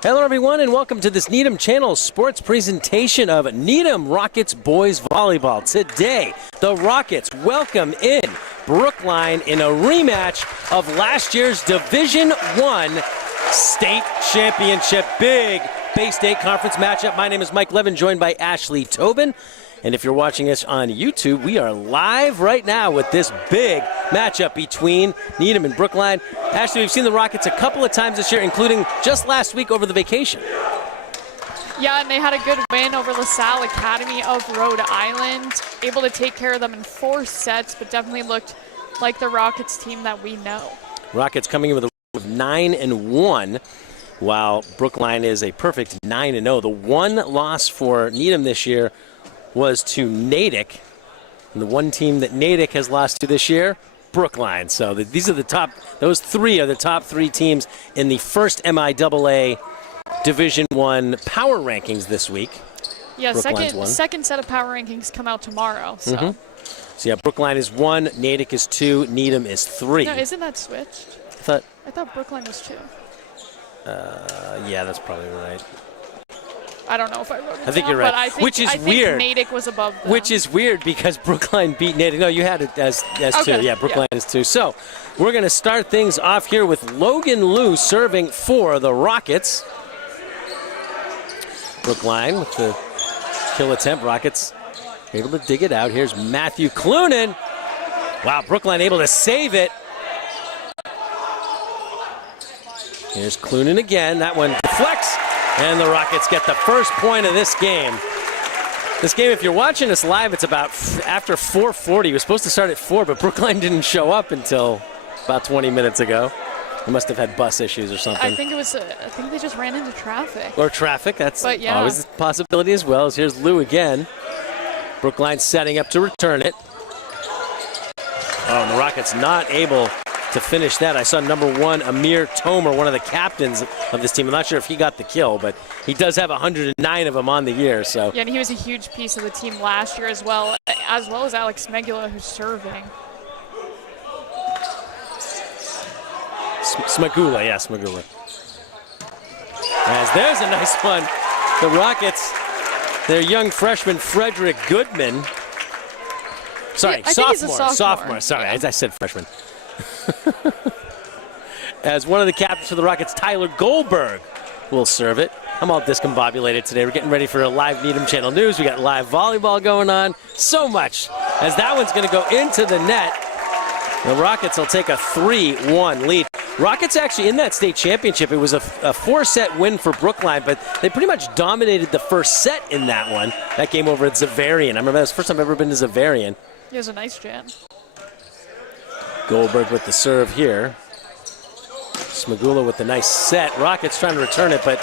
Hello everyone and welcome to this Needham Channel sports presentation of Needham Rockets Boys Volleyball. Today, the Rockets welcome in Brookline in a rematch of last year's Division I state championship. Big Bay State Conference matchup. My name is Mike Levin, joined by Ashleigh Tobin. And if you're watching us on YouTube, we are live right now with this big matchup between Needham and Brookline. Ashleigh, we've seen the Rockets a couple of times this year, including just last week over the vacation. Yeah, and they had a good win over LaSalle Academy of Rhode Island. Able to take care of them in 4 sets, but definitely looked like the Rockets team that we know. Rockets coming in with a record of 9-1, while Brookline is a perfect 9-0. The one loss for Needham this year was to Natick, and the one team that Natick has lost to this year, Brookline. So these are the top; those three are the top 3 teams in the first MIAA Division I power rankings this week. Yeah, second set of power rankings come out tomorrow. So, So yeah, Brookline is 1, Natick is 2, Needham is 3. No, isn't that switched? I thought Brookline was 2. Yeah, that's probably right. I don't know if I wrote it down, I think you're right, but which is weird. Natick was above them. Which is weird because Brookline beat Natick. No, you had it as okay. 2. Yeah, Brookline is 2. So we're going to start things off here with Logan Liu serving for the Rockets. Brookline with the kill attempt. Rockets able to dig it out. Here's Matthew Clunan. Wow, Brookline able to save it. Here's Clunan again. That one deflects. And the Rockets get the first point of this game. This game, if you're watching us live, it's about after 4:40. We're supposed to start at 4, but Brookline didn't show up until about 20 minutes ago. They must have had bus issues or something. I think it was. I think they just ran into traffic. Or traffic. That's yeah. Always a possibility as well. As here's Liu again. Brookline setting up to return it. Oh, and the Rockets not able to finish that. I saw number 1, Amir Tomer, one of the captains of this team. I'm not sure if he got the kill, but he does have 109 of them on the year. So yeah, and he was a huge piece of the team last year as well as Alex Megula, who's serving. Smagula, yeah, Smagula. As there's a nice one. The Rockets, their young freshman Frederick Goodman. Sorry, yeah, sophomore. Sorry, yeah. I said freshman. As one of the captains for the Rockets, Tyler Goldberg, will serve it. I'm all discombobulated today. We're getting ready for a live Needham Channel News. We got live volleyball going on. So much. As that one's going to go into the net. The Rockets will take a 3-1 lead. Rockets actually in that state championship, it was a 4-set win for Brookline, but they pretty much dominated the first set in that one. That game over at Zavarian. I remember that was the first time I've ever been to Zavarian. It was a nice jam. Goldberg with the serve here. Smagula with the nice set. Rockets trying to return it, but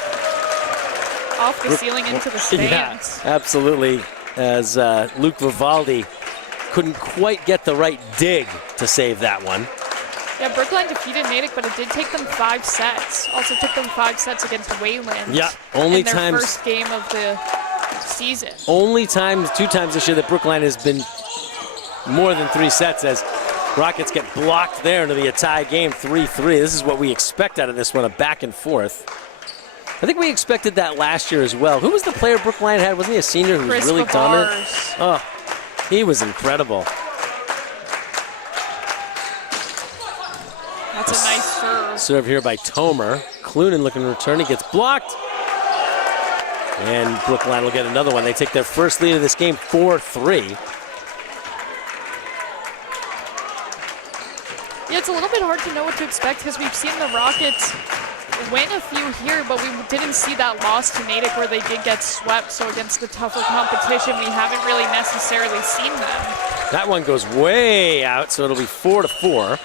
off the ceiling into the stands. Yeah, absolutely. As Luke Vivaldi couldn't quite get the right dig to save that one. Yeah, Brookline defeated Natick, but it did take them 5 sets. Also took them 5 sets against Wayland. Yeah, in their first game of the season. 2 times this year that Brookline has been more than 3 sets as Rockets get blocked there into the tie game, 3-3. This is what we expect out of this one, a back and forth. I think we expected that last year as well. Who was the player Brookline had? Wasn't he a senior who was really dominant? Oh, he was incredible. That's a nice serve. Serve here by Tomer. Clunan looking to return. He gets blocked. And Brookline will get another one. They take their first lead of this game, 4-3. Yeah, it's a little bit hard to know what to expect because we've seen the Rockets win a few here, but we didn't see that loss to Natick where they did get swept. So against the tougher competition, we haven't really necessarily seen them. That one goes way out, so it'll be 4-4.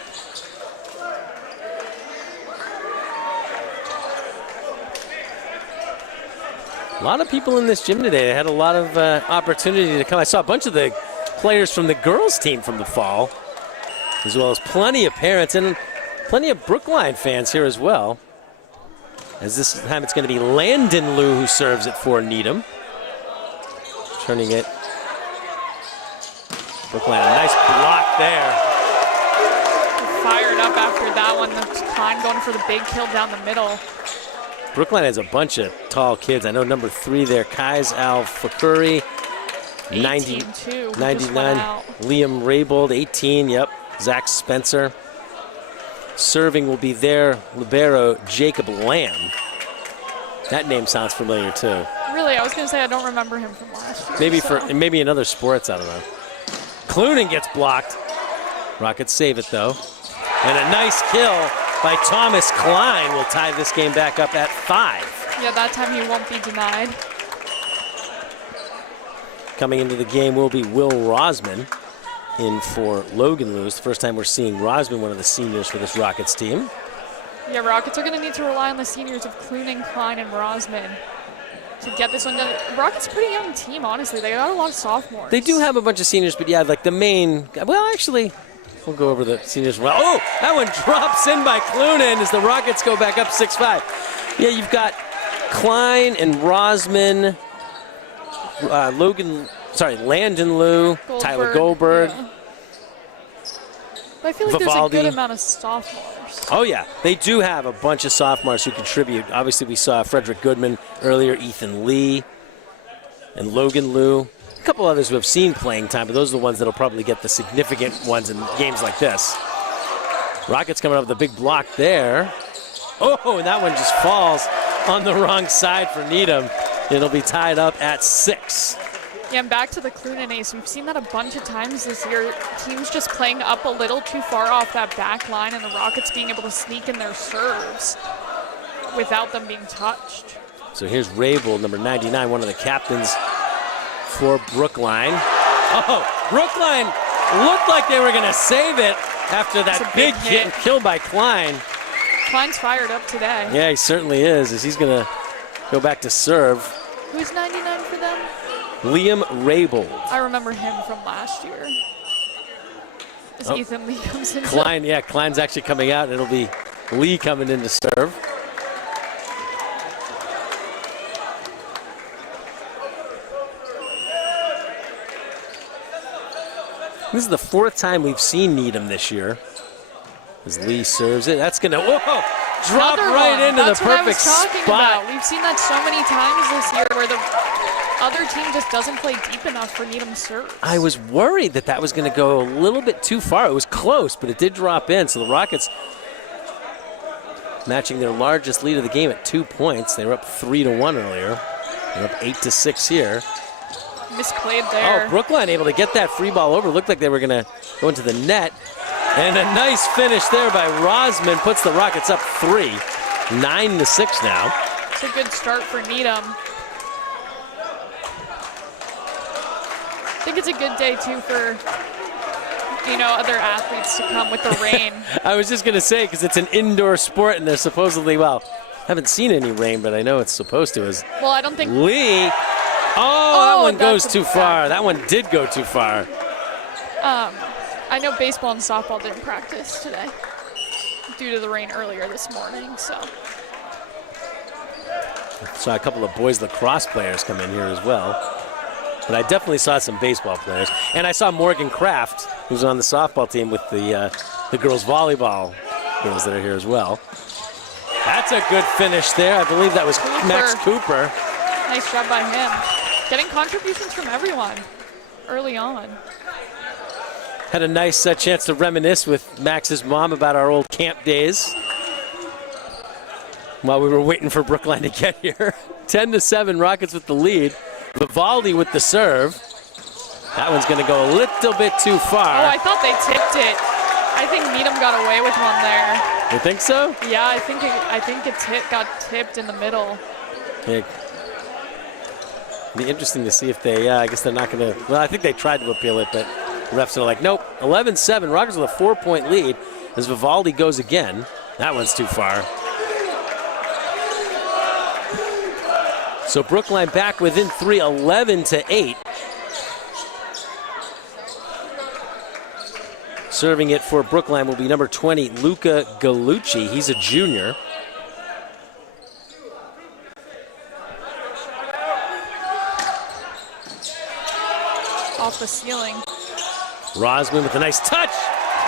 A lot of people in this gym today. They had a lot of opportunity to come. I saw a bunch of the players from the girls' team from the fall, as well as plenty of parents and plenty of Brookline fans here as well. As this time it's going to be Landon Liu who serves it for Needham. Turning it. Brookline, a nice block there. Fired up after that one. Klein going for the big kill down the middle. Brookline has a bunch of tall kids. I know number 3 there, Kais Al-Fakuri, 99. Liam Raybold, 18, yep. Zach Spencer. Serving will be their libero, Jacob Lamb. That name sounds familiar too. Really, I was going to say I don't remember him from last year. Maybe in other sports, I don't know. Clunan gets blocked. Rockets save it though. And a nice kill by Thomas Klein will tie this game back up at 5. Yeah, that time he won't be denied. Coming into the game will be Will Rosman in for Logan Lewis. The first time we're seeing Rosman, one of the seniors for this Rockets team. Yeah, Rockets are going to need to rely on the seniors of Clunan, Klein, and Rosman to get this one done. Rockets a pretty young team, honestly. They got a lot of sophomores. They do have a bunch of seniors, but yeah, like the main, well, actually, we'll go over the seniors. Well, oh, that one drops in by Clunan as the Rockets go back up 6-5. Yeah, you've got Klein and Rosman, Landon Liu, Tyler Goldberg. Yeah. But I feel like Vivaldi. There's a good amount of sophomores. Oh, yeah. They do have a bunch of sophomores who contribute. Obviously, we saw Frederick Goodman earlier, Ethan Lee, and Logan Liu. A couple others who have seen playing time, but those are the ones that will probably get the significant ones in games like this. Rockets coming up with a big block there. Oh, and that one just falls on the wrong side for Needham. It'll be tied up at 6. Yeah, and back to the Clunan ace. We've seen that a bunch of times this year. Teams just playing up a little too far off that back line, and the Rockets being able to sneak in their serves without them being touched. So here's Raybold, number 99, one of the captains for Brookline. Oh, Brookline looked like they were going to save it after that big hit and kill by Klein. Klein's fired up today. Yeah, he certainly is, as he's going to go back to serve. Who's 99 for them? Liam Raybold. I remember him from last year. As Ethan Lee comes in. Klein, yeah, Klein's actually coming out, and it'll be Lee coming in to serve. This is the 4th time we've seen Needham this year. As Lee serves it, that's gonna, whoa, drop right into the perfect spot. We've seen that so many times this year where the other team just doesn't play deep enough for Needham serves. I was worried that that was going to go a little bit too far. It was close, but it did drop in. So the Rockets matching their largest lead of the game at 2 points. They were up 3-1 earlier. They're up 8-6 here. Misplayed there. Oh, Brookline able to get that free ball over. Looked like they were going to go into the net. And a nice finish there by Rosman puts the Rockets up 3. 9-6 now. It's a good start for Needham. I think it's a good day, too, for, other athletes to come with the rain. I was just going to say, because it's an indoor sport, and they're supposedly, haven't seen any rain, but I know it's supposed to. Well, I don't think... Lee. Oh, that one goes too far. That one did go too far. I know baseball and softball didn't practice today due to the rain earlier this morning, so. Saw a couple of boys lacrosse players come in here as well. But I definitely saw some baseball players. And I saw Morgan Kraft, who's on the softball team with the girls volleyball girls that are here as well. That's a good finish there. I believe that was Max Cooper. Nice job by him. Getting contributions from everyone early on. Had a nice chance to reminisce with Max's mom about our old camp days while we were waiting for Brookline to get here. 10-7, Rockets with the lead. Vivaldi with the serve. That one's going to go a little bit too far. Oh, I thought they tipped it. I think Needham got away with one there. You think so? Yeah, I think it got tipped in the middle. It'd be interesting to see if they, I guess they're not going to, I think they tried to appeal it, but the refs are like, nope. 11-7, Rockets with a 4-point lead as Vivaldi goes again. That one's too far. So Brookline back within 3, 11-8. Serving it for Brookline will be number 20, Luca Gallucci. He's a junior. Off the ceiling. Rosman with a nice touch.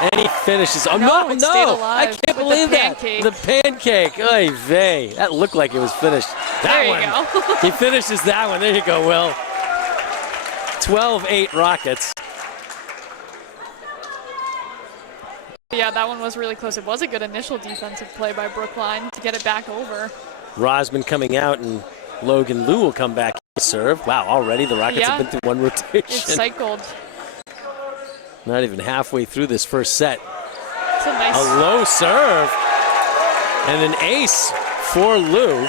And he finishes. Oh, no, I can't believe that. The pancake. Oy vey. That looked like it was finished. That there you go. He finishes that one. There you go, Will. 12-8 Rockets. Yeah, that one was really close. It was a good initial defensive play by Brookline to get it back over. Rosman coming out, and Logan Liu will come back and serve. Wow, already the Rockets have been through one rotation. It's cycled. Not even halfway through this first set. It's a nice. A low serve. And an ace for Liu. And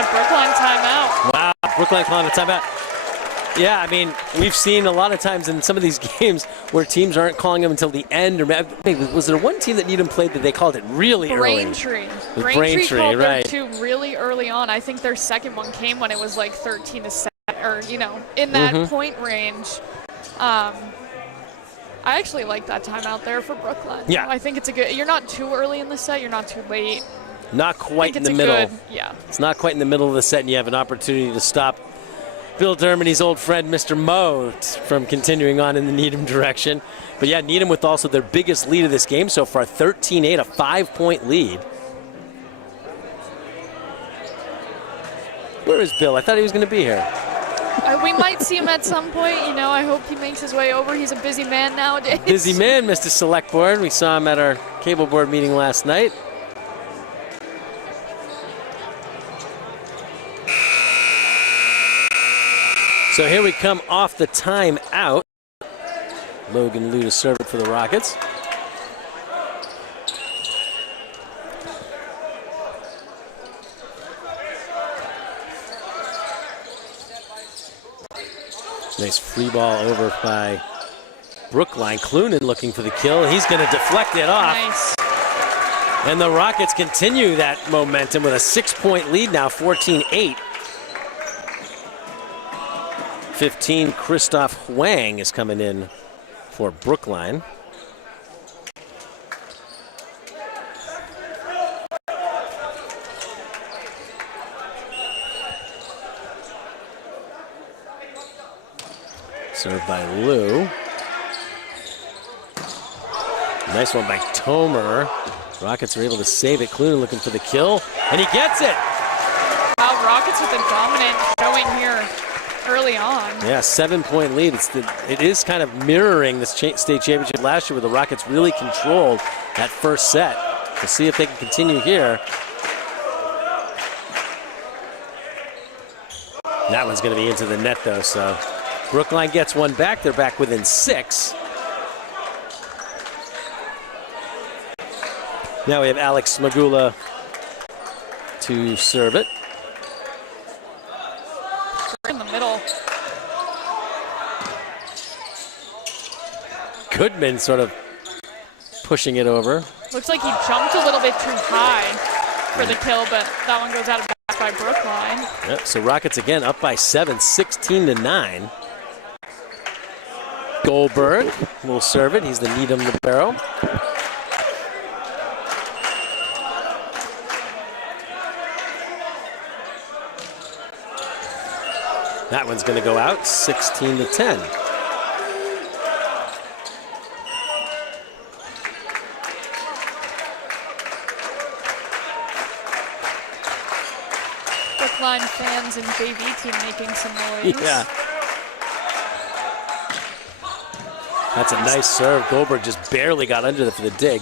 a Brookline timeout. Wow, Brookline calling a timeout. Yeah, I mean, we've seen a lot of times in some of these games where teams aren't calling them until the end. Or maybe, was there one team that Needham played that they called it really early? Braintree called their two really early on. I think their second one came when it was like 13-7, or in that point range. I actually like that timeout there for Brookline. Yeah. I think it's a good, you're not too early in the set, you're not too late. Not quite in the middle. Yeah. It's not quite in the middle of the set, and you have an opportunity to stop Bill Dermody's old friend, Mr. Mo, from continuing on in the Needham direction. But yeah, Needham with also their biggest lead of this game so far, 13-8, a 5-point lead. Where is Bill? I thought he was going to be here. We might see him at some point. I hope he makes his way over. He's a busy man nowadays. Busy man, Mr. Select Board. We saw him at our cable board meeting last night. So here we come off the timeout. Logan Liu to serve it for the Rockets. Nice free ball over by Brookline. Clunan looking for the kill. He's going to deflect it off. Nice. And the Rockets continue that momentum with a 6-point lead now, 14-8. 15, Christoph Huang is coming in for Brookline. Served by Liu. Nice one by Tomer. Rockets are able to save it. Clunan looking for the kill, and he gets it. Wow, Rockets with a dominant showing here early on. Yeah, 7-point lead. It is kind of mirroring the state championship last year where the Rockets really controlled that first set. We'll see if they can continue here. That one's going to be into the net, though, so Brookline gets one back. They're back within 6. Now we have Alex Smagula to serve it. In the middle. Goodman sort of pushing it over. Looks like he jumped a little bit too high for the kill, but that one goes out of bounds by Brookline. Yep, so Rockets again up by 7, 16-9. Goldberg will serve it. He's the Needham libero. That one's going to go out, 16-10. Brookline fans and JV team making some noise. Yeah. That's a nice serve. Goldberg just barely got under for the dig.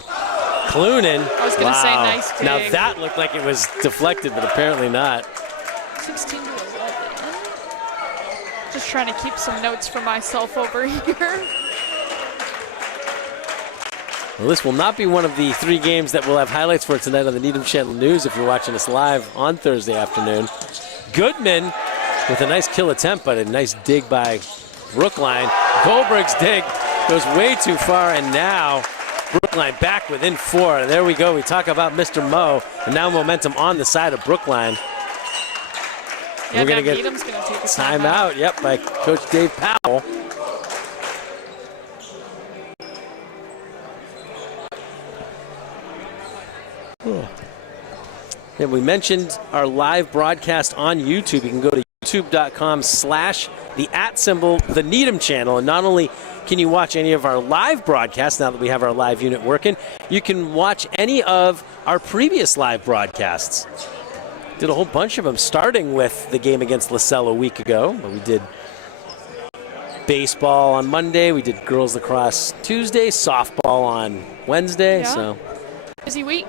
Clunan. I was going to say nice dig. Now that looked like it was deflected, but apparently not. 16-11. Just trying to keep some notes for myself over here. Well, this will not be one of the 3 games that we'll have highlights for tonight on the Needham Channel News if you're watching us live on Thursday afternoon. Goodman with a nice kill attempt, but a nice dig by Brookline. Goldberg's dig goes way too far, and now Brookline back within 4. And there we go. We talk about Mr. Mo, and now momentum on the side of Brookline. Yeah, we're going to get Needham's going to take a timeout. Yep, by Coach Dave Powell. Yeah, we mentioned our live broadcast on YouTube. You can go to youtube.com/the @ the Needham channel, and not only can you watch any of our live broadcasts now that we have our live unit working? You can watch any of our previous live broadcasts. Did a whole bunch of them, starting with the game against LaSalle a week ago. But we did baseball on Monday. We did girls lacrosse Tuesday, softball on Wednesday. Yeah. So busy week.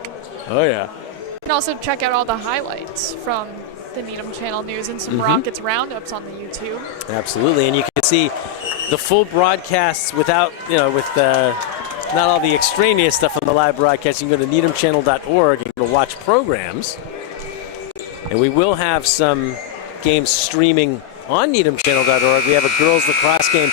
Oh, yeah. You can also check out all the highlights from the Needham Channel News and some Rockets roundups on the YouTube. Absolutely, and you can see the full broadcasts without, with not all the extraneous stuff on the live broadcast. You can go to needhamchannel.org and go watch programs. And we will have some games streaming on needhamchannel.org. We have a girls lacrosse game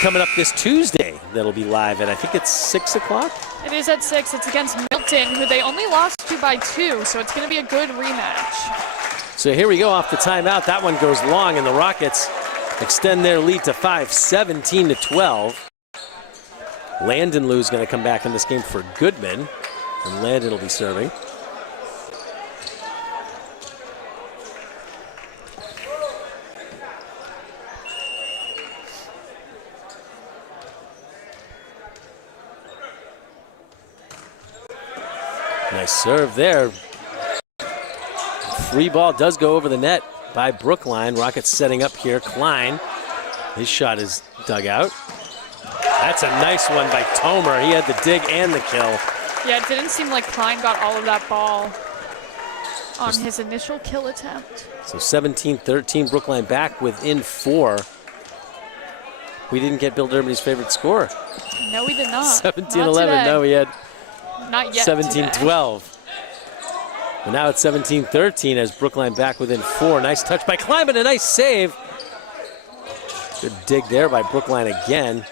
coming up this Tuesday that'll be live at, I think it's 6 o'clock? It is at 6. It's against Milton, who they only lost to by 2, so it's going to be a good rematch. So here we go off the timeout. That one goes long, and the Rockets extend their lead to 5, 17-12. Landon Lou's going to come back in this game for Goodman, and Landon will be serving. Nice serve there. Free ball does go over the net by Brookline. Rockets setting up here. Klein, his shot is dug out. That's a nice one by Tomer. He had the dig and the kill. Yeah, it didn't seem like Klein got all of that ball on his initial kill attempt. So 17-13, Brookline back within 4. We didn't get Bill Dermody's favorite score. No, we did not. 17-11. No, we had not yet 17-12. And now it's 17-13 as Brookline back within 4. Nice touch by Klein, but a nice save. Good dig there by Brookline again.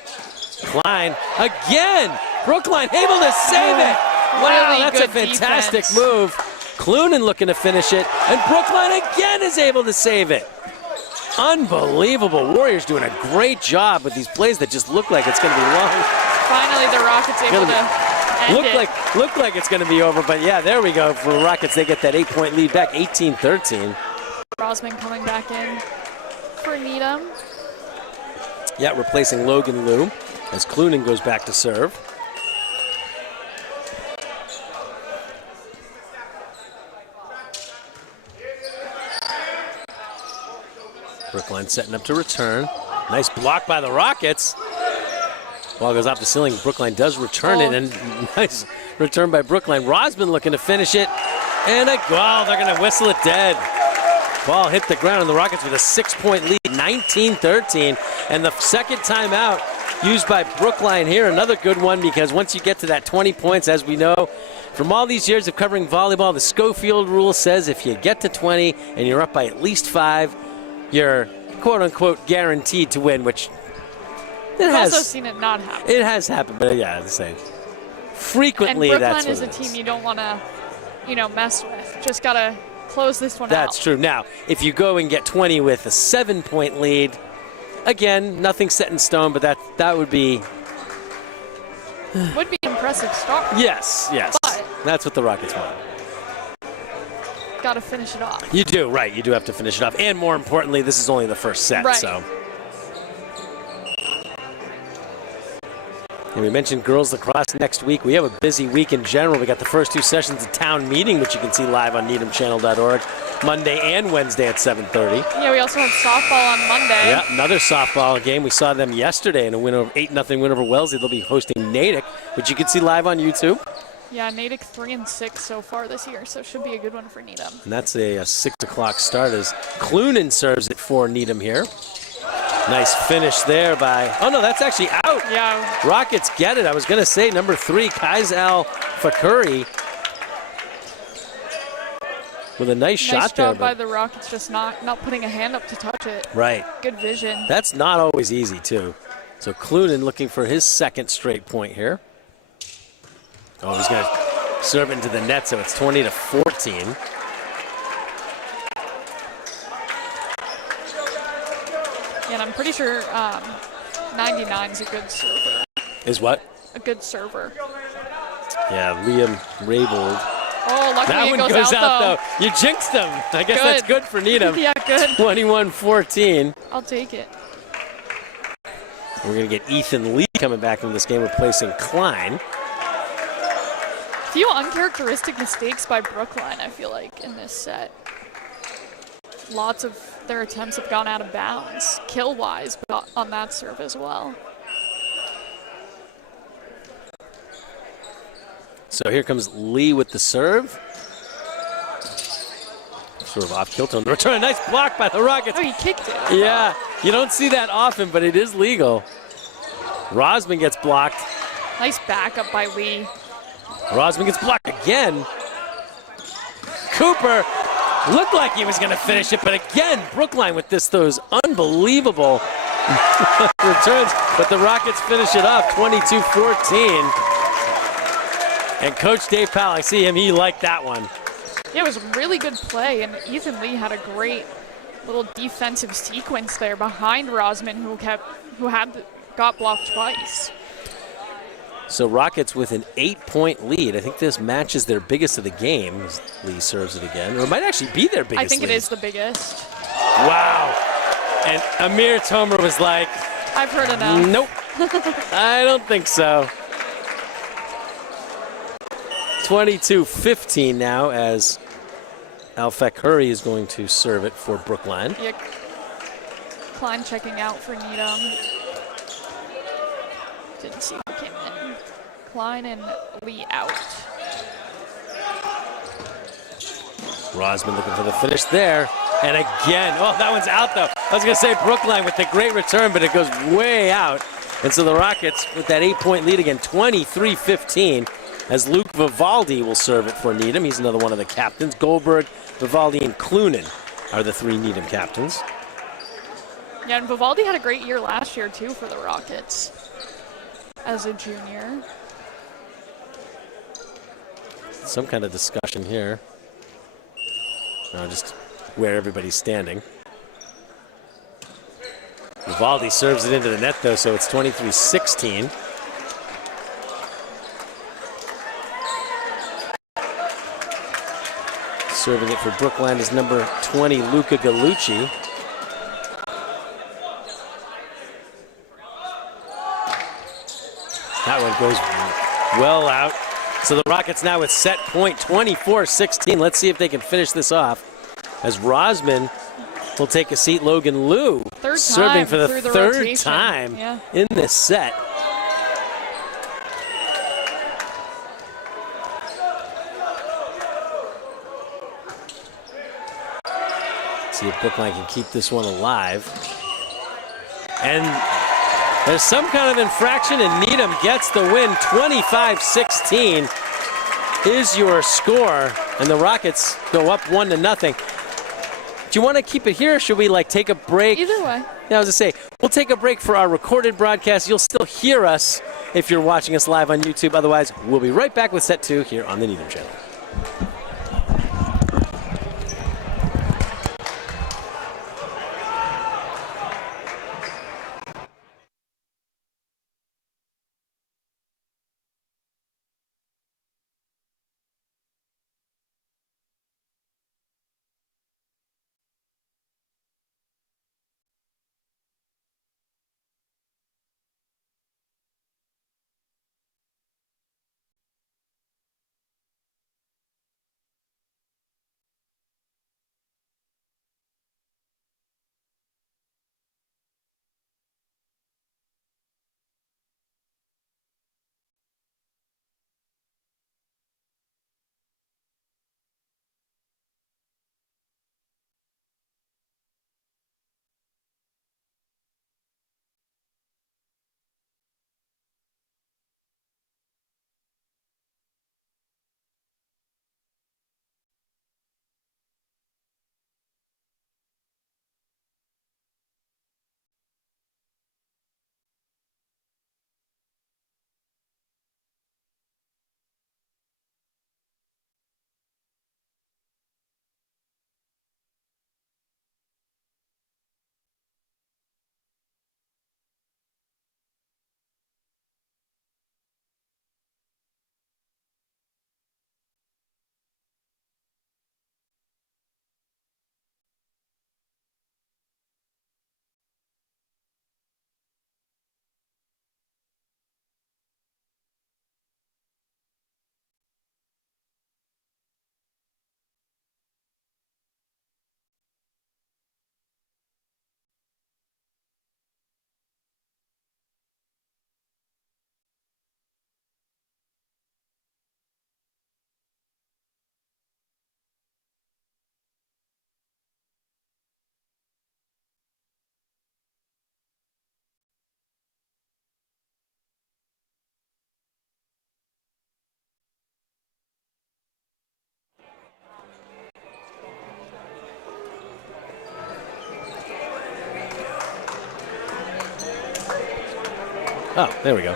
Klein again. Brookline able to save it. Wow, Really that's a good fantastic defense. move. Clunan looking to finish it, and Brookline again is able to save it. Unbelievable. Warriors doing a great job with these plays that just look like it's going to be long. Finally, the Rockets able to end it. Look like it's going to be over, but yeah, there we go. For the Rockets, they get that 8-point lead back, 18-13. Rosman coming back in for Needham. Yeah, replacing Logan Liu as Clunan goes back to serve. Brookline setting up to return. Nice block by the Rockets. Ball goes off the ceiling. Brookline does return it, and nice return by Brookline. Rosman looking to finish it, and they're going to whistle it dead. Ball hit the ground, and the Rockets with a 6-point lead, 19-13. And the second timeout used by Brookline here, another good one, because once you get to that 20 points, as we know, from all these years of covering volleyball, the Schofield rule says if you get to 20 and you're up by at least 5, you're quote-unquote guaranteed to win, which I've also seen it not happen. It has happened, but yeah, the same. Frequently, and that's Brookline what is a team you don't want to, mess with. Just got to close this one out. That's true. Now, if you go and get 20 with a 7-point lead, again, nothing set in stone, but that would be... Would be an impressive start. Yes. But that's what the Rockets want. Got to finish it off. You do, right. You do have to finish it off. And more importantly, this is only the first set, right. So... And we mentioned girls lacrosse next week. We have a busy week in general. We got the first 2 sessions of town meeting, which you can see live on needhamchannel.org, Monday and Wednesday at 7:30. Yeah, we also have softball on Monday. Yeah, another softball game. We saw them yesterday in a 8-0 win over Wellesley. They'll be hosting Natick, which you can see live on YouTube. Yeah, Natick 3-6 so far this year, so it should be a good one for Needham. And that's a 6 o'clock start as Clunan serves it for Needham here. Nice finish there by, oh no, that's actually out. Yeah. Rockets get it. I was going to say number 3, Kaisal Fakuri, with a nice shot Nice there. job by the Rockets, just not putting a hand up to touch it. Right. Good vision. That's not always easy, too. So Clunan looking for his second straight point here. Oh, he's going to serve it into the net, so it's 20-14. Yeah, and I'm pretty sure 99 is a good server. Is what? A good server. Yeah, Liam Raybould. Oh, luckily That it one goes out, though. You jinxed him. I guess that's good for Needham. Yeah, good. 21-14. I'll take it. We're going to get Ethan Lee coming back into this game, replacing Klein. Few uncharacteristic mistakes by Brookline, I feel like, in this set. Lots of their attempts have gone out of bounds, kill-wise, but on that serve as well. So here comes Lee with the serve. Sort of off kilter on the return. A nice block by the Rockets. Oh, he kicked it. Yeah, you don't see that often, but it is legal. Rosman gets blocked. Nice backup by Lee. Rosman gets blocked again. Cooper looked like he was going to finish it, but again, Brookline with those unbelievable returns. But the Rockets finish it off 22-14. And Coach Dave Powell, I see him, he liked that one. Yeah, it was a really good play, and Ethan Lee had a great little defensive sequence there behind Rosman, who got blocked twice. So Rockets with an 8-point lead. I think this matches their biggest of the game as Lee serves it again. Or it might actually be their biggest I think lead. it is the biggest. Wow. And Amir Tomer was like, I've heard enough. Nope. I don't think so. 22-15 now as Alfek Hurry is going to serve it for Brookline. Yeah. Klein checking out for Needham. Didn't see who came in. Klein and Lee out. Rosman looking for the finish there. And again, oh, that one's out though. I was going to say Brookline with the great return, but it goes way out. And so the Rockets with that 8-point lead again, 23-15, as Luke Vivaldi will serve it for Needham. He's another one of the captains. Goldberg, Vivaldi, and Clunan are the three Needham captains. Yeah, and Vivaldi had a great year last year too for the Rockets as a junior. Some kind of discussion here. No, just where everybody's standing. Vivaldi serves it into the net though, so it's 23-16. Serving it for Brookline is number 20, Luca Gallucci. That one goes well out. So the Rockets now with set point 24-16. Let's see if they can finish this off. As Rosman will take a seat. Logan Liu serving for the third time in this set. See if Brookline can keep this one alive. And there's some kind of infraction, and Needham gets the win. 25-16 is your score, and the Rockets go up 1-0. Do you want to keep it here, or should we take a break? Either way. Yeah, I was going to say, we'll take a break for our recorded broadcast. You'll still hear us if you're watching us live on YouTube. Otherwise, we'll be right back with set 2 here on the Needham channel. Oh, there we go.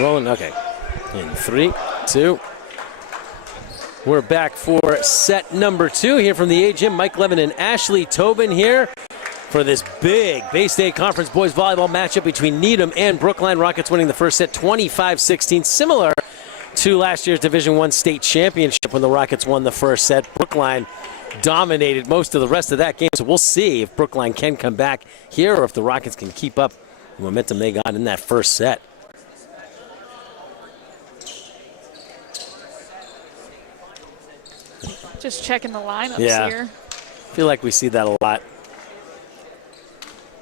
Rolling, okay. In 3, 2. We're back for set number 2 here from the A Gym. Mike Levin and Ashleigh Tobin here for this big Bay State Conference boys volleyball matchup between Needham and Brookline. Rockets winning the first set 25-16, similar to last year's Division I state championship when the Rockets won the first set. Brookline dominated most of the rest of that game, so we'll see if Brookline can come back here or if the Rockets can keep up the momentum they got in that first set. Just checking the lineups here. I feel like we see that a lot.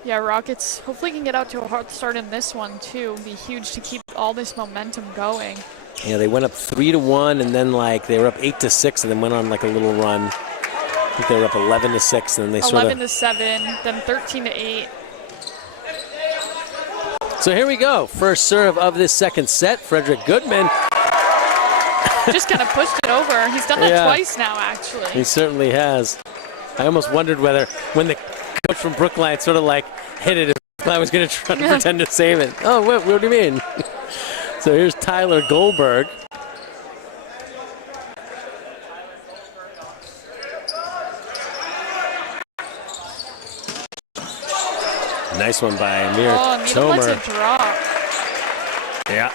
Yeah, Rockets hopefully can get out to a hard start in this one too. It'd be huge to keep all this momentum going. Yeah, they went up 3-1 and then like they were up 8-6 and then went on like a little run. I think they were up 11-6 and then they sort of 11-7, then 13-8. So here we go. First serve of this second set. Frederick Goodman. Just kind of pushed it over. He's done that twice now, actually. He certainly has. I almost wondered whether when the coach from Brookline sort of like hit it, if I was going to try to pretend to save it. Oh, what do you mean? So here's Tyler Goldberg. Nice one by Amir Tomer. Lets it drop. Yeah.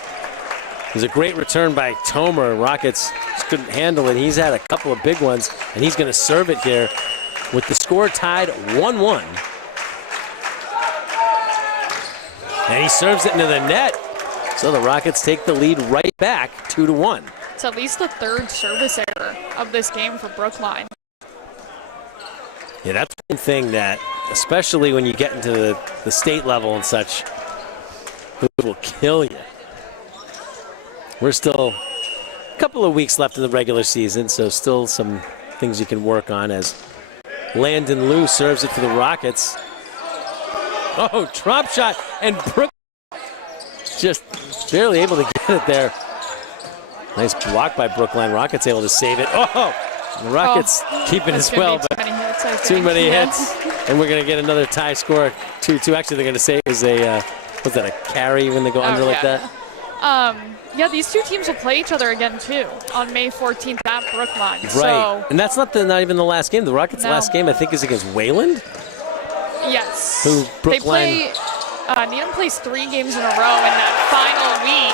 It was a great return by Tomer. Rockets just couldn't handle it. He's had a couple of big ones, and he's going to serve it here with the score tied 1-1. And he serves it into the net. So the Rockets take the lead right back, 2-1. It's at least the third service error of this game for Brookline. Yeah, that's one thing that, especially when you get into the state level and such, it will kill you. We're still a couple of weeks left in the regular season, so still some things you can work on as Landon Liu serves it for the Rockets. Oh, drop shot, and Brook just barely able to get it there. Nice block by Brookline. Rockets able to save it. Oh, the Rockets keep it as well, but too many hits. And we're going to get another tie score, 2-2. Actually, they're going to say it was a, was that a carry when they go under like that? Yeah, these two teams will play each other again, too, on May 14th at Brookline. Right, so, and that's not even the last game. The Rockets' last game, I think, is against Wayland? Yes. Who Brookline... They play, Needham plays 3 games in a row in that final week.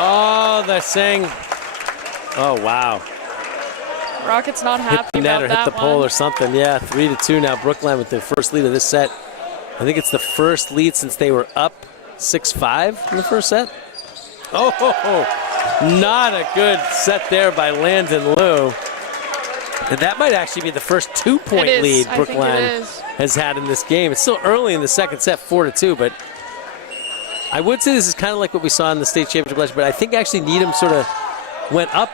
Oh, they're saying, oh, wow. Rockets not happy hit the net about or that hit the pole or something. Yeah, 3-2 now. Brookline with their first lead of this set. I think it's the first lead since they were up 6-5 in the first set. Oh, not a good set there by Landon Liu. And that might actually be the first 2-point lead Brookline has had in this game. It's still early in the second set, 4-2, but I would say this is kind of like what we saw in the state championship last year, but I think actually Needham sort of went up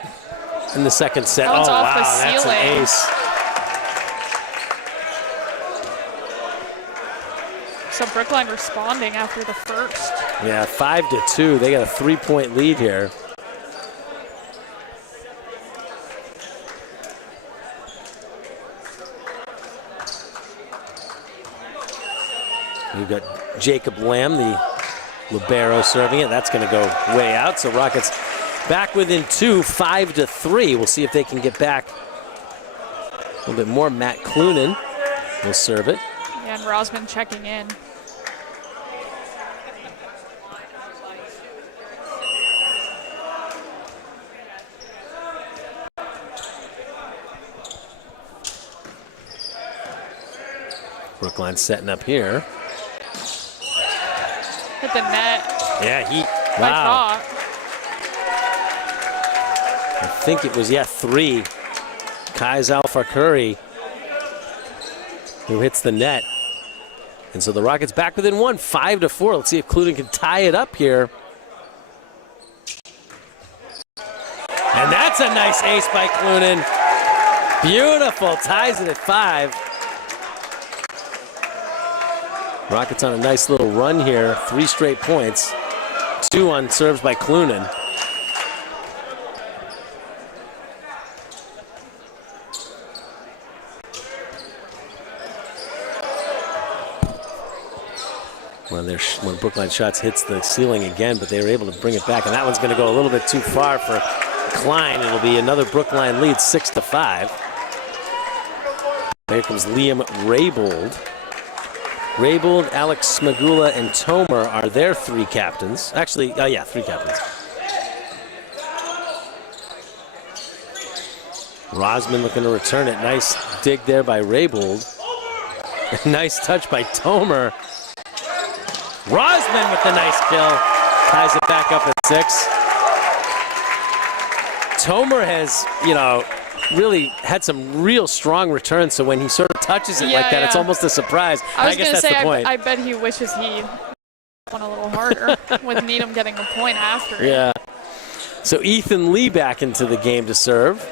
in the second set. Oh, wow, that's an ace. So Brookline responding after the first. Yeah, 5-2. They got a 3-point lead here. You've got Jacob Lamb, the libero, serving it. That's going to go way out. So Rockets back within 2, 5-3. We'll see if they can get back a little bit more. Matt Clunan will serve it. Yeah, and Rosman checking in. Brookline setting up here. Hit the net. Yeah, wow. think it was, 3. Kais Al-Fakuri, who hits the net. And so the Rockets back within 1, 5-4. Let's see if Clunin can tie it up here. And that's a nice ace by Clunin. Beautiful, ties it at 5. Rockets on a nice little run here, 3 straight points. 2 on serves by Clunin. One of Brookline shots hits the ceiling again, but they were able to bring it back, and that one's going to go a little bit too far for Klein. It'll be another Brookline lead, 6-5. Here comes Liam Raybould. Raybould, Alex Smagula, and Tomer are their 3 captains. Actually, 3 captains. Rosman looking to return it. Nice dig there by Raybould. Nice touch by Tomer. Rosman with the nice kill. Ties it back up at 6. Tomer has, really had some real strong returns, so when he sort of touches it like that, it's almost a surprise. I was going to say, I bet he wishes he went a little harder with Needham getting a point after. Yeah. So Ethan Lee back into the game to serve.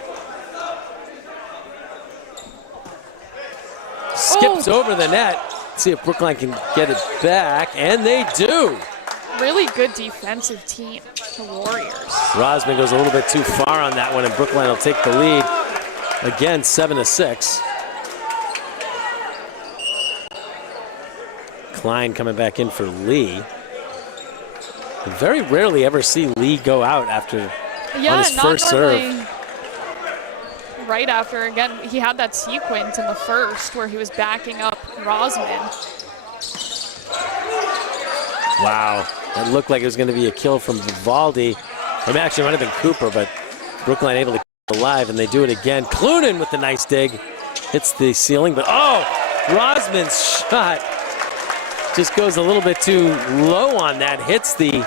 Skips over the net. See if Brookline can get it back, and they do. Really good defensive team, the Warriors. Rosman goes a little bit too far on that one, and Brookline will take the lead. Again, 7-6. Klein coming back in for Lee. You very rarely ever see Lee go out after on his first serve. Right after, again, he had that sequence in the first where he was backing up Rosman. Wow, it looked like it was going to be a kill from Vivaldi. I mean, actually, it might have been Cooper, but Brookline able to keep it alive, and they do it again. Clunin with the nice dig. Hits the ceiling, but Rosman's shot just goes a little bit too low on that. Hits the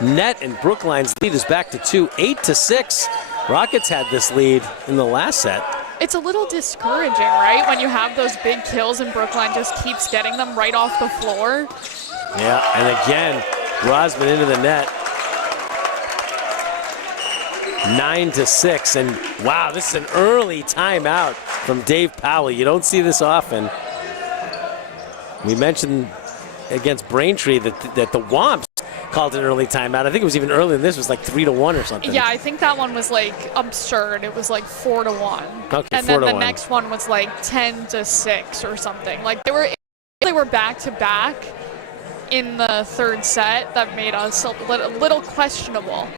net, and Brookline's lead is back to 2, 8-6. Rockets had this lead in the last set. It's a little discouraging, right? When you have those big kills and Brookline just keeps getting them right off the floor. Yeah, and again, Rosman into the net. 9-6, and wow, this is an early timeout from Dave Powell. You don't see this often. We mentioned against Braintree that the Womps called an early timeout. I think it was even earlier than this. It was like 3-1 or something. Yeah, I think that one was like absurd. It was like 4-1. Okay, and then the next one was like 10-6 or something. Like they were back to back in the third set. That made us a little questionable.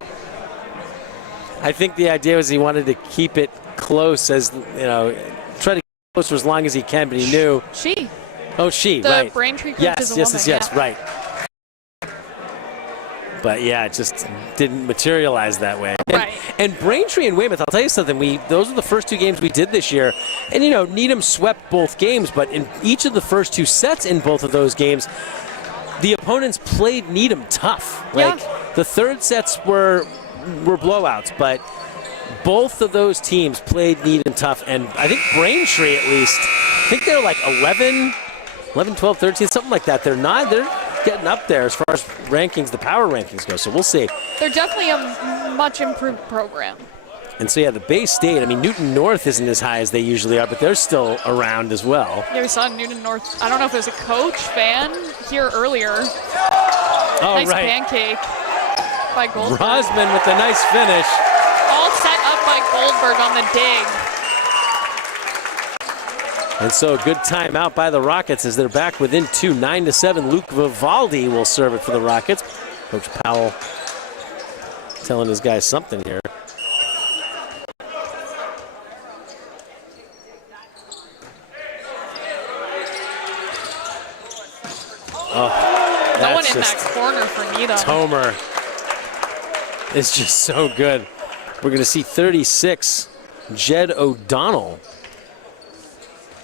I think the idea was he wanted to keep it close, as try to keep it close for as long as he can, but he knew. The right. Braintree coach is a woman. Yes, right. But yeah, it just didn't materialize that way. And Braintree and Weymouth, I'll tell you something, those are the first 2 games we did this year. And Needham swept both games, but in each of the first 2 sets in both of those games, the opponents played Needham tough. The third sets were blowouts, but both of those teams played Needham tough. And I think Braintree, at least, I think they're like 11, 12, 13, something like that. They're getting up there as far as rankings, the power rankings go, so we'll see. They're definitely a much improved program. And so, the Bay State, I mean, Newton North isn't as high as they usually are, but they're still around as well. Yeah, we saw Newton North, I don't know if it was a coach, fan, here earlier. Nice pancake by Goldberg. Rosman with the nice finish. All set up by Goldberg on the dig. And so a good timeout by the Rockets as they're back within 2, 9-7. Luke Vivaldi will serve it for the Rockets. Coach Powell telling his guys something here. No one in that corner for Needham. Tomer is just so good. We're going to see 36, Jed O'Donnell.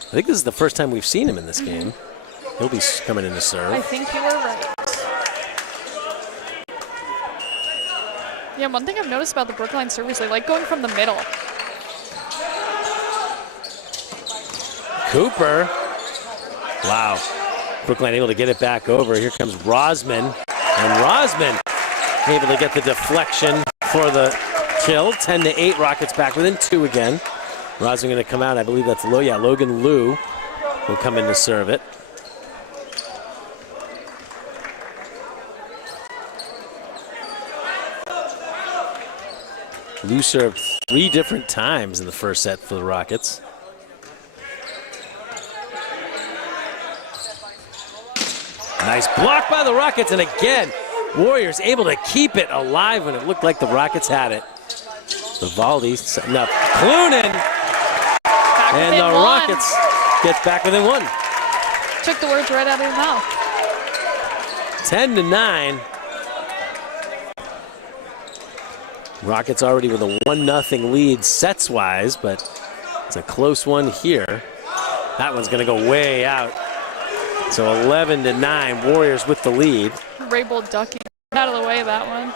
I think this is the first time we've seen him in this game. He'll be coming in to serve. I think you were right. Yeah, one thing I've noticed about the Brookline servers, they like going from the middle. Cooper. Wow. Brookline able to get it back over. Here comes Rosman. And Rosman able to get the deflection for the kill. 10-8, Rockets back within 2 again. Rosman going to come out. I believe that's Logan Liu will come in to serve it. Liu served 3 different times in the first set for the Rockets. Nice block by the Rockets, and again, Warriors able to keep it alive when it looked like the Rockets had it. Vivaldi setting up Clunin, and the Rockets get back within 1. Took the words right out of your mouth. 10-9. Rockets already with a 1-0 lead sets-wise, but it's a close one here. That one's going to go way out. So 11-9, Warriors with the lead. Raybold ducking out of the way, that one.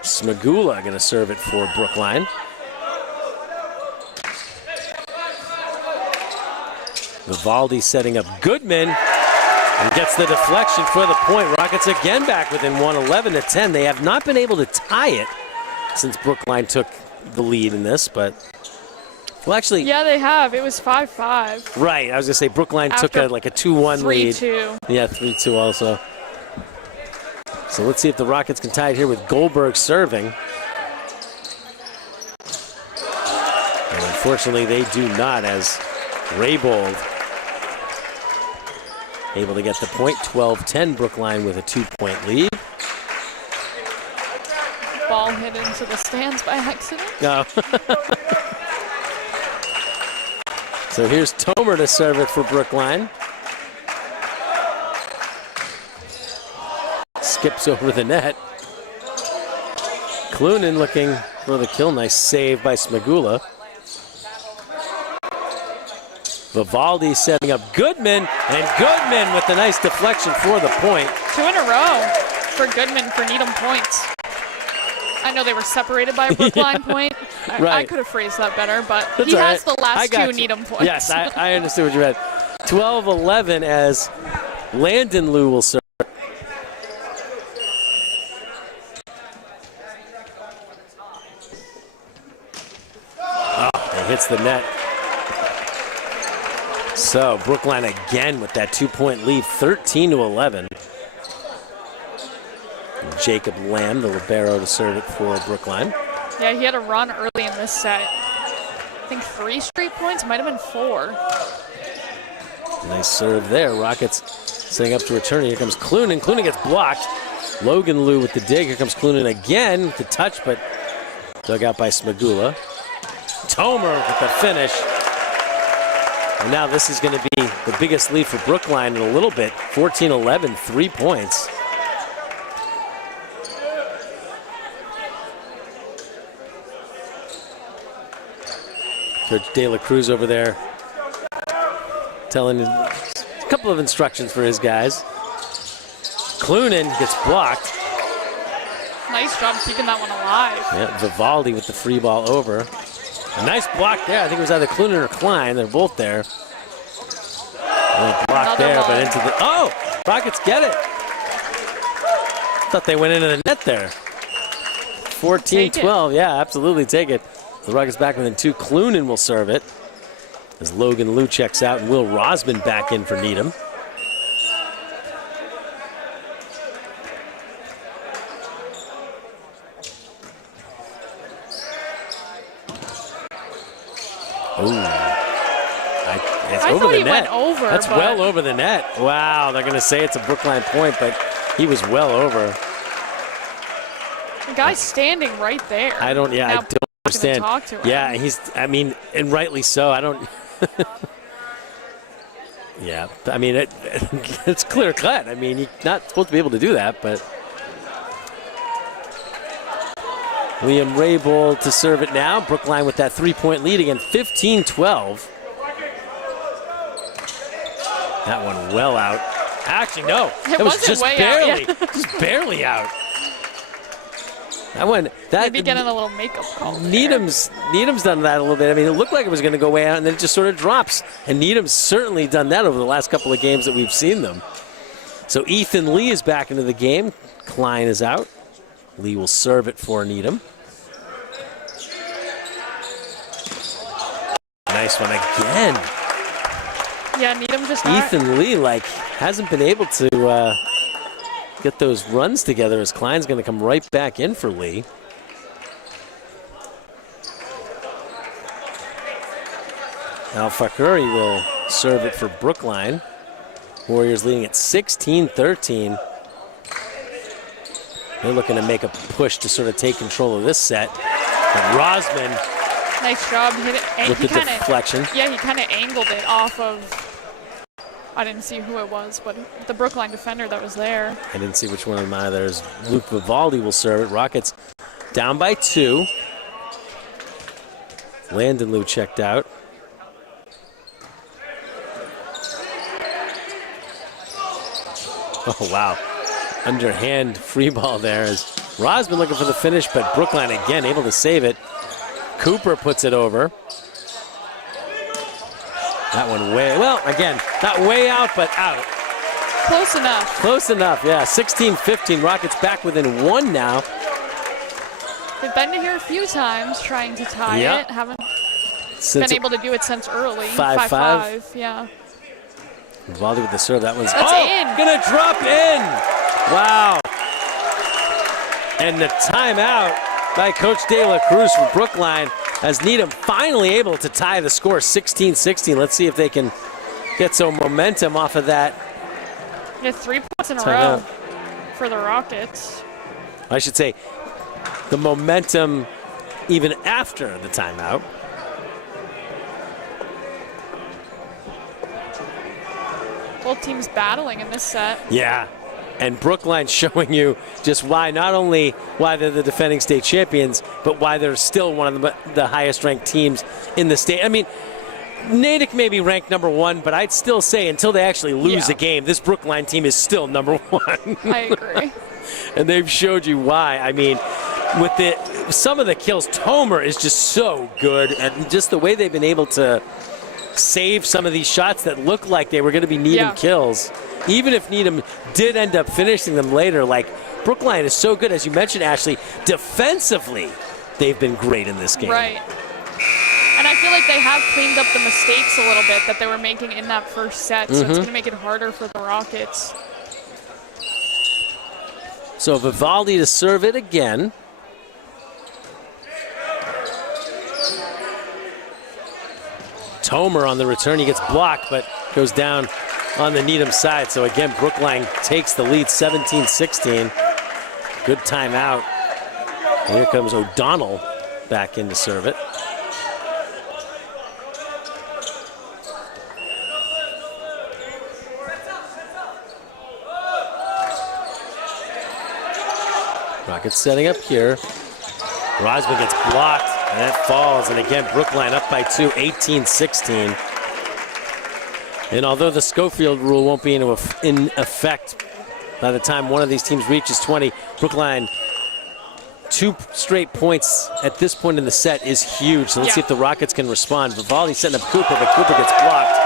Smagula going to serve it for Brookline. Vivaldi setting up Goodman and gets the deflection for the point. Rockets again back within 1, 11-10. They have not been able to tie it since Brookline took the lead in this, but well, actually, yeah, they have. It was 5-5. Right, I was gonna say Brookline took a 2-1 lead. 3-2. Yeah, 3-2 also. So let's see if the Rockets can tie it here with Goldberg serving. And unfortunately, they do not, as Raybold able to get the point. 12-10, Brookline with a 2-point lead. Ball hit into the stands by accident. No. So here's Tomer to serve it for Brookline. Skips over the net. Clunin looking for the kill. Nice save by Smagula. Vivaldi setting up Goodman, and Goodman with the nice deflection for the point. 2 in a row for Goodman for Needham points. I know they were separated by a Brookline point. I could have phrased that better, but That's he all has right. the last 2 Needham points. Yes, I understood what you meant. 12-11 as Landon Liu will serve. Oh, it hits the net. So Brookline again with that 2-point lead, 13-11. Jacob Lamb, the libero, to serve it for Brookline. Yeah, he had a run early in this set. I think 3 straight points, might have been 4. Nice serve there. Rockets setting up to return. Here comes Clunin. Clunin gets blocked. Logan Liu with the dig. Here comes Clunin again with the touch, but dug out by Smagula. Tomer with the finish. And now this is going to be the biggest lead for Brookline in a little bit. 14-11, 3 points. Coach De La Cruz over there telling a couple of instructions for his guys. Clunin gets blocked. Nice job keeping that one alive. Yeah, Vivaldi with the free ball over. A nice block there. I think it was either Clunin or Klein. They're both there. Block there, but into the... Oh! Rockets get it. Thought they went into the net there. 14-12. Yeah, absolutely take it. The Rockets back within 2. Clunin will serve it as Logan Liu checks out and Will Rosman back in for Needham. It's I over thought the he net. went over. That's well over the net. Wow, they're going to say it's a Brookline point, but he was well over. The guy's standing right there. I don't understand. Talk to him. Yeah, and rightly so. I don't. Yeah, I mean, it's clear cut. I mean, you're not supposed to be able to do that, but. Liam Raybold to serve it now. Brookline with that 3-point lead again, 15-12. That one well out. Actually, no. It was just barely, just barely out. Maybe getting a little makeup call. Needham's done that a little bit. I mean, it looked like it was going to go way out, and then it just sort of drops. And Needham's certainly done that over the last couple of games that we've seen them. So Ethan Lee is back into the game. Klein is out. Lee will serve it for Needham. Nice one again. Yeah, Needham just Ethan Lee, hasn't been able to get those runs together as Klein's going to come right back in for Lee. Al Fakuri will serve it for Brookline. Warriors leading at 16-13. They're looking to make a push to sort of take control of this set. But Rosman, nice job. Hit it. With the deflection. Yeah, he kind of angled it off of, I didn't see who it was, but the Brookline defender that was there. I didn't see which one of them either. There's Luke Vivaldi will serve it. Rockets down by 2. Landon Lou checked out. Oh, wow. Underhand free ball there as Rosman looking for the finish, but Brookline again able to save it. Cooper puts it over. That one again, not way out, but out. Close enough. Close enough, yeah. 16-15, Rockets back within 1 now. They've been here a few times trying to tie it. Haven't been able to do it since early. 5-5, yeah. Vivaldi with the serve, that one's in. Gonna drop in. Wow. And the timeout by Coach De La Cruz from Brookline as Needham finally able to tie the score 16-16. Let's see if they can get some momentum off of that. Yeah, 3 points in a row for the Rockets. I should say the momentum even after the timeout. Both teams battling in this set. Yeah, and Brookline showing you just why, not only why they're the defending state champions, but why they're still one of the highest ranked teams in the state. I mean, Natick may be ranked number 1, but I'd still say until they actually lose a game, this Brookline team is still number 1. I agree. And they've showed you why. I mean, with some of the kills, Tomer is just so good, and just the way they've been able to save some of these shots that look like they were going to be Needham kills. Even if Needham did end up finishing them later, Brookline is so good, as you mentioned, Ashleigh, defensively, they've been great in this game. Right. And I feel like they have cleaned up the mistakes a little bit that they were making in that first set, so it's going to make it harder for the Rockets. So Vivaldi to serve it again. Tomer on the return, he gets blocked, but goes down on the Needham side. So again, Brookline takes the lead, 17-16. Good timeout. And here comes O'Donnell back in to serve it. Rockets setting up here. Rosman gets blocked. And that falls, and again, Brookline up by 2, 18-16. And although the Schofield rule won't be in effect by the time one of these teams reaches 20, Brookline, 2 straight points at this point in the set is huge. So let's see if the Rockets can respond. Vivaldi setting up Cooper, but Cooper gets blocked.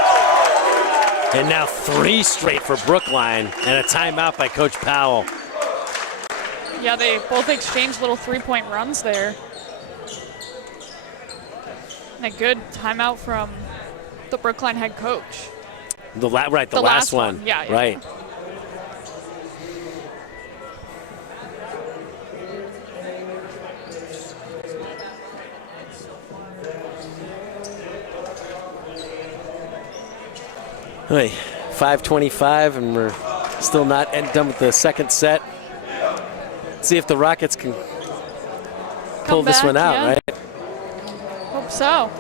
And now 3 straight for Brookline, and a timeout by Coach Powell. Yeah, they both exchanged little 3-point runs there. And a good timeout from the Brookline head coach. The last one. Yeah. Right. Hey, 5:25, and we're still not done with the second set. Let's see if the Rockets can pull this one out, right? Hope so.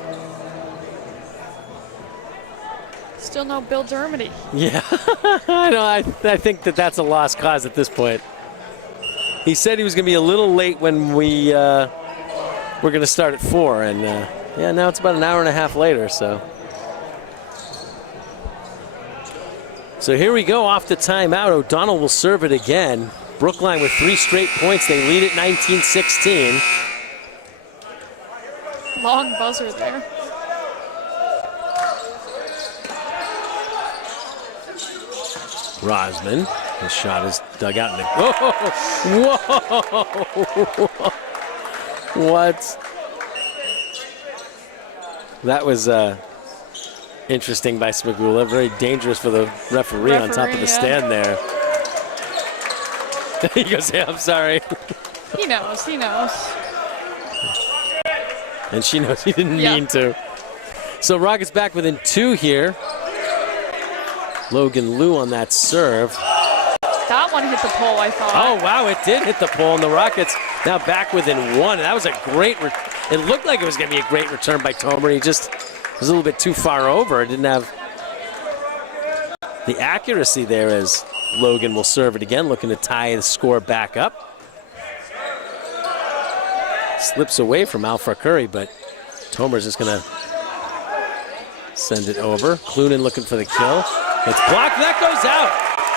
Still no Bill Dermody. Yeah, I know. I think that's a lost cause at this point. He said he was going to be a little late when we were going to start at 4, and yeah, now it's about an hour and a half later. So here we go off the timeout. O'Donnell will serve it again. Brookline with 3 straight points. They lead at 19-16. Long buzzer there. Rosman, his shot is dug out in the, whoa, whoa, what? That was interesting by Smagula, very dangerous for the referee on top of the stand there. He goes, yeah, I'm sorry. He knows, he knows. And she knows he didn't mean to. So Rockets back within 2 here. Logan Liu on that serve. That one hit the pole, I thought. Oh, wow, it did hit the pole, and the Rockets now back within 1. And that was a great, it looked like it was going to be a great return by Tomer. He just was a little bit too far over. Didn't have the accuracy there as Logan will serve it again, looking to tie the score back up. Slips away from Alpha Curry, but Tomer's just going to send it over. Clunan looking for the kill. It's blocked, that goes out.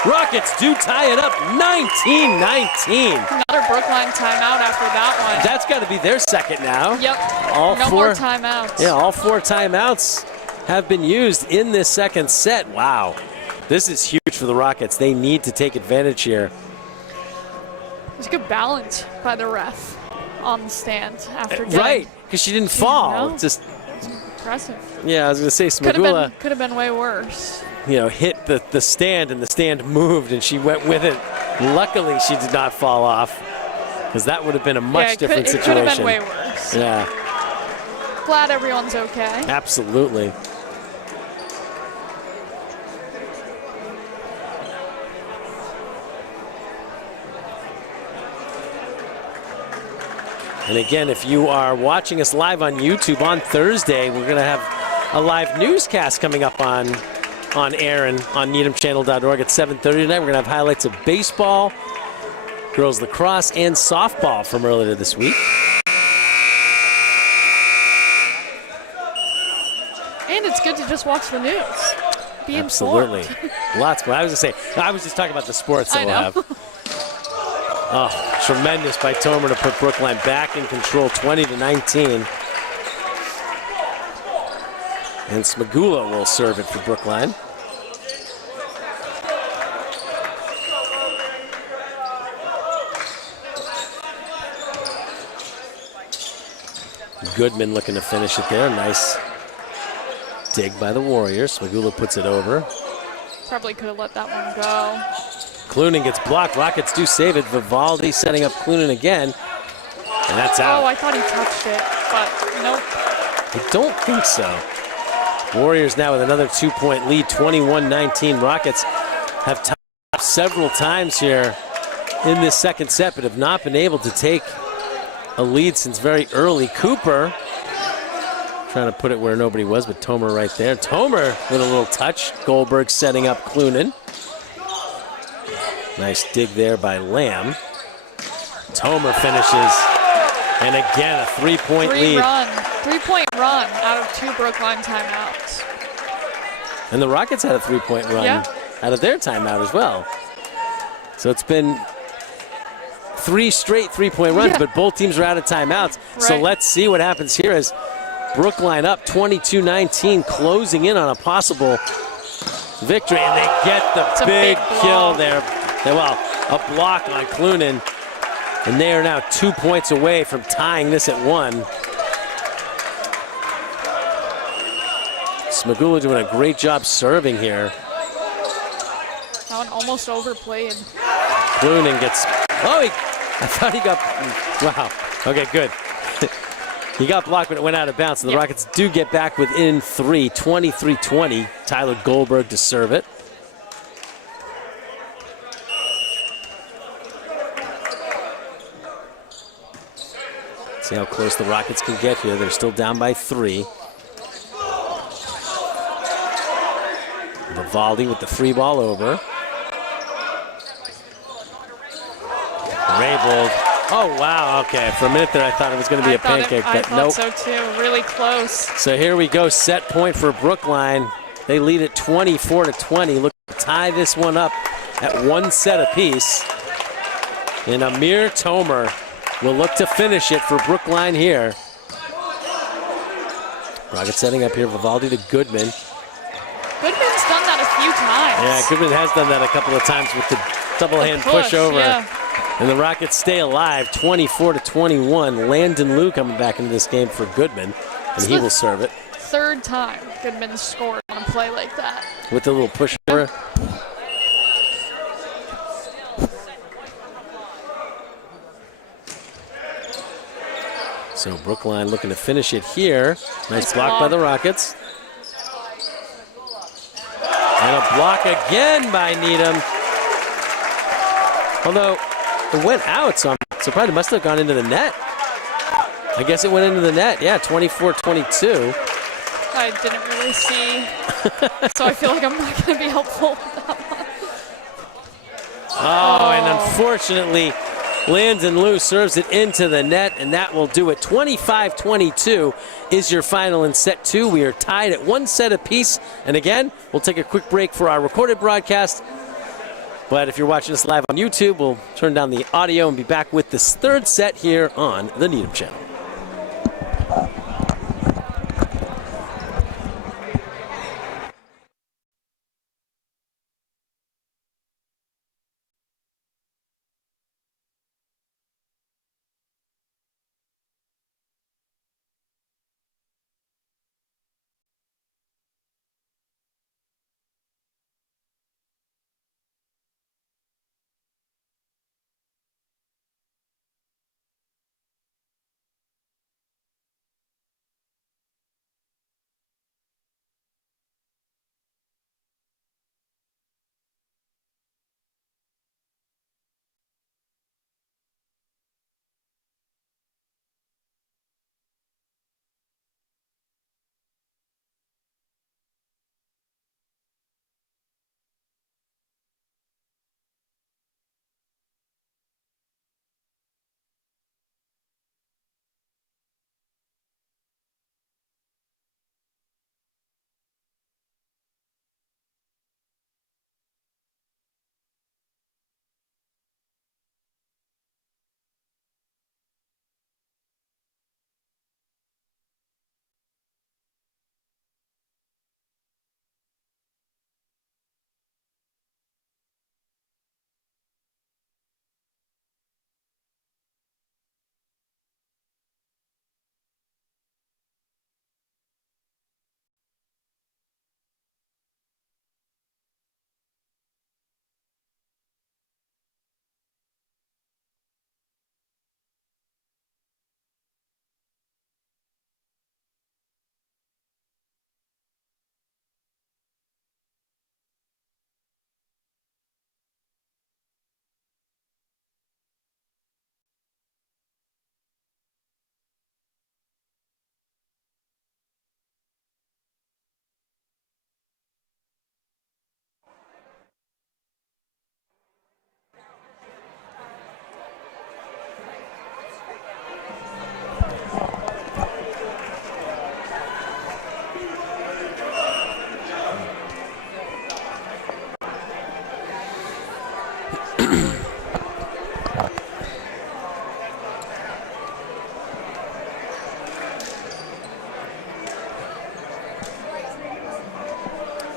Rockets do tie it up, 19-19. Another Brookline timeout after that one. That's got to be their second now. Yep, no 4 more timeouts. Yeah, all 4 timeouts have been used in this second set. Wow, this is huge for the Rockets. They need to take advantage here. There's good balance by the ref on the stand after getting, right, because she didn't fall. No. Just impressive. Yeah, I was going to say Smagula could have been way worse. You know, hit the stand, and the stand moved, and she went with it. Luckily, she did not fall off, because that would have been a much different situation. It could have been way worse. Yeah. Glad everyone's okay. Absolutely. And again, if you are watching us live on YouTube on Thursday, we're going to have a live newscast coming up on air and on needhamchannel.org at 7:30 tonight. We're going to have highlights of baseball, girls lacrosse, and softball from earlier this week. And it's good to just watch the news. Be Absolutely. informed. Lots. But I was going to say, I was just talking about the sports that we'll have. Oh, tremendous by Tomer to put Brookline back in control, 20-19. And Smagula will serve it for Brookline. Goodman looking to finish it there. Nice dig by the Warriors. Smagula puts it over. Probably could have let that one go. Clunan gets blocked. Rockets do save it. Vivaldi setting up Clunan again. And that's out. Oh, I thought he touched it, but nope. I don't think so. Warriors now with another 2-point lead, 21-19. Rockets have tied several times here in this second set, but have not been able to take a lead since very early. Cooper trying to put it where nobody was, but Tomer right there. Tomer with a little touch. Goldberg setting up Clunan. Nice dig there by Lamb. Tomer finishes, and again a 3-point lead. 3-point run out of 2 Brookline timeouts. And the Rockets had a 3-point run out of their timeout as well. So it's been 3 straight 3-point runs, but both teams are out of timeouts. Right. So let's see what happens here as Brookline up 22-19, closing in on a possible victory, and they get the big kill there. Well, a block on Clunan, and they are now 2 points away from tying this at 1. Smagula doing a great job serving here. That one almost overplayed. Clunan gets, I thought he got, wow, okay, good. He got blocked, but it went out of bounds, and the Rockets do get back within 3, 23-20. Tyler Goldberg to serve it. See how close the Rockets can get here. They're still down by 3. Vivaldi with the free ball over. Raybold. Oh, wow. Okay, for a minute there I thought it was going to be a pancake, but nope. I thought so too. Really close. So here we go. Set point for Brookline. They lead at 24-20. Look to tie this one up at 1 set apiece. And Amir Tomer will look to finish it for Brookline here. Rockets setting up here. Vivaldi to Goodman. Goodman's done that a few times. Yeah, Goodman has done that a couple of times with the double hand push over. Yeah. And the Rockets stay alive, 24-21. Landon Liu coming back into this game for Goodman, and he will serve it. Third time Goodman scored on a play like that. With the little push over. So Brookline looking to finish it here. Nice block by the Rockets. And a block again by Needham. Although it went out, so I'm surprised it must have gone into the net. I guess it went into the net. Yeah, 24-22. I didn't really see, so I feel like I'm not going to be helpful with that one. Oh, and unfortunately, Landon Liu serves it into the net, and that will do it. 25-22 is your final in set two. We are tied at one set apiece. And again, we'll take a quick break for our recorded broadcast. But if you're watching us live on YouTube, we'll turn down the audio and be back with this third set here on the Needham channel.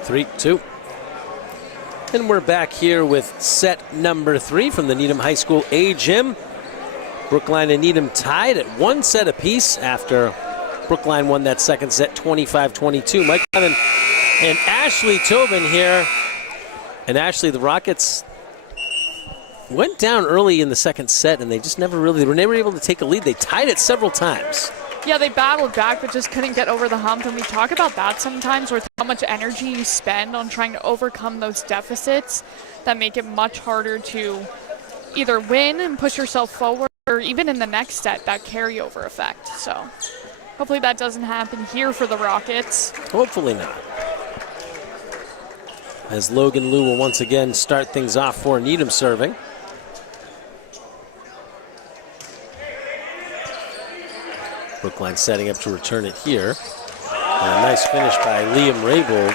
Three, two. And we're back here with set number three from the Needham High School A Gym. Brookline and Needham tied at one set apiece after Brookline won that second set 25-22. Mike Levin and Ashleigh Tobin here. And Ashleigh, the Rockets went down early in the second set and they just they were never able to take a lead. They tied it several times. Yeah, they battled back, but just couldn't get over the hump. And we talk about that sometimes, with how much energy you spend on trying to overcome those deficits that make it much harder to either win and push yourself forward, or even in the next set, that carryover effect. So hopefully that doesn't happen here for the Rockets. Hopefully not. As Logan Liu will once again start things off for Needham serving. Brookline setting up to return it here. And a nice finish by Liam Raybould.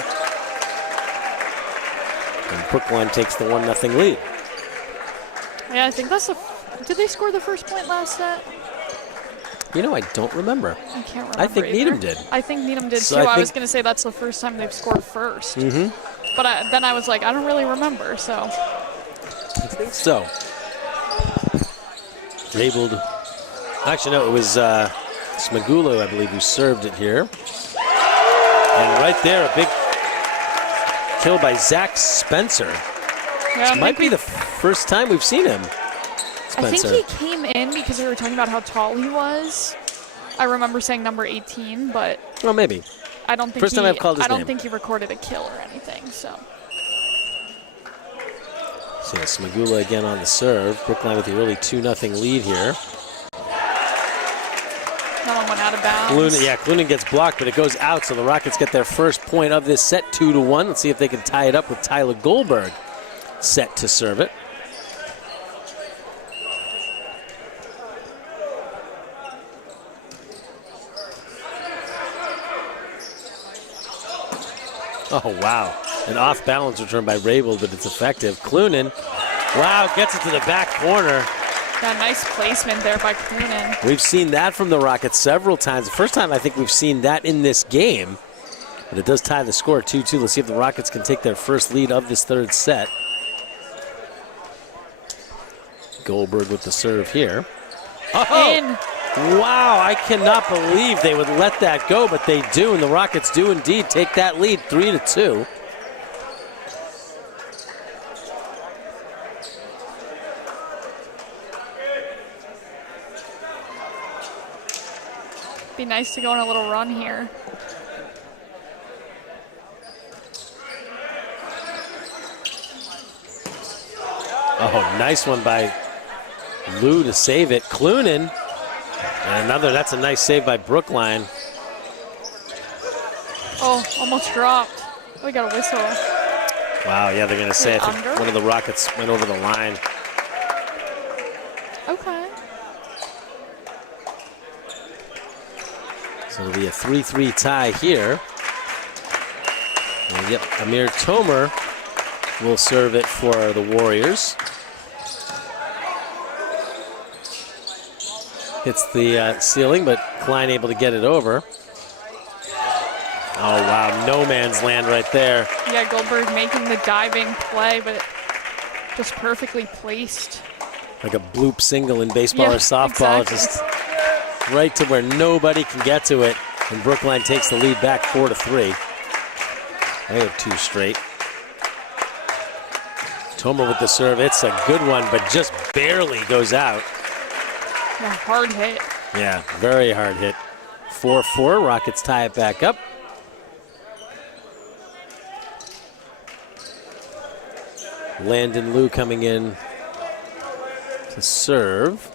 And Brookline takes the 1-0 lead. Yeah, I think that's Did they score the first point last set? You know, I don't remember. I can't remember. I think either. Needham did. I think Needham did So too. I was going to say that's the first time they've scored first. But then I was like, I don't really remember, so. So, Rabel. Actually, no, it was Smagulu, I believe, who served it here. And right there, a big kill by Zach Spencer. Yeah, This might be the first time we've seen him. Spencer. I think he came in because we were talking about how tall he was. I remember saying number 18, but Well, maybe. I don't think First time I've called his I don't name. think he recorded a kill or anything. So Yeah, Smagula again on the serve. Brookline with the early 2-0 lead here. no one went out of bounds. Clunan gets blocked, but it goes out, so the Rockets get their first point of this set, 2-1. Let's see if they can tie it up with Tyler Goldberg set to serve it. Oh, wow. An off-balance return by Rabel, but it's effective. Clunan, wow, gets it to the back corner. Yeah, nice placement there by Clunan. We've seen that from the Rockets several times. The first time I think we've seen that in this game. But it does tie the score 2-2. Let's see if the Rockets can take their first lead of this third set. Goldberg with the serve here. Oh! In. Wow, I cannot believe they would let that go, but they do, and the Rockets do indeed take that lead 3-2. Be nice to go on a little run here. Oh, nice one by Lou to save it. Clunan. And that's a nice save by Brookline. Oh, almost dropped. We got a whistle. Wow, yeah, they're going to say I think under? one of the Rockets went over the line. Okay. So it'll be a 3-3 tie here. And yep, Amir Tomer will serve it for the Warriors. Hits the ceiling, but Klein able to get it over. Oh, wow, no man's land right there. Yeah, Goldberg making the diving play, but just perfectly placed. Like a bloop single in baseball or softball, exactly. just right to where nobody can get to it. And Brookline takes the lead back 4-3. They have two straight. Tomer with the serve. It's a good one, but just barely goes out. Yeah, hard hit. Yeah, very hard hit. 4-4. Rockets tie it back up. Landon Liu coming in to serve.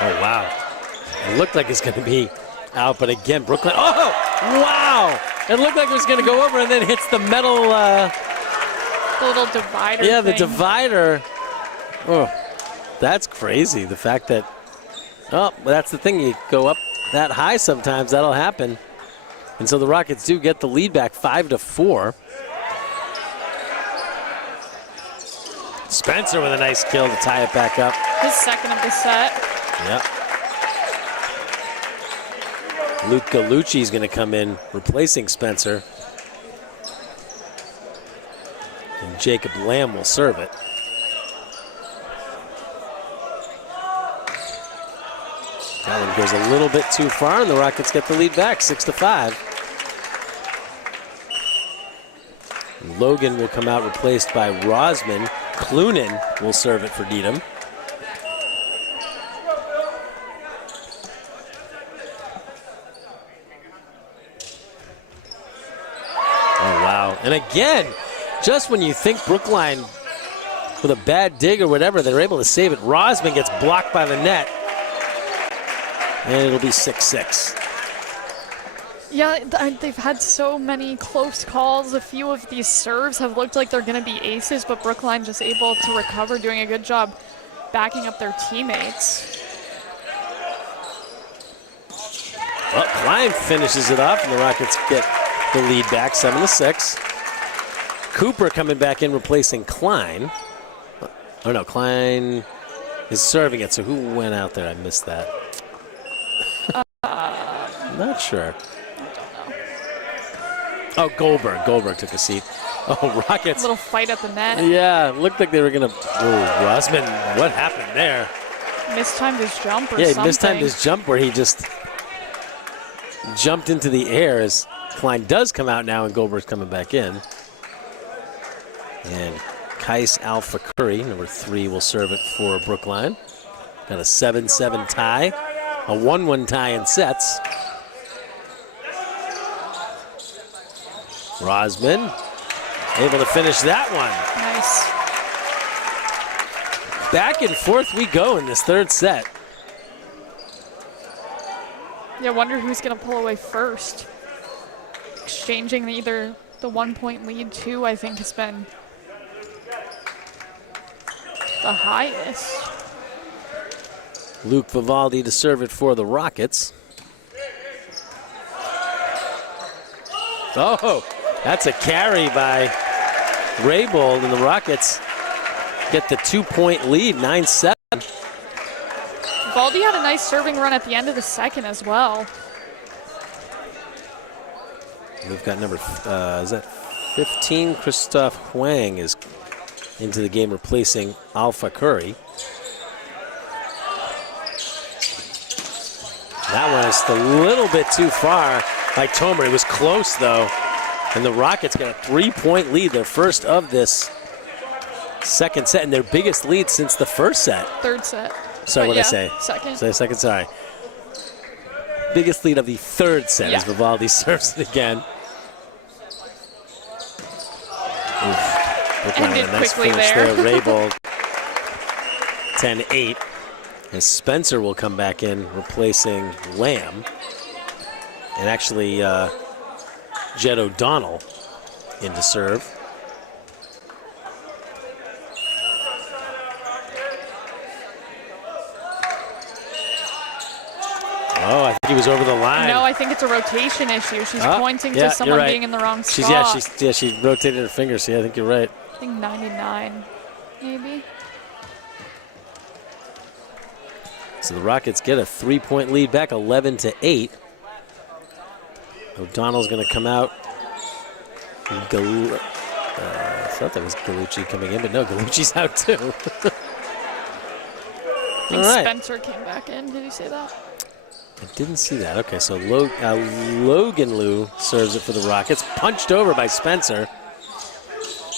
Oh, wow. It looked like it's going to be out, but again, Brookline. Oh, wow. It looked like it was going to go over and then hits the metal. The little divider Yeah, the thing. divider. Oh, that's crazy. The fact that, oh, that's the thing. You go up that high sometimes, that'll happen. And so the Rockets do get the lead back 5-4. Spencer with a nice kill to tie it back up. His second of the set. Yep. Luke Gallucci is going to come in replacing Spencer. And Jacob Lamb will serve it. That one goes a little bit too far, and the Rockets get the lead back, 6-5. Logan will come out replaced by Rosman. Clunan will serve it for Needham. Oh, wow. And again, just when you think Brookline with a bad dig or whatever, they're able to save it. Rosman gets blocked by the net. And it'll be 6-6. Yeah, they've had so many close calls. A few of these serves have looked like they're going to be aces, but Brookline just able to recover, doing a good job backing up their teammates. Well, Klein finishes it off, and the Rockets get the lead back, 7-6. Cooper coming back in, replacing Klein. Oh no, Klein is serving it, so who went out there? I missed that. Not sure. I don't know. Oh, Goldberg. Goldberg took a seat. Oh, Rockets. A little fight at the net. Yeah, looked like they were going to. Oh, Rosman, what happened there? Mistimed his jump or something. Yeah, he mistimed his jump where he just jumped into the air as Klein does come out now and Goldberg's coming back in. And Kais Alpha Curry, number 3, will serve it for Brookline. Got a 7-7 tie, a 1-1 tie in sets. Rosman able to finish that one. Nice. Back and forth we go in this third set. Yeah, wonder who's going to pull away first. Exchanging either the 1-point lead, too, I think has been the highest. Luke Vivaldi to serve it for the Rockets. Oh, that's a carry by Raybould, and the Rockets get the 2-point lead, 9-7. Vivaldi had a nice serving run at the end of the second as well. We've got number, is that 15? Christoph Huang is into the game, replacing Alpha Curry. That one is just a little bit too far by Tomer. It was close, though. And the Rockets got a 3-point lead, their first of this second set, and their biggest lead since the first set. Third set. Sorry, what did I say? Second. Say second, sorry. Biggest lead of the third set as Vivaldi serves it again. Ended nice quickly finish there. Raybould, 10-8. And Spencer will come back in, replacing Lamb. And actually, Jed O'Donnell in to serve. Oh, I think he was over the line. No, I think it's a rotation issue. She's pointing to someone being in the wrong spot. She rotated her fingers. Yeah, I think you're right. I think 99, maybe. So the Rockets get a 3-point lead back, 11-8. O'Donnell's going to come out. I thought that was Gallucci coming in, but no, Gallucci's out too. I think Spencer came back in. Did you say that? I didn't see that. Okay, so Logan Liu serves it for the Rockets. Punched over by Spencer.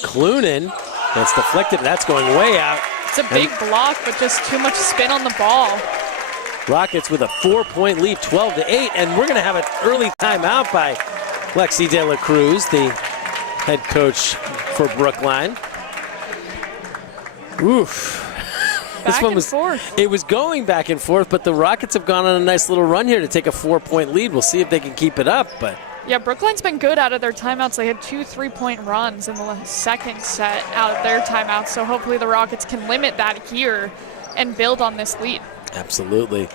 Clunan, that's deflected. That's going way out. It's a big block, but just too much spin on the ball. Rockets with a 4-point lead, 12-8, and we're going to have an early timeout by Lexi De La Cruz, the head coach for Brookline. Oof. Back and forth. It was going back and forth, but the Rockets have gone on a nice little run here to take a 4-point lead. We'll see if they can keep it up. But yeah, Brookline's been good out of their timeouts. They had 2 3-point runs in the second set out of their timeouts, so hopefully the Rockets can limit that here and build on this lead. Absolutely.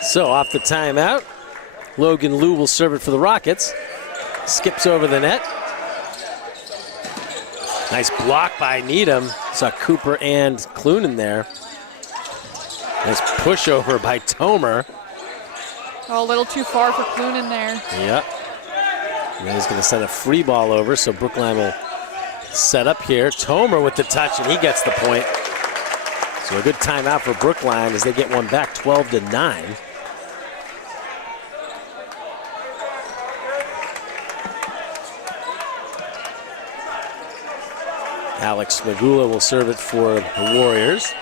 So off the timeout, Logan Liu will serve it for the Rockets. Skips over the net. Nice block by Needham. Saw Cooper and Clunan there. Nice pushover by Tomer. Oh, a little too far for Clunan there. Yep. And then he's going to send a free ball over, so Brookline will set up here. Tomer with the touch, and he gets the point. So a good timeout for Brookline as they get one back, 12-9. Alex Magula will serve it for the Warriors.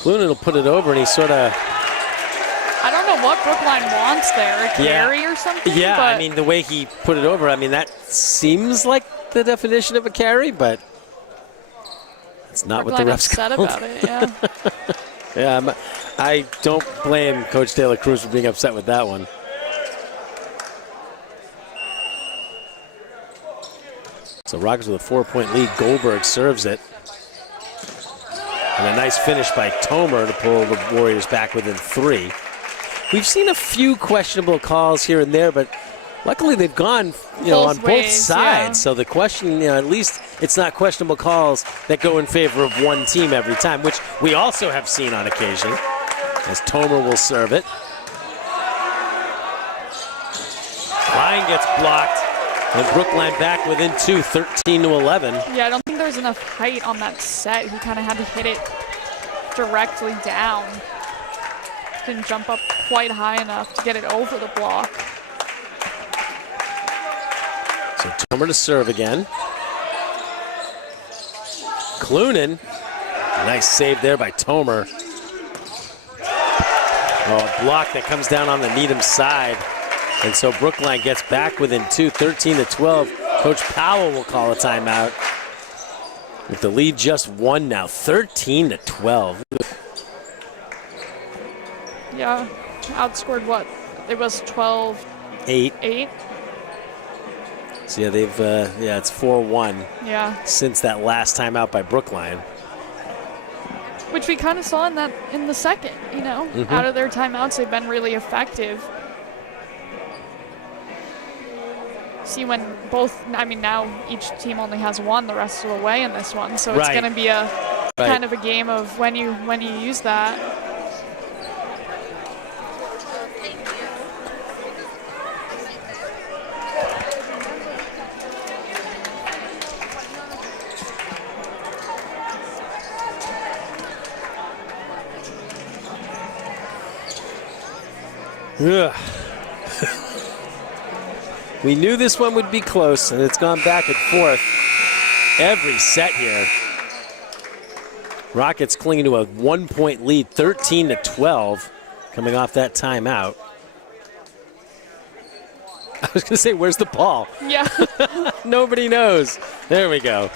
Clunan will put it over, and he sort of... I don't know what Brookline wants there, a carry or something? Yeah, but I mean, the way he put it over, I mean, that seems like the definition of a carry, but it's not what the refs upset about it, yeah. Yeah, I don't blame Coach De La Cruz for being upset with that one. So Rockets with a 4-point lead. Goldberg serves it. And a nice finish by Tomer to pull the Warriors back within 3. We've seen a few questionable calls here and there, but luckily they've gone, on both sides. Yeah. So the question, at least it's not questionable calls that go in favor of one team every time, which we also have seen on occasion, as Tomer will serve it. Line gets blocked, and Brookline back within 2, 13-11. Yeah, I don't think there was enough height on that set. He kind of had to hit it directly down. Didn't jump up quite high enough to get it over the block. So Tomer to serve again. Clunan, nice save there by Tomer. Oh, a block that comes down on the Needham side. And so Brookline gets back within 2, 13-12. Coach Powell will call a timeout. With the lead just 1 now, 13-12. Yeah, outscored what? It was 12-8. So yeah, they've it's 4-1. Yeah. Since that last time out by Brookline. Which we kind of saw in the second, Out of their timeouts, they've been really effective. See, when now each team only has one, the rest are away in this one, so it's going to be a kind of a game of when you use that. Ugh. We knew this one would be close, and it's gone back and forth every set here. Rockets clinging to a 1-point lead, 13-12, coming off that timeout. I was going to say, where's the ball? Yeah. Nobody knows. There we go.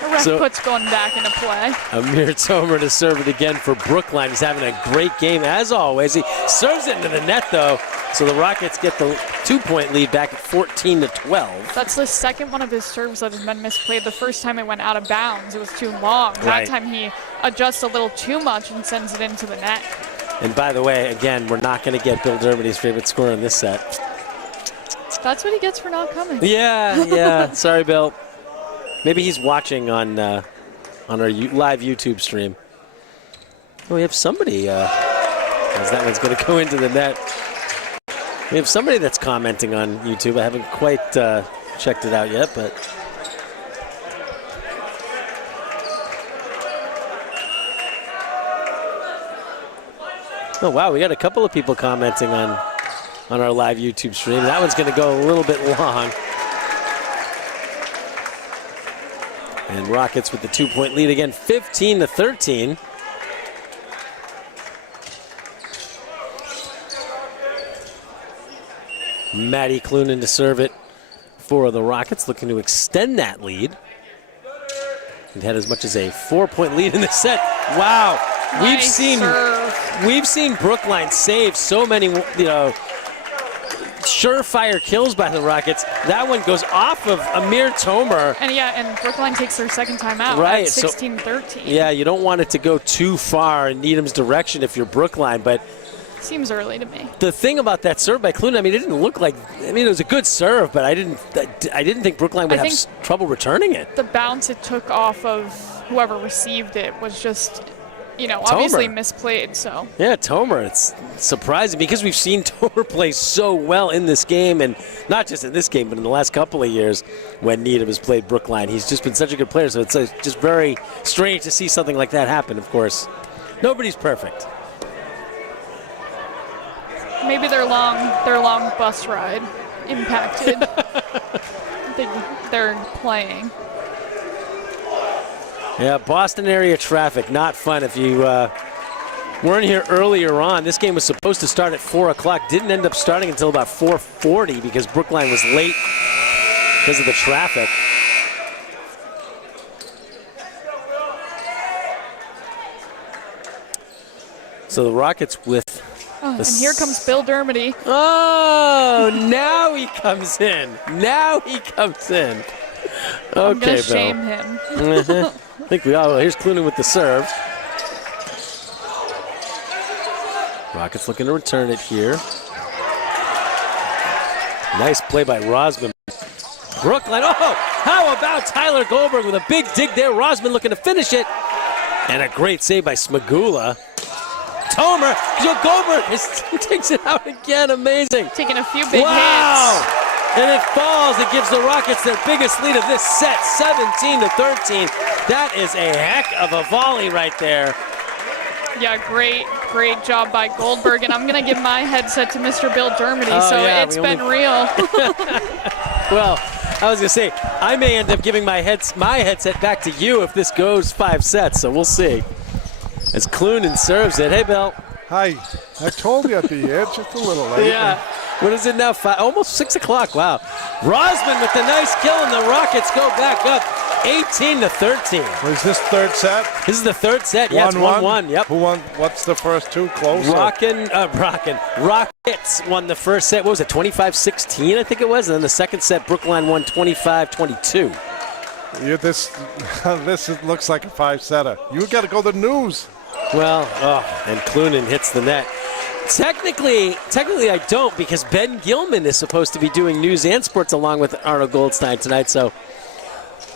The ref puts going back into play. Amir Tomer to serve it again for Brookline. He's having a great game, as always. He serves it into the net, though. So the Rockets get the 2-point lead back at 14-12. That's the second one of his serves that has been misplayed. The first time it went out of bounds, it was too long. That time he adjusts a little too much and sends it into the net. And by the way, again, we're not going to get Bill Dermody's favorite scorer in this set. That's what he gets for not coming. Yeah. Sorry, Bill. Maybe he's watching on our live YouTube stream. Oh, we have somebody. As that one's going to go into the net. We have somebody that's commenting on YouTube. I haven't quite checked it out yet, but. Oh, wow, we got a couple of people commenting on our live YouTube stream. That one's going to go a little bit long. And Rockets with the 2-point lead again, 15-13. Maddie Clunan to serve it for the Rockets, looking to extend that lead. It had as much as a 4-point lead in the set. Wow, nice we've seen Brookline save so many, surefire kills by the Rockets. That one goes off of Amir Tomer. And Brookline takes their second time out at 16-13. Yeah, you don't want it to go too far in Needham's direction if you're Brookline, but seems early to me. The thing about that serve by Clunan, it didn't look like, it was a good serve, but I didn't think Brookline would have trouble returning it. The bounce it took off of whoever received it was just, obviously misplayed. So yeah, Tomer, it's surprising because we've seen Tomer play so well in this game, and not just in this game, but in the last couple of years when Needham has played Brookline. He's just been such a good player, so it's just very strange to see something like that happen. Of course, nobody's perfect. Maybe their long bus ride. impacted. They're playing. Yeah, Boston area traffic, not fun. If you weren't here earlier on, this game was supposed to start at 4 o'clock. Didn't end up starting until about 4:40 because Brookline was late because of the traffic. So the Rockets with... and here comes Bill Dermody. Oh, now he comes in. Now he comes in. Okay, I'm going to Bill. shame him. I think we all. Here's Clunan with the serve. Rockets looking to return it here. Nice play by Rosman. Brookline. Oh, how about Tyler Goldberg with a big dig there. Rosman looking to finish it. And a great save by Smagula. Tomer. Goldberg takes it out again. Amazing. Taking a few big hits. And it falls. It gives the Rockets their biggest lead of this set, 17-13. That is a heck of a volley right there. Yeah, great job by Goldberg. And I'm going to give my headset to Mr. Bill Dermody, it's been real. Well, I was going to say, I may end up giving my headset back to you if this goes 5 sets, so we'll see. As Clunan serves it. Hey, Bill. Hi. I told you I'd be here, just a little late. Yeah. What is it now? Almost 6 o'clock. Wow. Rosman with the nice kill, and the Rockets go back up 18-13. Was this third set? This is the third set. Yeah, it's 1-1. Yep. Who won? What's the first two? Close? Rockets won the first set. What was it? 25-16, I think it was. And then the second set, Brookline won 25-22. This looks like a 5-setter. You got to go to the news. Well, and Clunan hits the net. Technically, I don't, because Ben Gilman is supposed to be doing news and sports along with Arnold Goldstein tonight, so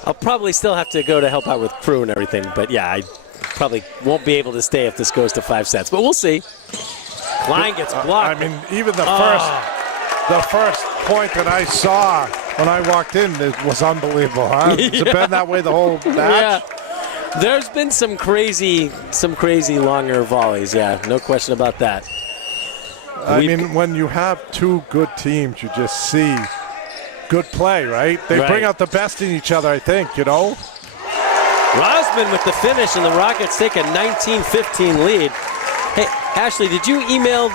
I'll probably still have to go to help out with crew and everything. But yeah, I probably won't be able to stay if this goes to 5 sets, but we'll see. Klein gets blocked. I mean, even the first point that I saw when I walked in, it was unbelievable, huh? It's been that way the whole match. Yeah. There's been some crazy longer volleys, yeah, no question about that. I mean, when you have two good teams, you just see good play, right? They bring out the best in each other, I think, you know? Rosman with the finish, and the Rockets take a 19-15 lead. Hey, Ashleigh, did you email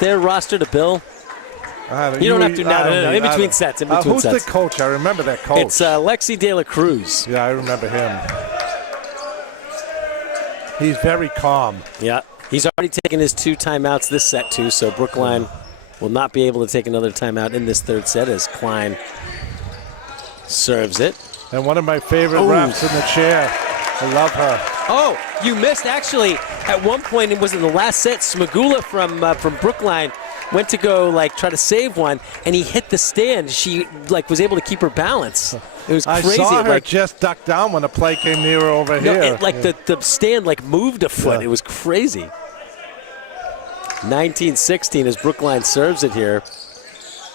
their roster to Bill? You don't have to now. No, in between sets. Who's the coach? I remember that coach. It's Lexi De La Cruz. Yeah, I remember him. He's very calm. Yeah. He's already taken his 2 timeouts this set, too, so Brookline will not be able to take another timeout in this third set as Klein serves it. And one of my favorite refs in the chair. I love her. Oh, you missed, actually. At one point, it was in the last set, Smagula from Brookline went to go try to save one, and he hit the stand. She was able to keep her balance. It was crazy. I saw her just duck down when the play came near over here. The stand moved a foot. Yeah. It was crazy. 19-16 as Brookline serves it here.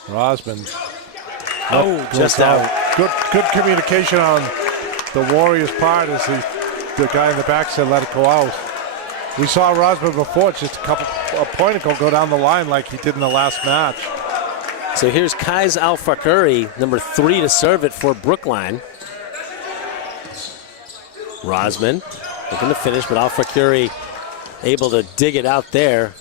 Rosman. Just out. Good communication on the Warriors' part as the guy in the back said let it go out. We saw Rosman before, just a point ago, go down the line like he did in the last match. So here's Kais Al-Fakuri, number 3, to serve it for Brookline. Rosman looking to finish, but Al-Fakuri able to dig it out there.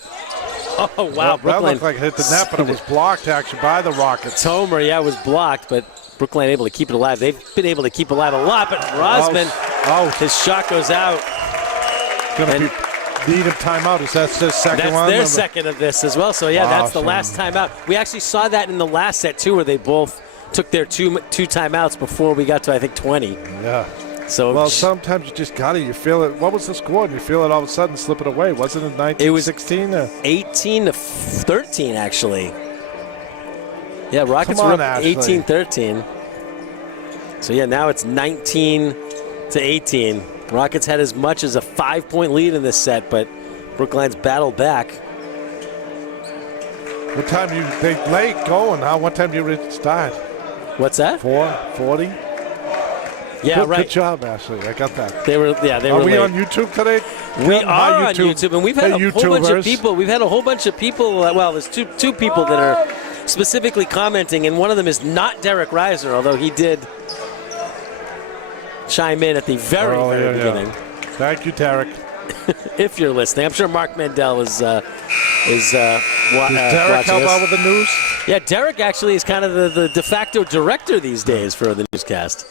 Oh, wow. Well, Brookline. That looked like it hit the net, but it was blocked, actually, by the Rockets. Tomer, it was blocked, but Brookline able to keep it alive. They've been able to keep alive a lot, but Rosman, his shot goes out. Going to Needham timeout. Is that the second one? That's their second of this as well. So, yeah, that's the last timeout. We actually saw that in the last set, too, where they both took their two timeouts before we got to, I think, 20. Yeah. So well, sometimes you just got it. You feel it. What was the score? And you feel it all of a sudden slip it away. Wasn't it 19-16? It was 18-13, actually. Yeah, Rockets were up 18-13. So, yeah, now it's 19-18. Rockets had as much as a 5-point lead in this set, but Brookline's battled back. What time they late going? What time do you start? What's that? 4:40. Yeah, right. Good job, Ashleigh. I got that. They were Are we late. on YouTube today? We are on YouTube, and we've had a whole bunch of people. We've had a whole bunch of people. Well, there's two people that are specifically commenting, and one of them is not Derek Reiser, although he did chime in at the very beginning. Thank you, Derek. If you're listening, I'm sure Mark Mandel is Does Derek help out with the news? Yeah, Derek actually is kind of the de facto director these days for the newscast.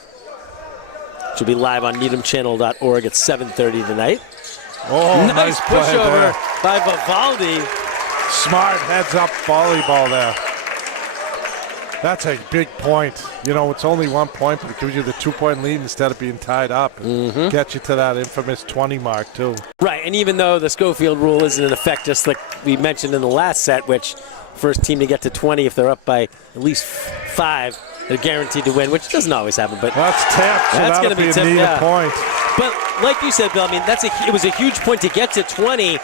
Which will be live on needhamchannel.org at 7:30 tonight. Oh, nice pushover by Vivaldi. Smart heads-up volleyball there. That's a big point. You know, it's only 1 point, but it gives you the 2-point lead instead of being tied up. Get you to that infamous 20 mark, too. Right, and even though the Schofield rule isn't in effect, just like we mentioned in the last set, which first team to get to 20, if they're up by at least 5, they're guaranteed to win, which doesn't always happen. But that's tipped, so that's going to be tipped, a point. But like you said, Bill, I mean, it was a huge point to get to 20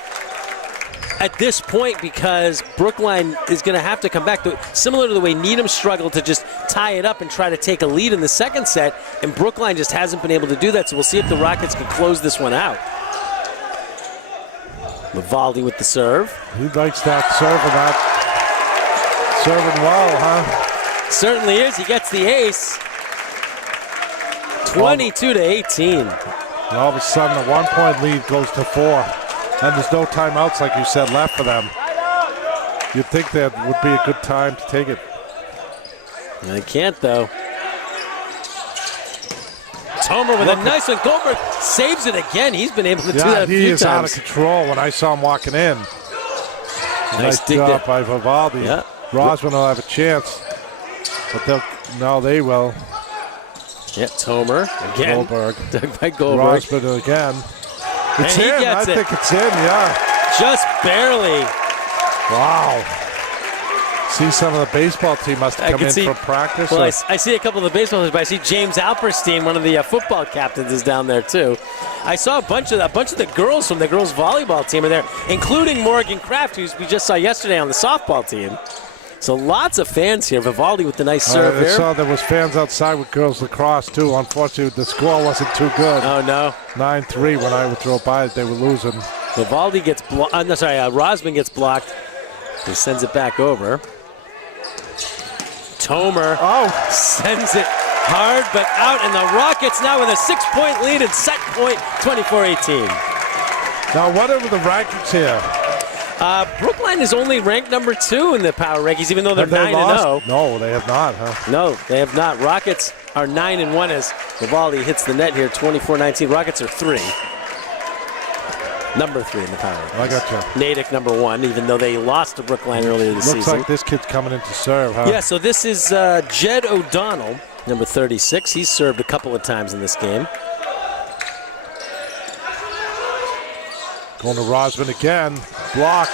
at this point because Brookline is going to have to come back. Similar to the way Needham struggled to just tie it up and try to take a lead in the second set, and Brookline just hasn't been able to do that, so we'll see if the Rockets can close this one out. Vivaldi with the serve. He likes that serve and that. Serving well, huh? Certainly is. He gets the ace. 22-18. All of a sudden, the 1-point lead goes to 4. And there's no timeouts, like you said, left for them. You'd think that would be a good time to take it. They can't, though. Tomer with a nice one. Goldberg saves it again. He's been able to do that a few times. He is out of control when I saw him walking in. Nice job by Vivaldi. Yeah. Rosman will have a chance. But they will. Yeah, Tomer again. Goldberg. Dug by Goldberg. Rosman again. It's and he in. gets I think it's in, yeah. Just barely. Wow. See, some of the baseball team must have come in for practice. Well, I see a couple of the baseball players, but I see James Alperstein, one of the football captains, is down there too. I saw a bunch of the girls from the girls volleyball team are there, including Morgan Kraft, who we just saw yesterday on the softball team. So lots of fans here. Vivaldi with the nice serve here. I saw there was fans outside with girls lacrosse too. Unfortunately, the score wasn't too good. Oh no. 9-3 when I drove by it, they were losing. Vivaldi gets blocked. Rosman gets blocked. He sends it back over. Tomer sends it hard, but out, and the Rockets now with a 6-point lead and set point, 24-18. Now, what are the rankings here? Brookline is only ranked number 2 in the power rankings, even though they're 9-0. No, they have not, huh? No, they have not. Rockets are 9-1 as Vivaldi hits the net here, 24-19. Rockets are 3. Number 3 in the power rankings. I got you. Natick number 1, even though they lost to Brookline earlier this season. Looks like this kid's coming in to serve, huh? Yeah, so this is Jed O'Donnell, number 36. He's served a couple of times in this game. Going to Rosman again. Blocked.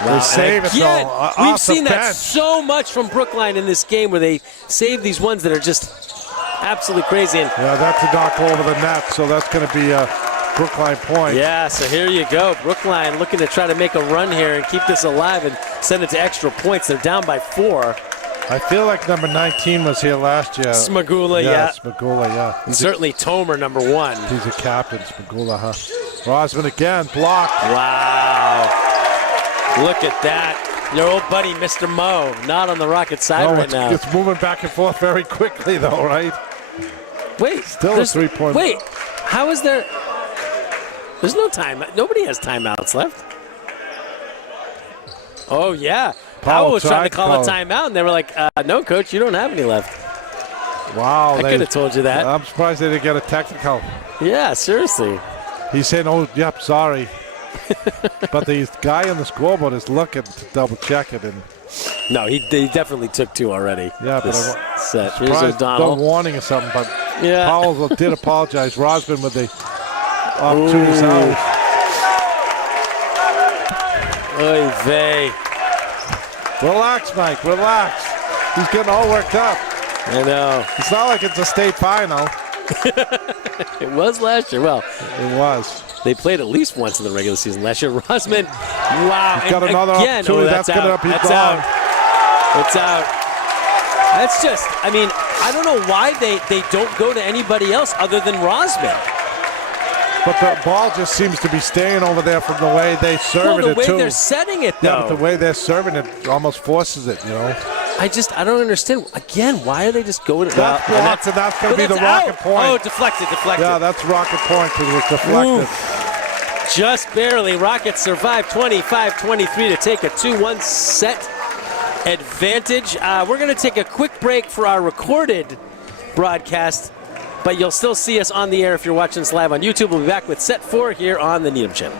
Wow, they save it, though. We've seen that so much from Brookline in this game where they save these ones that are just absolutely crazy. And yeah, that did not go over the net, so that's going to be a Brookline point. Yeah, so here you go. Brookline looking to try to make a run here and keep this alive and send it to extra points. They're down by 4. I feel like number 19 was here last year. Smagula, yeah. Smagula, yeah. And certainly Tomer, number 1. He's a captain, Smagula, huh? Rosman again, blocked. Wow. Look at that. Your old buddy, Mr. Mo, not on the Rocket side right now. It's moving back and forth very quickly, though, right? Wait. Still a 3-point. Wait. How is there? There's no time. Nobody has timeouts left. Oh, yeah. Powell was trying to call a timeout, and they were like, no, Coach, you don't have any left. Wow. I could have told you that. I'm surprised they didn't get a technical. Yeah, seriously. He's saying, oh, yep, sorry. But the guy on the scoreboard is looking to double-check it. And no, he definitely took 2 already. Yeah, but set. Here's O'Donnell. No warning or something, but yeah. Powell did apologize. Rosman with the opportunities out. Oy vey. Relax, Mike, relax. He's getting all worked up. I know. It's not like it's a state final. It was last year. Well, it was. They played at least once in the regular season last year. Rosman, wow. He's got another opportunity. That's going to be gone. It's out. That's just, I mean, I don't know why they don't go to anybody else other than Rosman. But the ball just seems to be staying over there from the way they serve it, too. The way they're setting it, though. Yeah, but the way they're serving it almost forces it, you know. I don't understand. Again, why are they just going? That's blocked, and that's going to be the Rocket point. Oh, deflected. Yeah, that's Rocket point because it was deflected. Oof. Just barely. Rockets survive 25-23 to take a 2-1 set advantage. We're going to take a quick break for our recorded broadcast, but you'll still see us on the air if you're watching us live on YouTube. We'll be back with set 4 here on the Needham channel.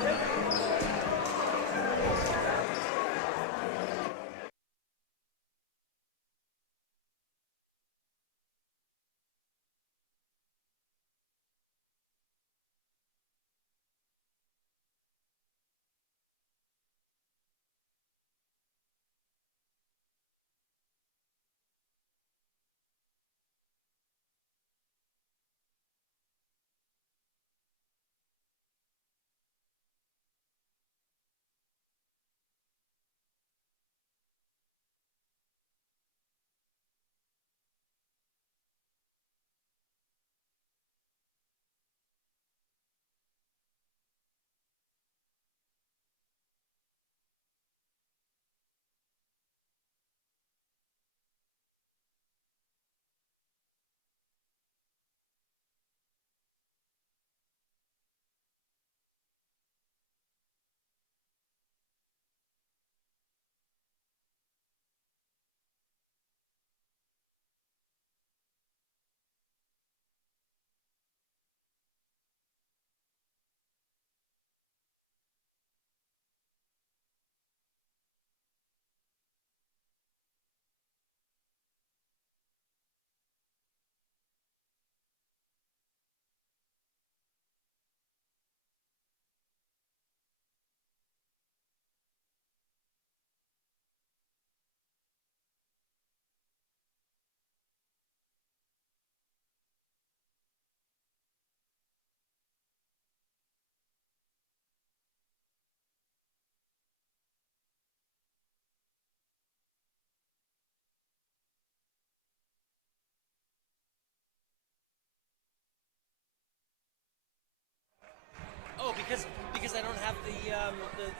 Oh, because I don't have the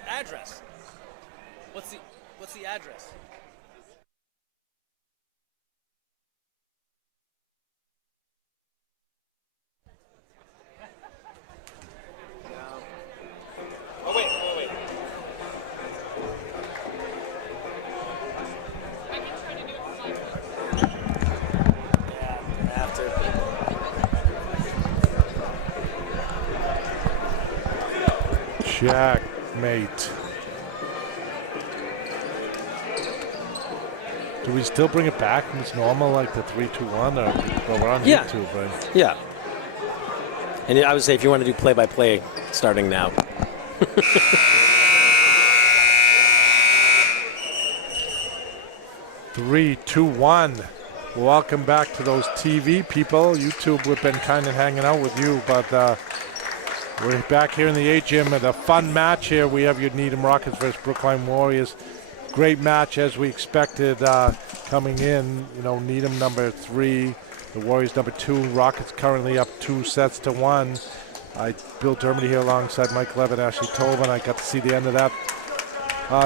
address. What's the address? Oh wait. I can try to do it. Yeah, I have to. Checkmate. Do we still bring it back and it's normal like the 3-2-1 or we're on YouTube, right? Yeah. And I would say if you want to do play-by-play starting now. 3-2-1. Welcome back to those TV people. YouTube, we've been kind of hanging out with you, but we're back here in the A gym at a fun match here. We have your Needham Rockets versus Brookline Warriors. Great match as we expected coming in. You know, Needham number 3, the Warriors number 2. Rockets currently up 2-1. Bill Dermody here alongside Mike Levin, Ashleigh Tobin. I got to see the end of that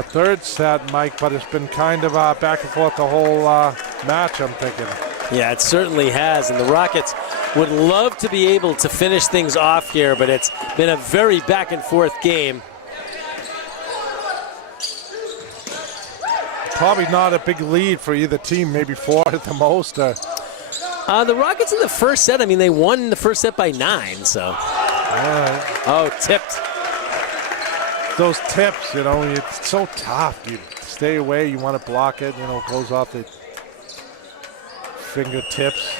third set, Mike, but it's been kind of back and forth the whole match, I'm thinking. Yeah, it certainly has, and the Rockets would love to be able to finish things off here, but it's been a very back and forth game. Probably not a big lead for either team, maybe 4 at the most. The Rockets in the first set, I mean, they won the first set by 9, so. Oh, tipped. Those tips, you know, it's so tough. You stay away, you want to block it, you know, it goes off the fingertips.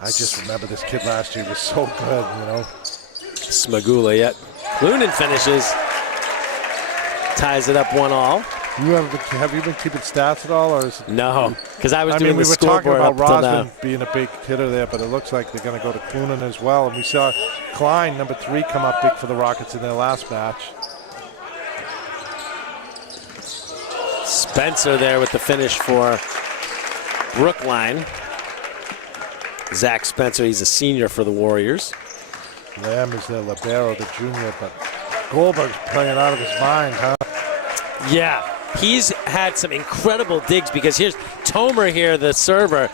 I just remember this kid last year was so good, you know. Smagula yet. Clunan finishes. Ties it up 1-1. Have you been keeping stats at all, or is it, no? Because I was doing the we were talking scoreboard about up Rosman being a big hitter there, but it looks like they're going to go to Clunan as well. And we saw Klein, number 3, come up big for the Rockets in their last match. Spencer there with the finish for Brookline. Zach Spencer, he's a senior for the Warriors. Lamb is their libero, the junior, but Goldberg's playing out of his mind, huh? Yeah. he's had some incredible digs because here's Tomer here, the server.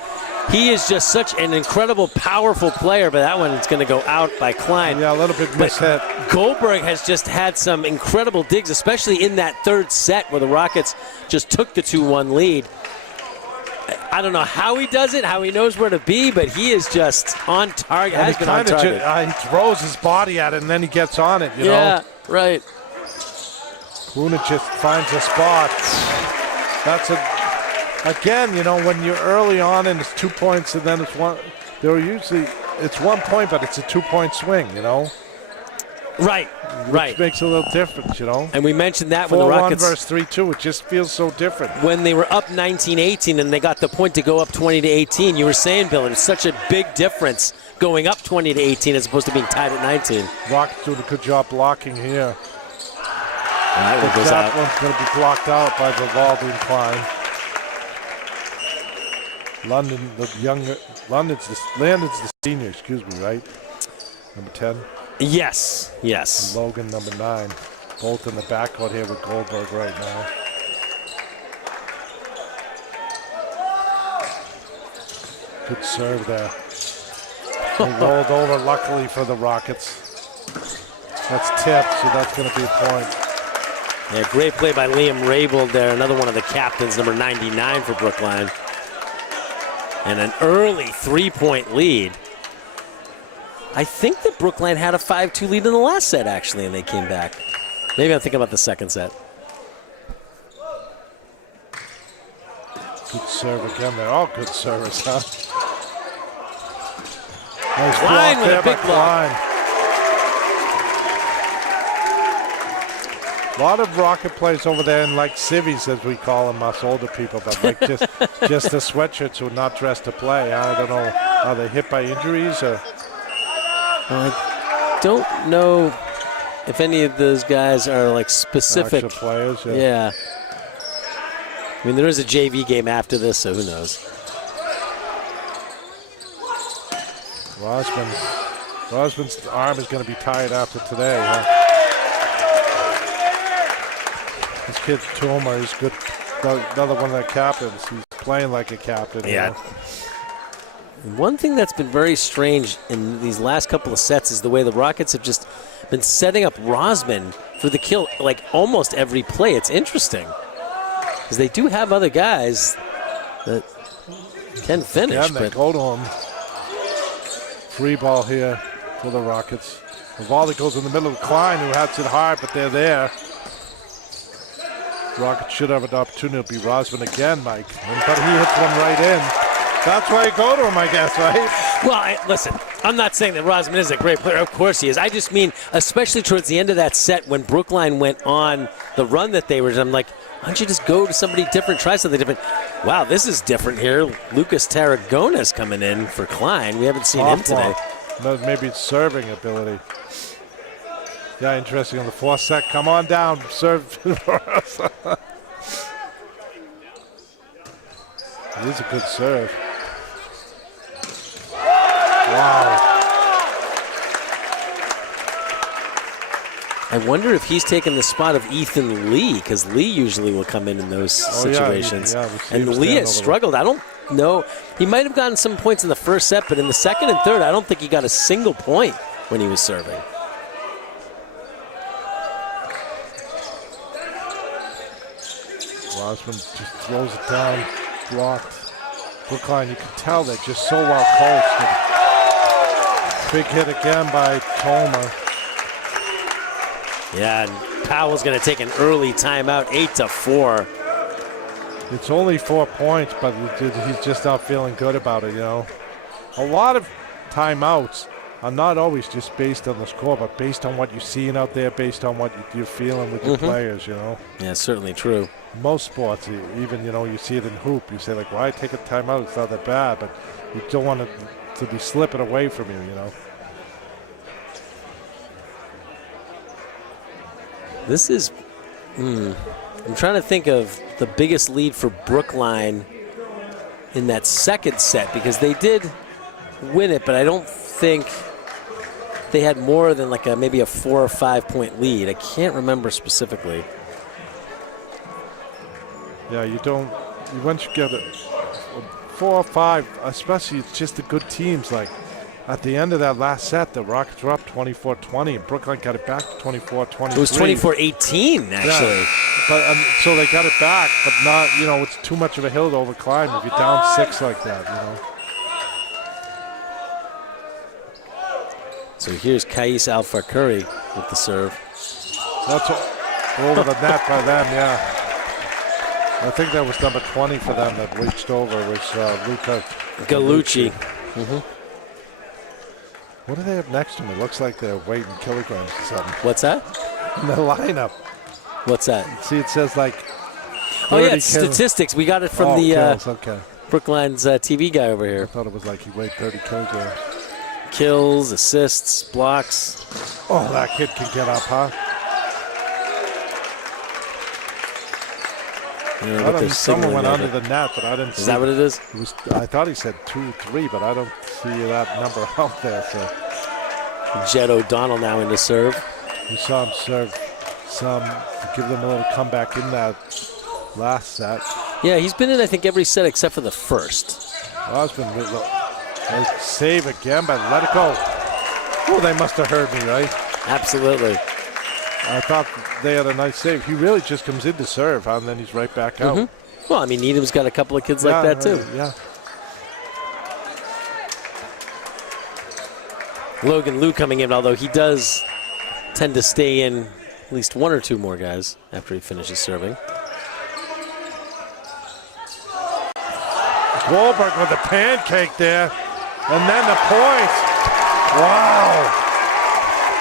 He is just such an incredible, powerful player, but that one is going to go out by Klein. Yeah, a little bit mishit. Goldberg has just had some incredible digs, especially in that third set where the Rockets just took the 2-1 lead. I don't know how he does it, how he knows where to be, but he is just on target, has been on target. He throws his body at it, and then he gets on it, you know? Yeah, right. Kuna just finds a spot. That's again, you know, when you're early on and it's 2 points and then it's one, it's 1 point, but it's a 2-point swing, you know? Right, Which makes a little difference, you know? And we mentioned that when the Rockets... 4-1 versus 3-2, it just feels so different. When they were up 19-18 and they got the point to go up 20-18, you were saying, Bill, it was such a big difference going up 20-18 as opposed to being tied at 19. Rockets doing a good job blocking here. That one's going to be blocked out by Vivaldi and Klein. Landon's the senior, excuse me, right? Number 10. Yes. And Logan, number 9. Both in the backcourt here with Goldberg right now. Good serve there. He rolled over, luckily for the Rockets. That's tipped, so that's going to be a point. Yeah, great play by Liam Raybould there, another one of the captains, number 99 for Brookline. And an early 3-point lead. I think that Brookline had a 5-2 lead in the last set, actually, and they came back. Maybe I'm thinking about the second set. Good serve again there. All good service, huh? Nice Klein block with there a big by block. Klein. A lot of Rocket plays over there in like civvies, as we call them, us older people, but like just the sweatshirts who are not dressed to play. I don't know, are they hit by injuries or? I don't know if any of those guys are like specific Actual players. Yeah. I mean, there is a JV game after this, so who knows? Rosman's arm is going to be tired after today, huh? This kid Tomer is good. Another one of the captains. He's playing like a captain. Yeah. You know? One thing that's been very strange in these last couple of sets is the way the Rockets have just been setting up Rosman for the kill like almost every play. It's interesting because they do have other guys that can finish. Yeah, they go to him. Free ball here for the Rockets. The volley goes in the middle of Klein, who has it hard, but they're there. Rockets should have an opportunity to beat Rosman again, Mike. But he hits one right in. That's why you go to him, I guess, right? Well, listen, I'm not saying that Rosman is a great player. Of course he is. I just mean, especially towards the end of that set when Brookline went on the run that they were, I'm like, why don't you just go to somebody different, try something different? Wow, this is different here. Lucas Tarragona's coming in for Klein. We haven't seen him today. Maybe it's serving ability. Yeah, interesting on the fourth set. Come on down, serve for us. It is a good serve. Wow. I wonder if he's taken the spot of Ethan Lee, because Lee usually will come in those situations. And Lee has struggled. I don't know. He might have gotten some points in the first set, but in the second and third, I don't think he got a single point when he was serving. Rosman just throws it down, blocked. Brookline, you can tell they're just so well coached. Big hit again by Tomer. Yeah, and Powell's going to take an early timeout, 8-4. It's only 4 points, but he's just not feeling good about it, you know. A lot of timeouts are not always just based on the score, but based on what you're seeing out there, based on what you're feeling with your players, you know. Yeah, certainly true. Most sports, even, you know, you see it in hoop, you say, like, why take a timeout? It's not that bad, but you don't want it to be slipping away from you, you know. This is, I'm trying to think of the biggest lead for Brookline in that second set, because they did win it, but I don't think they had more than like maybe a 4 or 5 point lead. I can't remember specifically. Yeah, you don't. Once you get it 4 or 5, especially it's just the good teams. Like at the end of that last set, the Rockets were up 24-20, and Brookline got it back to 24-23. It was 24-18 actually. Yeah. But so they got it back, but not. It's too much of a hill to overclimb if you're down 6 like that. So here's Kais Al-Fakuri with the serve. That's over the net by them, yeah. I think that was number 20 for them that reached over, was Luca Gallucci. What do they have next to him? It looks like they're weighing kilograms or something. What's that? In the lineup. What's that? See, it says like. Oh yeah, it's statistics. We got it from the okay. Brookline's TV guy over here. I thought it was like he weighed 30 kilograms. Kills, assists, blocks. Oh, that kid can get up, huh? Yeah, someone went under the net, but I didn't see. Is that what it is? I thought he said 2, 3, but I don't see that number out there. So. Jed O'Donnell now in the serve. We saw him serve to give them a little comeback in that last set. Yeah, he's been in, I think, every set except for the first. Osmond, save again, but let it go. Oh, they must have heard me, right? Absolutely. I thought they had a nice save. He really just comes in to serve, and then he's right back out. Well, I mean, Needham's got a couple of kids like that, too. Yeah. Logan Liu coming in, although he does tend to stay in at least 1 or 2 more guys after he finishes serving. Goldberg with a pancake there. And then the point. Wow.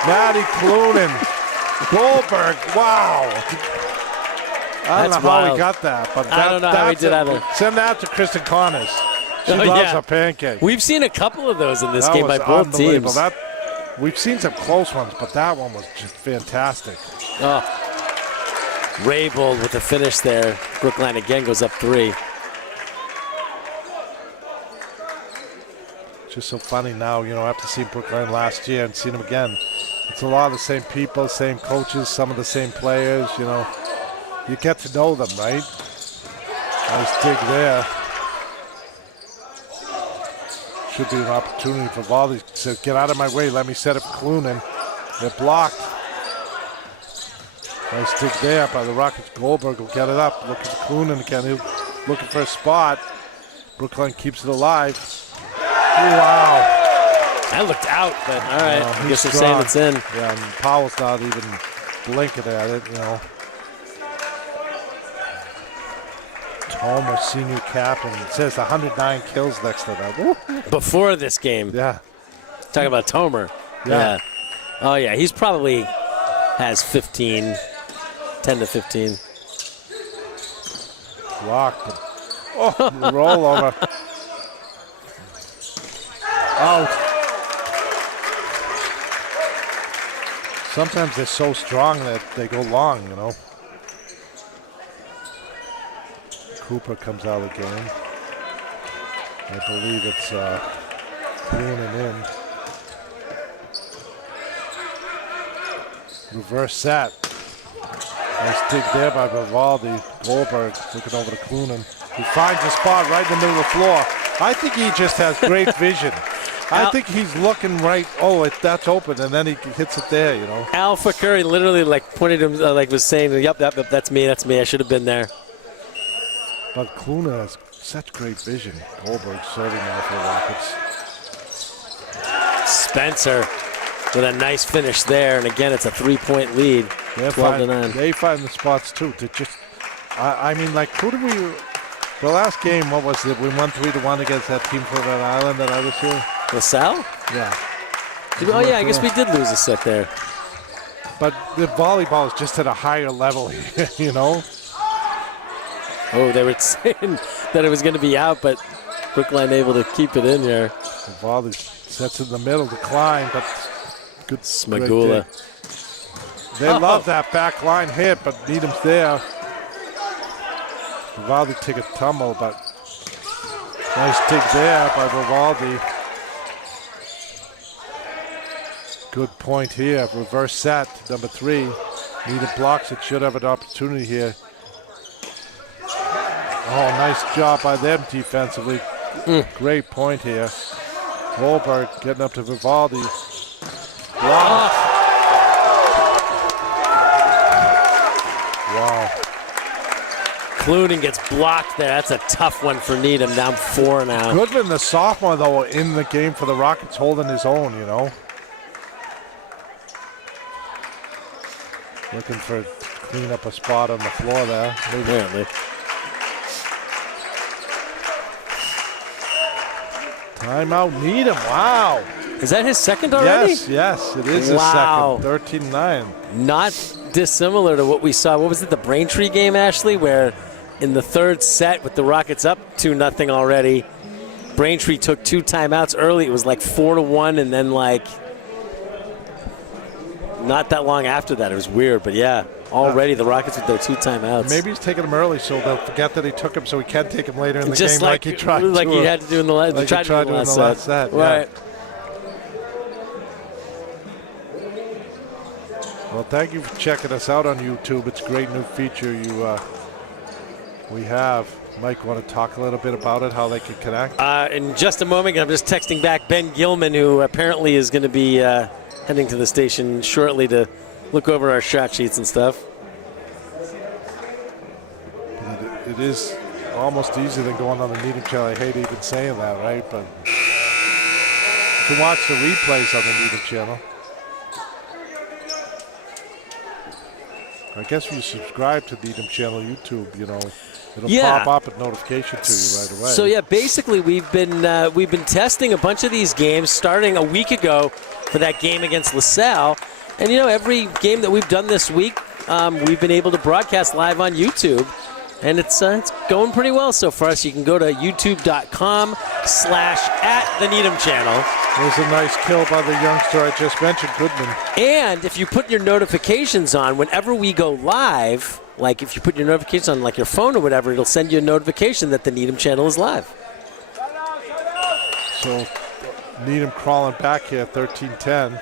Maddie Clunan. Goldberg, wow. I don't know how he got that, but I don't know how he did either. Send that to Kristen Connors. She loves a pancake. We've seen a couple of those in this game by both teams. We've seen some close ones, but that one was just fantastic. Oh. Raybold with the finish there. Brookline again goes up 3. Just so funny now, after seeing Brookline last year and seeing them again. It's a lot of the same people, same coaches, some of the same players, You get to know them, right? Nice dig there. Should be an opportunity for volley. So get out of my way. Let me set up Clunan. They're blocked. Nice dig there by the Rockets. Goldberg will get it up. Looking for Clunan again. He's looking for a spot. Brookline keeps it alive. Wow. That looked out, but all right. I guess they're saying it's in. Yeah, and Powell's not even blinking at it, Tomer, senior captain. It says 109 kills next to that. Woo. Before this game. Yeah. Talking about Tomer. Yeah. Oh, yeah. He's probably has 10 to 15. Blocked. Oh, roll over. Out. Sometimes they're so strong that they go long, Cooper comes out of the game. I believe it's Clunan in. Reverse set. Nice dig there by Vivaldi. Goldberg looking over to Clunan. He finds a spot right in the middle of the floor. I think he just has great vision. I think he's looking right. Oh, that's open, and then he hits it there, Al Fakuri literally pointed him, was saying, yep, that's me, I should have been there. But Clunan has such great vision. Goldberg serving now for the Rockets. Spencer with a nice finish there, and again, it's a 3-point lead, 12-9. They find the spots too. To just, who do we? The last game, what was it? We won 3-1 against that team from Rhode Island that I was here. LaSalle? Yeah. Oh yeah, I guess we did lose a set there. But the volleyball is just at a higher level here, Oh, they were saying that it was going to be out, but Brookline able to keep it in here. The volley sets in the middle, decline, but good. Smagula. They love that back line hit, but Needham's there. Vivaldi took a tumble, but nice dig there by Vivaldi. Good point here. Reverse set, number 3. Needham blocks it, should have an opportunity here. Oh, nice job by them defensively. Great point here. Goldberg getting up to Vivaldi. Wow. Wow. Clooney gets blocked there. That's a tough one for Needham. Down 4 now. Goodman, the sophomore, though, in the game for the Rockets, holding his own, you know. Looking for clean up a spot on the floor there. Apparently. Timeout, Needham. Wow. Is that his second already? Yes, it is his second. 13-9. Not dissimilar to what we saw. What was it, the Braintree game, Ashleigh, where in the third set with the Rockets up 2-0 already, Braintree took 2 timeouts early. It was like 4-1, and then like not that long after that. It was weird, but yeah, already the Rockets with their 2 timeouts. Maybe he's taking them early so they'll forget that he took them so he can take them later in the game like he tried like to. He had to do in the last, like tried to do in the last set. Right. Yeah. Well, thank you for checking us out on YouTube. It's a great new feature we have. Mike, want to talk a little bit about it, how they can connect? In just a moment, I'm just texting back Ben Gilman, who apparently is going to be heading to the station shortly to look over our shot sheets and stuff. It is almost easier than going on the Needham channel. I hate even saying that, right? But you can watch the replays on the Needham channel. I guess if you subscribe to Needham channel YouTube, you know, it'll pop up a notification to you right away. So yeah, basically we've been testing a bunch of these games starting a week ago for that game against LaSalle, and you know, every game that we've done this week, we've been able to broadcast live on YouTube, and it's going pretty well so far. So you can go to youtube.com/@the-Needham channel. There's a nice kill by the youngster I just mentioned, Goodman. And if you put your notifications on, whenever we go live, like if you put your notifications on like your phone or whatever, it'll send you a notification that the Needham channel is live. So Needham crawling back here, 13-10.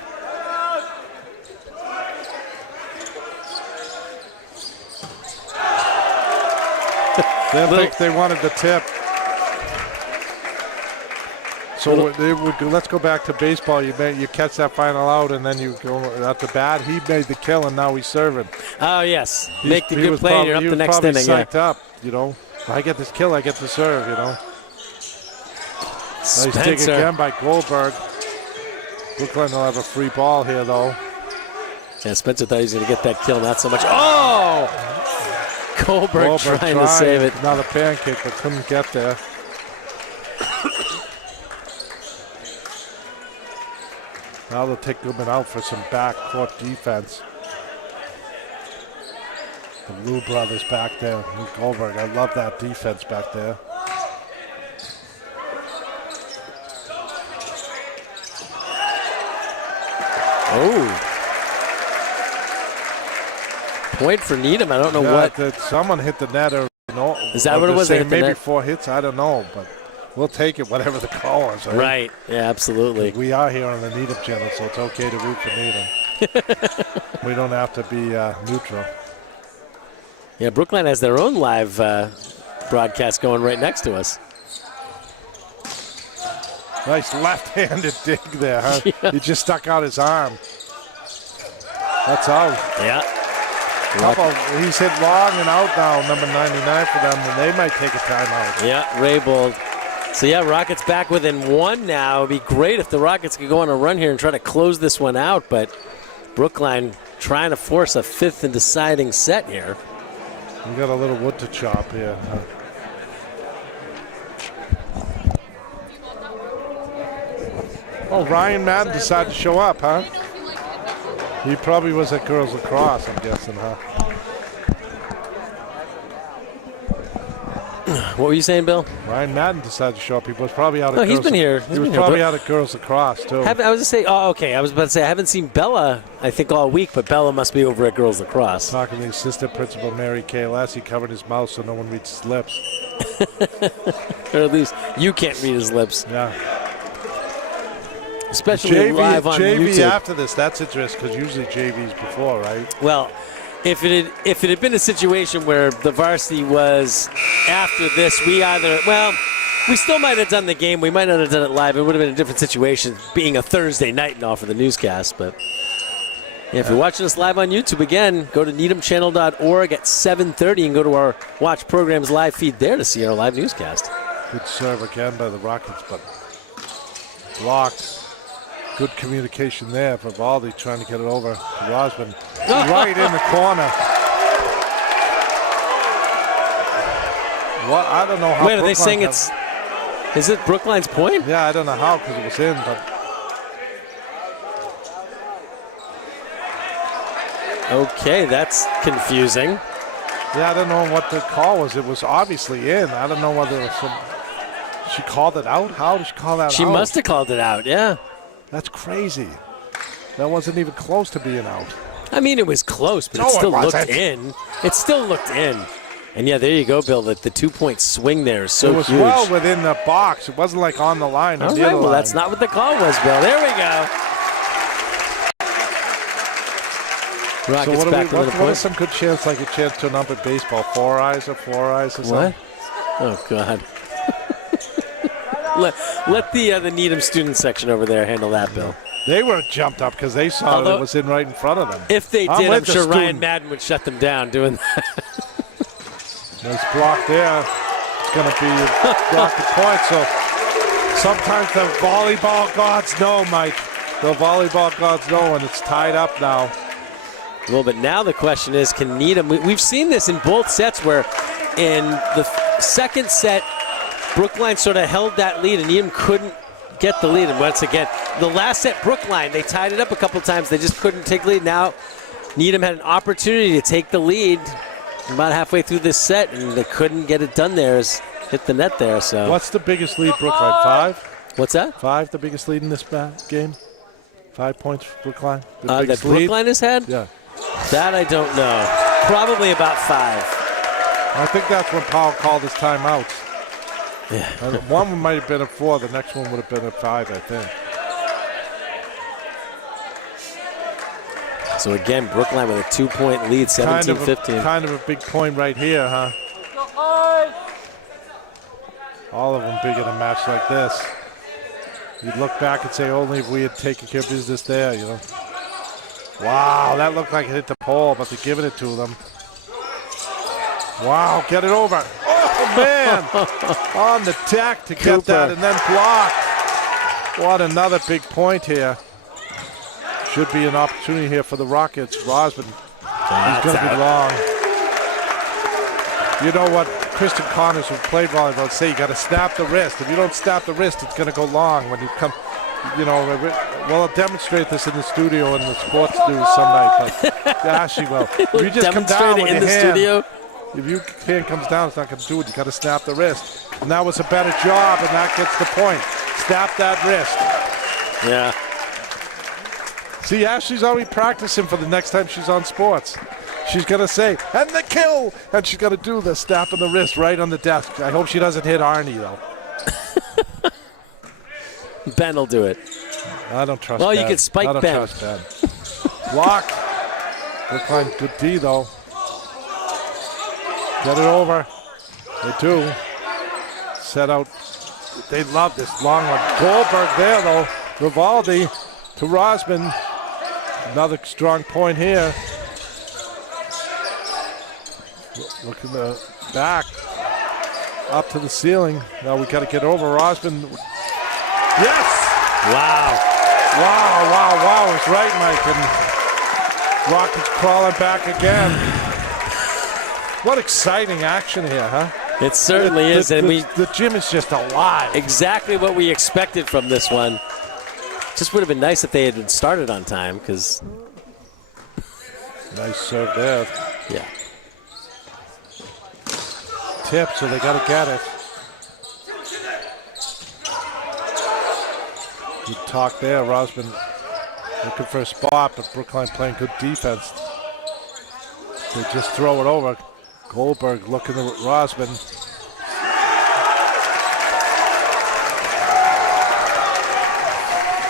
They think they wanted the tip. So let's go back to baseball. You catch that final out, and then you go at the bat. He made the kill, and now he's serving. Oh yes, make the good play. You're up the next inning. Psyched up, you know. If I get this kill, I get to serve, you know. Nice dig again by Goldberg. Brookline will have a free ball here, though. Yeah, Spencer thought he was going to get that kill. Not so much. Oh! Goldberg trying to save it. Another pancake, but couldn't get there. Now they'll take Goodman out for some backcourt defense. The Lou brothers back there. Luke Goldberg, I love that defense back there. Oh. Point for Needham. I don't know what. Someone hit the net. Or, no, is that what it was? Maybe 4 hits. I don't know, but we'll take it, whatever the call is. Right? Right. Yeah, absolutely. We are here on the Needham channel, so it's okay to root for Needham. We don't have to be neutral. Yeah, Brookline has their own live broadcast going right next to us. Nice left-handed dig there, huh? Yeah. He just stuck out his arm. That's out. Yeah. He's hit long and out now, number 99 for them, and they might take a timeout. Yeah, Raybold. So yeah, Rockets back within 1 now. It'd be great if the Rockets could go on a run here and try to close this one out, but Brookline trying to force a 5th and deciding set here. We got a little wood to chop here. Oh, Ryan Madden decided to show up, huh? He probably was at girls lacrosse, I'm guessing, huh? What were you saying, Bill? Ryan Madden decided to show up. He was probably out at he's been here. He was probably out at girls lacrosse, too. I was going to say, oh, okay. I was about to say, I haven't seen Bella, I think, all week, but Bella must be over at girls lacrosse. Talking to the assistant principal, Mary Kay Lass, he covered his mouth so no one reads his lips. Or at least you can't read his lips. Yeah. Especially live on JV YouTube. After this, that's interesting, because usually JV's before, right? Well, If it had been a situation where the varsity was after this, we still might have done the game. We might not have done it live. It would have been a different situation, being a Thursday night and all for the newscast. But yeah, if you're watching us live on YouTube, again, go to needhamchannel.org at 7:30 and go to our Watch Programs live feed there to see our live newscast. Good serve again by the Rockets, but blocked. Good communication there for Valdi trying to get it over to Rosman. Right in the corner. What? I don't know how. Wait, are they saying it's... Is it Brookline's point? Yeah, I don't know how because it was in, but... Okay, that's confusing. Yeah, I don't know what the call was. It was obviously in. I don't know whether it was some... She called it out? How did she call that out? She must have called it out, yeah. That's crazy. That wasn't even close to being out. I mean, it was close, but it still looked in. It still looked in. And yeah, there you go, Bill. The 2-point swing there is so huge. It was well within the box. It wasn't like on the line or near the line. Well, that's not what the call was, Bill. There we go. Rockets back what is some good chance, like a chance to number baseball? 4 eyes or something? What? Oh, God. Let the Needham student section over there handle that, Bill. They were jumped up because they saw that it was in right in front of them. If they did, I'm sure Ryan Madden would shut them down doing that. Nice block there. It's going to be a blocked point. So sometimes the volleyball gods know, Mike. The volleyball gods know, and it's tied up now. Well, but now the question is, can Needham... We've seen this in both sets where in the second set, Brookline sort of held that lead, and Needham couldn't get the lead. And once again, the last set, Brookline, they tied it up a couple times. They just couldn't take the lead. Now, Needham had an opportunity to take the lead about halfway through this set, and they couldn't get it done there. Hit the net there. So what's the biggest lead, Brookline? 5? What's that? 5, the biggest lead in this game? 5 points for Brookline? That Brookline has had? Yeah. That I don't know. Probably about 5. I think that's when Powell called his timeouts. Yeah. One might have been a 4. The next one would have been a 5, I think. So again, Brookline with a 2-point lead, 17-15. Kind of a big point right here, huh? All of them big in a match like this. You'd look back and say, only if we had taken care of business there, you know. Wow, that looked like it hit the pole, but they're giving it to them. Wow, get it over. Oh, man. On the deck to get that and then blocked. What another big point here. Should be an opportunity here for the Rockets. Rosman, he's going to be long. You know what? Kristen Connors, who played volleyball, would say you got to snap the wrist. If you don't snap the wrist, it's going to go long when you come. You know, well, I'll demonstrate this in the studio in the sports news some night. But yeah, she will. If you just come down with your hand, studio? If your hand comes down, it's not going to do it. You got to snap the wrist. And that was a better job, and that gets the point. Snap that wrist. Yeah. See, Ashley's already practicing for the next time she's on sports. She's going to say, and the kill! And she's going to do the snap of the wrist right on the desk. I hope she doesn't hit Arnie, though. Ben will do it. I don't trust Ben. Well, you can spike Ben. I don't trust Ben. Blocked. Brookline, good D, though. Get it over. They do. Set out. They love this long one. Goldberg there, though. Rivaldi to Rosman. Another strong point here. Look in the back. Up to the ceiling. Now we got to get over Rosman. Yes! Wow. Wow. It's right, Mike. And Rockets crawling back again. What exciting action here, huh? It certainly is. And the gym is just alive. Exactly what we expected from this one. Just would have been nice if they had been started on time, because... Nice serve there. Yeah. Tip, so they got to get it. Good talk there. Rosman looking for a spot, but Brookline playing good defense. They just throw it over. Goldberg looking at Rosman.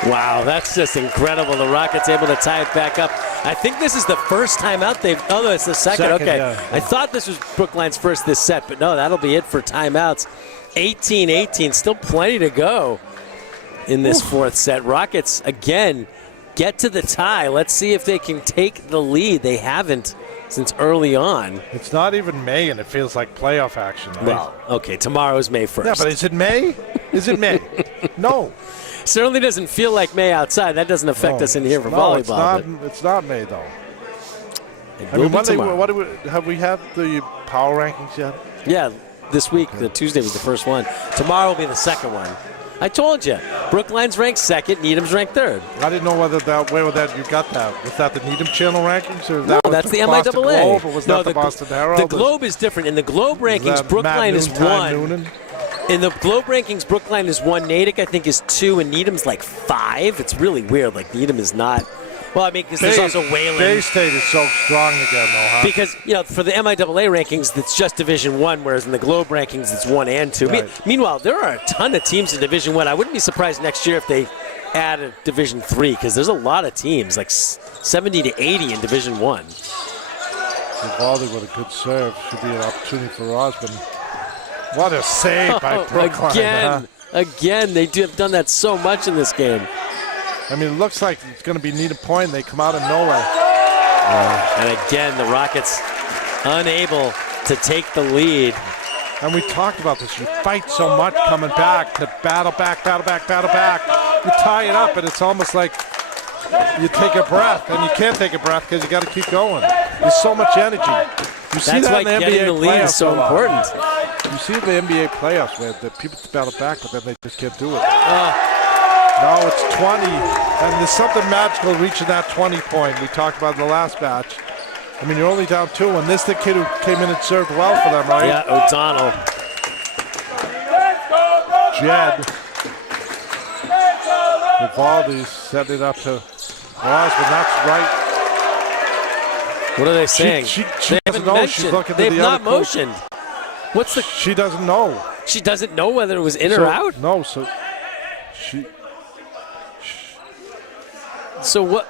Wow, that's just incredible. The Rockets able to tie it back up. I think this is the first timeout they've. Oh, no, it's the second. Okay. Yeah. I thought this was Brookline's first this set, but no, that'll be it for timeouts. 18-18, still plenty to go in this fourth set. Rockets, again, get to the tie. Let's see if they can take the lead. They haven't since early on. It's not even May, and it feels like playoff action. Right? Well, okay, tomorrow's May 1st. Yeah, but is it May? Is it May? No. Certainly doesn't feel like May outside. That doesn't affect us in here for volleyball. It's not May, though. I mean, have we had the power rankings yet? Yeah, this week, the Tuesday was the first one. Tomorrow will be the second one. I told you, Brookline's ranked second, Needham's ranked third. I didn't know where you got that. Was that the Needham Channel rankings? Or no, that's the MIAA. Globe, or was that the Boston Herald? The Globe is different. In the Globe rankings, Brookline is 1. In the Globe rankings, Brookline is 1, Natick I think is 2, and Needham's like 5. It's really weird. Like Needham is not. Well, I mean, because there's also Wayland. Bay State is so strong again, though, huh? Because, for the MIAA rankings, it's just Division 1, whereas in the Globe rankings, it's 1 and 2. Right. Meanwhile, there are a ton of teams in Division 1. I wouldn't be surprised next year if they add a Division 3, because there's a lot of teams, like 70 to 80 in Division 1. Vivaldi with a good serve. Should be an opportunity for Osmond. What a save by Brookline. Again, they have done that so much in this game. I mean, it looks like it's going to be Needham Point. They come out of nowhere. And again, the Rockets unable to take the lead. And we talked about this. You fight so much coming back to battle back. You tie it up, and it's almost like you take a breath, and you can't take a breath because you got to keep going. There's so much energy. You see That's that why in the getting NBA the lead playoffs is so important. You see the NBA playoffs where the people battle back, but then they just can't do it. No, it's 20, and there's something magical reaching that 20 point. We talked about in the last match. I mean, you're only down 2, and this the kid who came in and served well for them, right? Yeah, O'Donnell. Jed. Vivaldi set it up to Osmond. That's right. What are they saying? She doesn't know. She's looking to the other coach. They've not motioned. What's the? She doesn't know. She doesn't know whether it was in or out? No, so she. So what?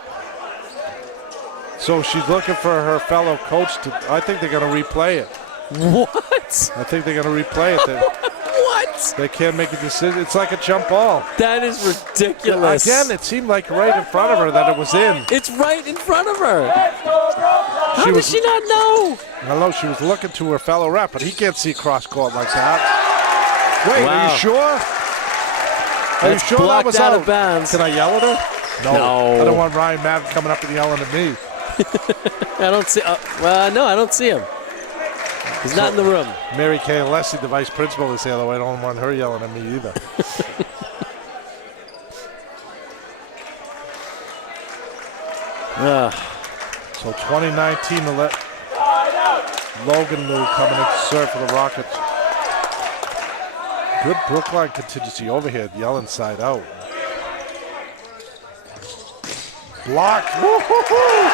So she's looking for her fellow coach to. I think they're going to replay it. What? I think they're going to replay it. What? They can't make a decision. It's like a jump ball. That is ridiculous. Again, it seemed like right in front of her that it was in. It's right in front of her. How does she not know? Hello, she was looking to her fellow rep, but he can't see cross court like that. Wait, wow. Are you sure? Are you sure that was out of bounds? Can I yell at her? No. I don't want Ryan Madden coming up and yelling at me. I don't see. No, I don't see him. He's not in the room. Mary Kay Leslie, the vice principal, is the other way. I don't want her yelling at me either. So 2019, Logan Lou coming in to serve for the Rockets. Good Brookline contingency over here, yelling side out. Blocked. Woo-hoo-hoo!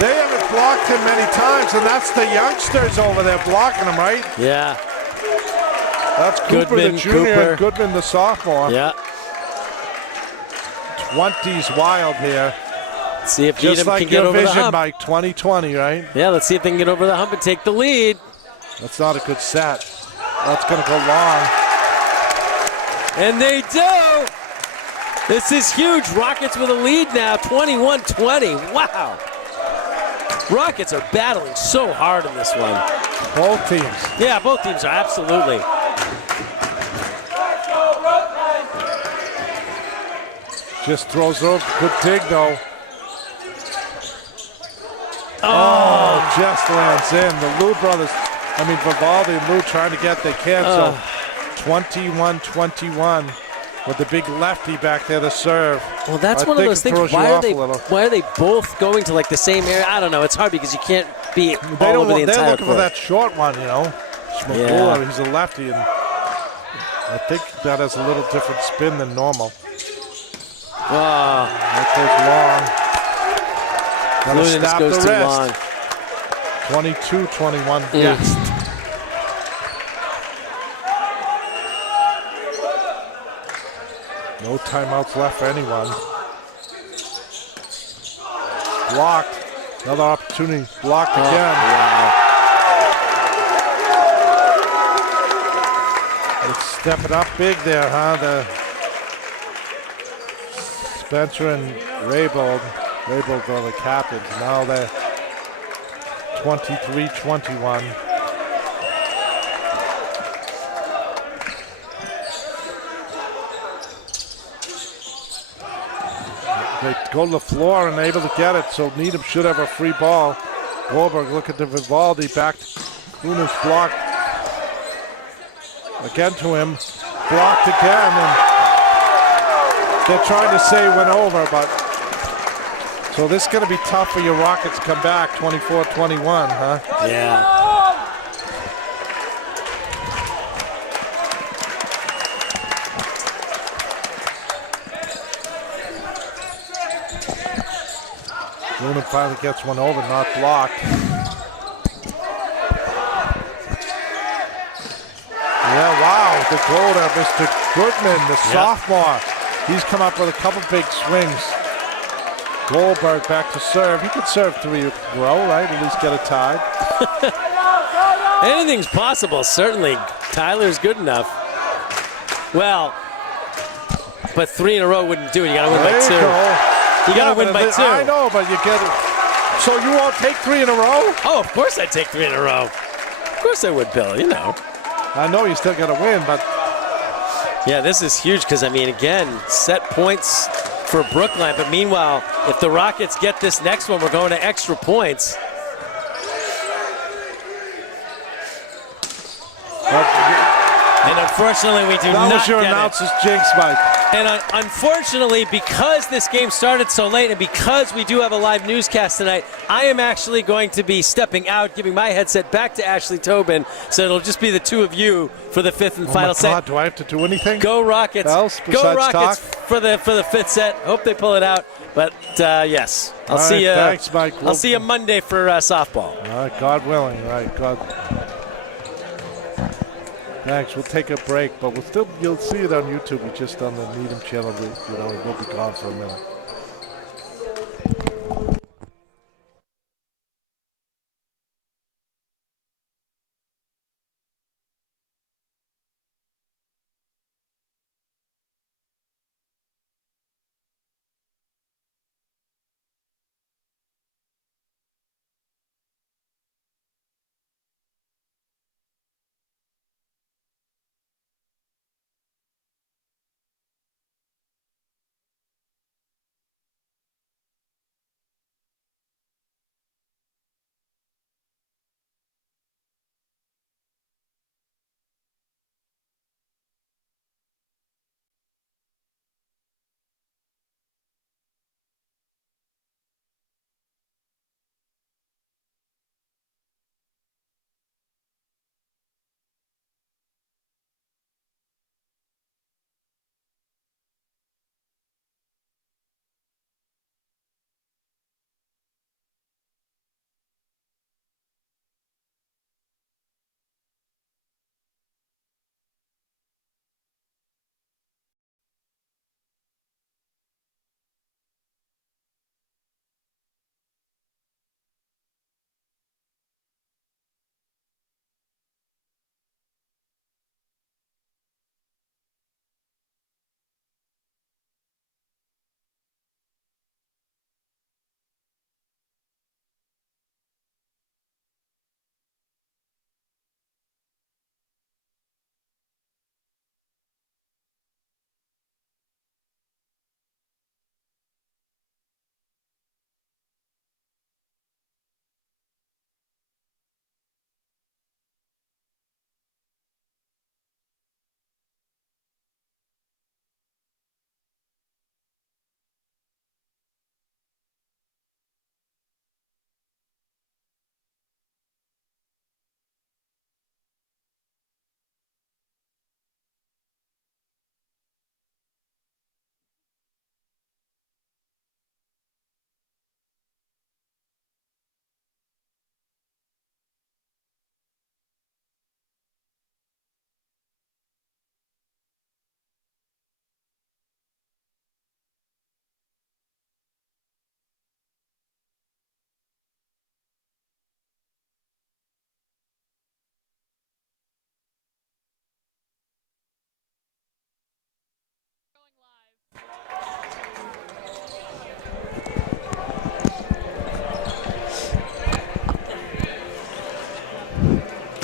They haven't blocked him many times, and that's the youngsters over there blocking him, right? Yeah. That's Cooper, Goodman, the junior, Cooper. And Goodman, the sophomore. Yeah. 20's wild here. Let's see if Just Needham like can get your over the vision, hump. Mike, 2020, right? Yeah, let's see if they can get over the hump and take the lead. That's not a good set. That's going to go long. And they do. This is huge. Rockets with a lead now, 21-20. Wow. Rockets are battling so hard in this one. Both teams. Yeah, both teams are, absolutely. Just throws it over. Good dig, though. Oh, just lands in. The Lou brothers, Vivaldi and Lou trying to get, they can't. So 21-21 with the big lefty back there to serve. Well, that's one of those things. Why are they both going to like the same area? I don't know. It's hard because you can't be all over the entire They're looking court. for that short one, you know. Shmagula, he's a lefty, and I think that has a little different spin than normal. That goes long. Gotta goes too long. 22-21. Yes. No timeouts left for anyone. Blocked. Another opportunity. Blocked again. Wow. Let's step it up big there, huh? The Spencer and Raybold. Raybold are the captains. Now they're 23-21. They go to the floor and able to get it, so Needham should have a free ball. Goldberg looking to Vivaldi, back to Kunis, blocked. Again to him, blocked again, and they're trying to say went over, but so this is going to be tough for your Rockets to come back, 24-21, huh? Yeah. Luna finally gets one over, not blocked. Yeah, wow, the goal there, Mr. Goodman, the sophomore. He's come up with a couple big swings. Goldberg back to serve. He could serve 3 in a row, right? At least get it tied. Anything's possible, certainly. Tyler's good enough. Well, but 3 in a row wouldn't do it. You got to win by 2. You got to win by 2. I know, but you get it. So you won't take 3 in a row? Oh, of course I'd take 3 in a row. Of course I would, Bill, you know. I know you still got to win, but... Yeah, this is huge because, I mean, again, set points for Brookline. But meanwhile, if the Rockets get this next one, we're going to extra points. And unfortunately, we do not That was your get announcer's jinx, Mike. And unfortunately, because this game started so late and because we do have a live newscast tonight, I am actually going to be stepping out, giving my headset back to Ashleigh Tobin, so it'll just be the 2 of you for the 5th and final set. God, do I have to do anything? Go Rockets. Go Rockets for the 5th set. Hope they pull it out. But yes, I'll see you. Thanks, Mike. I'll see you Monday for softball. All right, God willing. All right, God. Thanks. We'll take a break, but you'll see it on YouTube. We're just on the Needham channel. We'll be gone for a minute.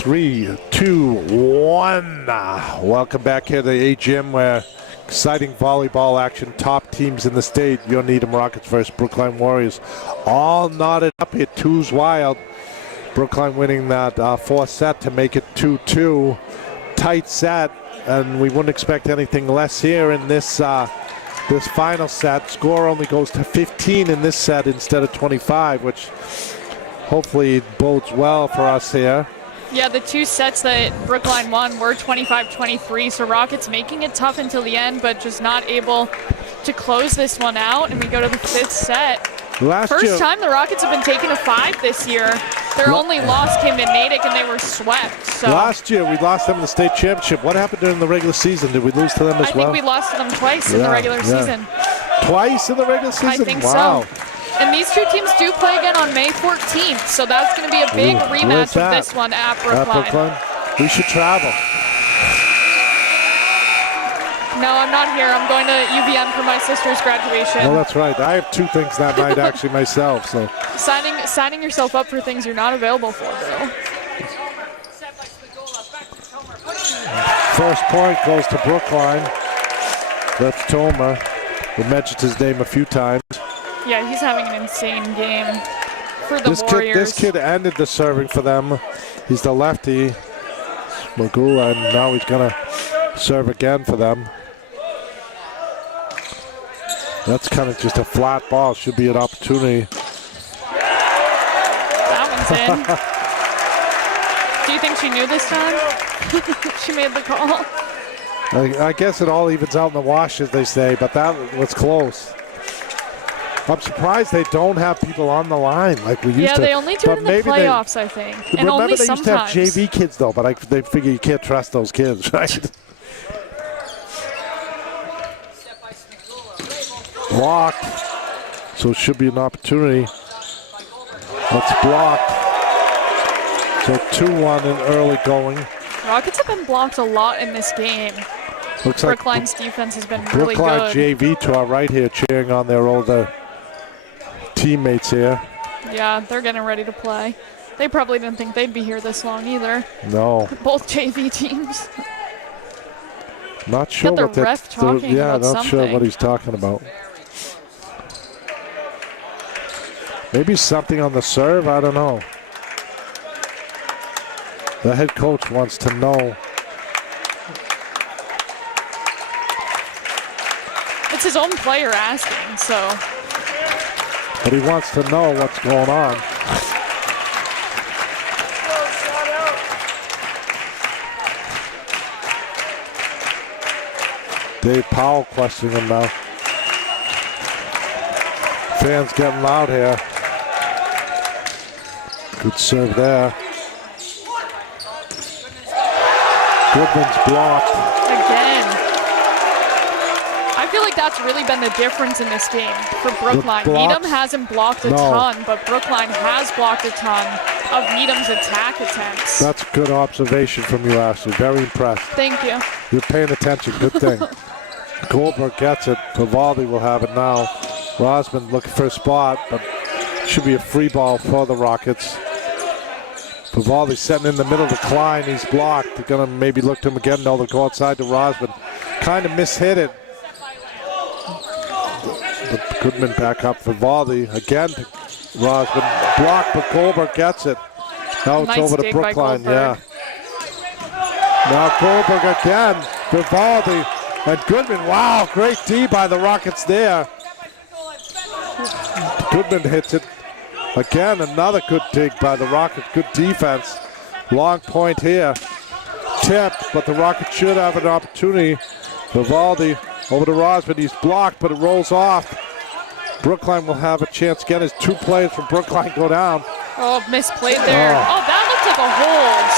3, 2, 1. Welcome back here to the A Gym where exciting volleyball action. Top teams in the state. Your Needham Rockets versus Brookline Warriors. All knotted up here. Two's wild. Brookline winning that fourth set to make it 2-2. Tight set, and we wouldn't expect anything less here in this this final set. Score only goes to 15 in this set instead of 25, which hopefully bodes well for us here. Yeah, the two sets that Brookline won were 25-23, so Rockets making it tough until the end, but just not able to close this one out, and we go to the fifth set. First time the Rockets have been taking a 5 this year. Their only loss came to Natick, and they were swept. So last year, we lost them in the state championship. What happened during the regular season? Did we lose to them as well? I think we lost to them twice in the regular season. Twice in the regular season? I think so. And these two teams do play again on May 14th, so that's going to be a big rematch of this one at Brookline. We should travel. No, I'm not here. I'm going to UVM for my sister's graduation. Oh, that's right. I have two things that night actually myself. So signing yourself up for things you're not available for, Bill. First point goes to Brookline. That's Toma. We mentioned his name a few times. Yeah, he's having an insane game for the Warriors. This kid ended the serving for them. He's the lefty, Magula, and now he's going to serve again for them. That's kind of just a flat ball. Should be an opportunity. That one's in. Do you think she knew this time? She made the call. I guess it all evens out in the wash, as they say, but that was close. I'm surprised they don't have people on the line like we used to. Yeah, they only do it in the playoffs, I think. And only sometimes. Remember, they used to have JV kids, though, but they figure you can't trust those kids, right? Blocked. So it should be an opportunity. That's blocked. So 2-1 in early going. Rockets have been blocked a lot in this game. Looks Brookline's defense has been really good. Brookline JV to our right here cheering on their older teammates here. Yeah, they're getting ready to play. They probably didn't think they'd be here this long either. No. Both JV teams. Not sure what ref talking about not sure what he's talking about. Maybe something on the serve, I don't know. The head coach wants to know. It's his own player asking, so. But he wants to know what's going on. Dave Powell questioning him now. Fans getting loud here. Good serve there. Goodman's blocked. Again. I feel like that's really been the difference in this game for Brookline. Needham hasn't blocked a ton, but Brookline has blocked a ton of Needham's attack attempts. That's a good observation from you, Ashleigh. Very impressed. Thank you. You're paying attention. Good thing. Goldberg gets it. Vivaldi will have it now. Rosman looking for a spot, but should be a free ball for the Rockets. Vivaldi setting in the middle of the Klein. He's blocked. They're going to maybe look to him again. No, they'll go outside to Rosman. Kind of mishit it. But Goodman back up. Vivaldi again to Rosman. Blocked, but Goldberg gets it. Now it's over to Brookline. Yeah. Now Goldberg again. Vivaldi and Goodman. Wow, great D by the Rockets there. Goodman hits it. Again, another good dig by the Rockets. Good defense. Long point here. Tipped, but the Rockets should have an opportunity. Vivaldi over to Rosman. He's blocked, but it rolls off. Brookline will have a chance again as two players from Brookline go down. Oh, misplayed there. Oh, that looked like a hold.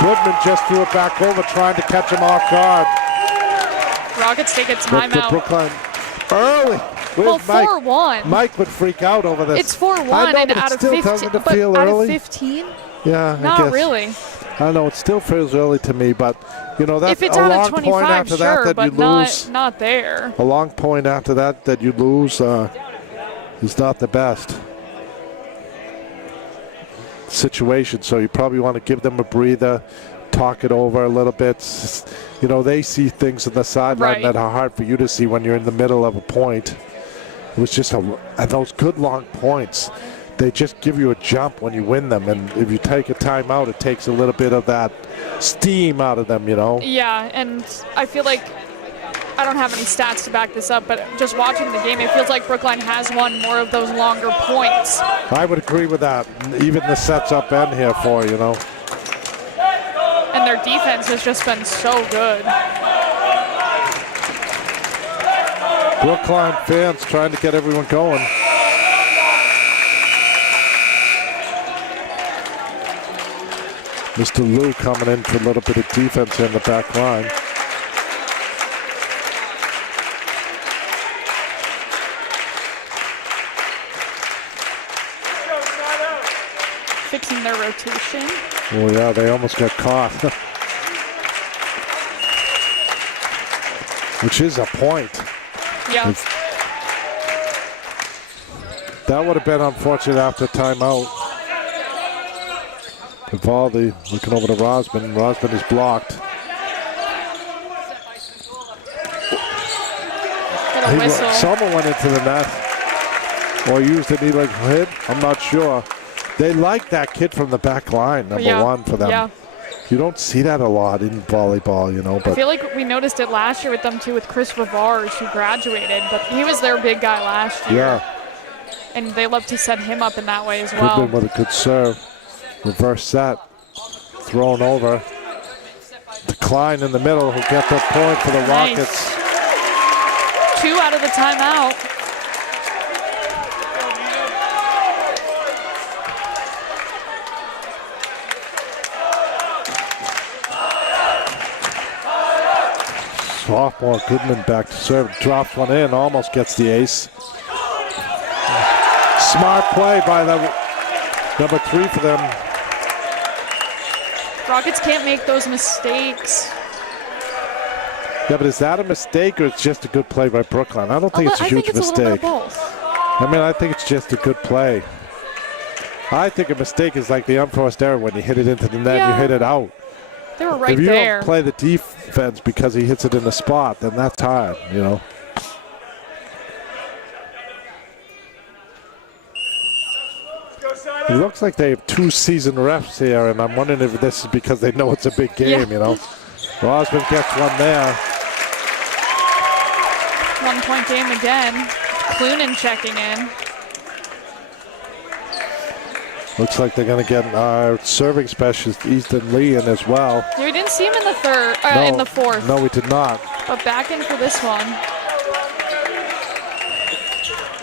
Goodman just threw it back over, trying to catch him off guard. Rockets take a timeout. Brookline early. Well, 4-1. Mike would freak out over this. It's 4-1 and out of 15. But out of 15? Yeah, not really. I don't know. It still feels early to me, but you know that's if it's a out long of 25, point after sure, that but you lose. Not there. A long point after that you lose is not the best. situation, so you probably want to give them a breather, talk it over a little bit. You know, they see things on the sideline that are hard for you to see when you're in the middle of a point. It was just and those good long points, they just give you a jump when you win them, and if you take a timeout, it takes a little bit of that steam out of them, you know? Yeah, and I feel like, I don't have any stats to back this up, but just watching the game, it feels like Brookline has won more of those longer points. I would agree with that. Even the sets up end here for, you know. And their defense has just been so good. Brookline fans trying to get everyone going. Mr. Lou coming in for a little bit of defense in the back line. Fixing their rotation. Oh yeah, they almost got caught. Which is a point. Yeah. That would have been unfortunate after timeout. Vivaldi looking over to Rosman. Rosman is blocked. Someone went into the net or used a knee like hit. I'm not sure. They like that kid from the back line, number one for them. Yeah. You don't see that a lot in volleyball, you know. But I feel like we noticed it last year with them too, with Chris Vavars, who graduated, but he was their big guy last year. Yeah. And they love to set him up in that way as well. Goodman with a good serve. Reverse set. Thrown over. Decline in the middle. Who'll get the point for the Rockets. 2 out of the timeout. Sophomore Goodman back to serve. Drops one in. Almost gets the ace. Smart play by the number 3 for them. Rockets can't make those mistakes. Yeah, but is that a mistake or it's just a good play by Brookline? I don't think it's a huge mistake. A little bit of both. I mean, I think it's just a good play. I think a mistake is like the unforced error when you hit it into the net and you hit it out. They were right if you there. don't play the defense because he hits it in the spot, then that's hard, you know. It looks like they have 2 seasoned refs here, and I'm wondering if this is because they know it's a big game, you know. Rosman gets one there. 1-point game again. Clunan checking in. Looks like they're going to get our serving specialist, Easton Lee, in as well. Yeah, we didn't see him in the third, in the fourth. No, we did not. But back in for this one.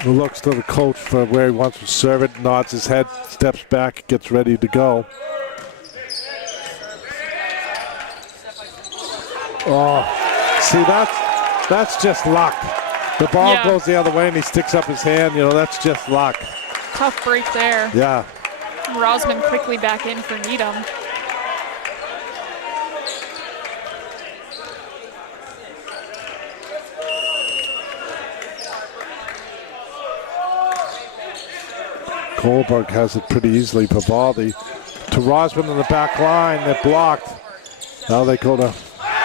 He looks to the coach for where he wants to serve it, nods his head, steps back, gets ready to go. Oh, see, that's just luck. The ball goes the other way and he sticks up his hand. You know, that's just luck. Tough break there. Yeah. Rosman quickly back in for Needham. Goldberg has it pretty easily. Vivaldi to Rosman in the back line. They're blocked. Now they go to,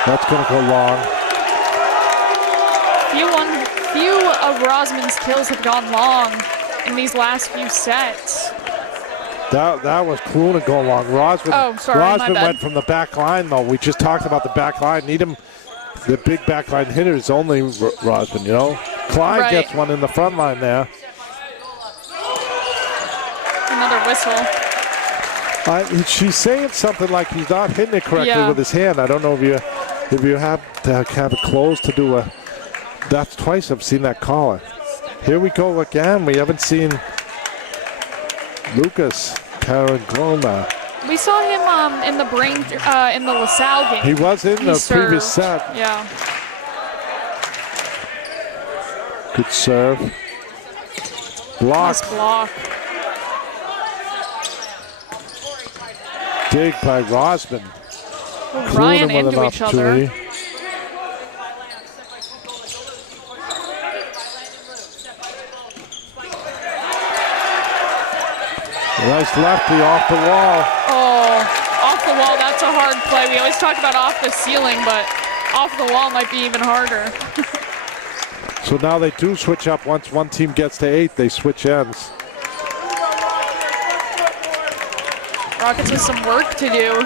that's going to go long. Few of Rosman's kills have gone long in these last few sets. That was Clunan going long. Rosman my went from the back line, though. We just talked about the back line. Needham, the big back line hitter is only Rosman, you know. Klein gets one in the front line there. Another whistle. She's saying something like he's not hitting it correctly with his hand. I don't know if you have to have it closed to do a. That's twice I've seen that caller. Here we go again. We haven't seen Lucas Carangona. We saw him in the LaSalle game. He was in the previous set. Yeah. Good serve. Block. Nice block. Dig by Rosman. Ryan into each other. Nice lefty off the wall. Oh, off the wall, that's a hard play. We always talk about off the ceiling, but off the wall might be even harder. So now they do switch up. Once one team gets to 8, they switch ends. Rockets with some work to do.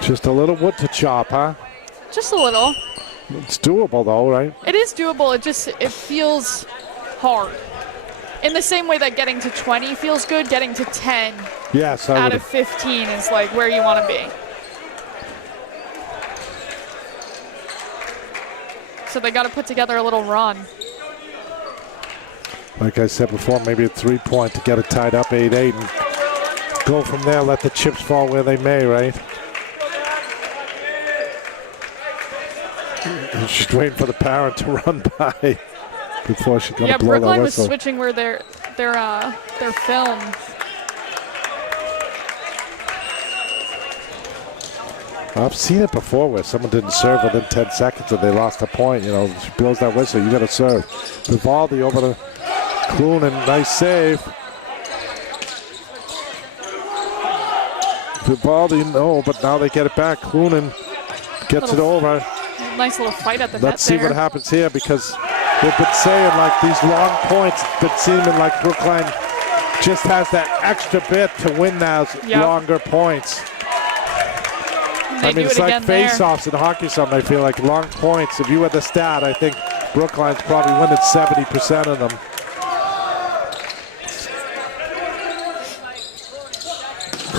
Just a little wood to chop, huh? Just a little. It's doable though, right? It is doable. It feels hard. In the same way that getting to 20 feels good, getting to 10 yes, out of 15 is like where you want to be. So they got to put together a little run. Like I said before, maybe a 3-point to get it tied up 8-8 and go from there, let the chips fall where they may, right? She's waiting for the parent to run by before she can blow Brookline that whistle. was switching where their film. I've seen it before where someone didn't serve within 10 seconds and they lost a point. You know, she blows that whistle, you got to serve. Vivaldi over to Clunan, nice save. Vivaldi, no, but now they get it back. Clunan gets it over. Nice little fight at the net. Let's see what happens here, because they've been saying like these long points, it's been seeming like Brookline just has that extra bit to win those longer points. I mean, it's like face-offs in hockey or something. I feel like long points. If you had the stat, I think Brookline's probably winning 70% of them.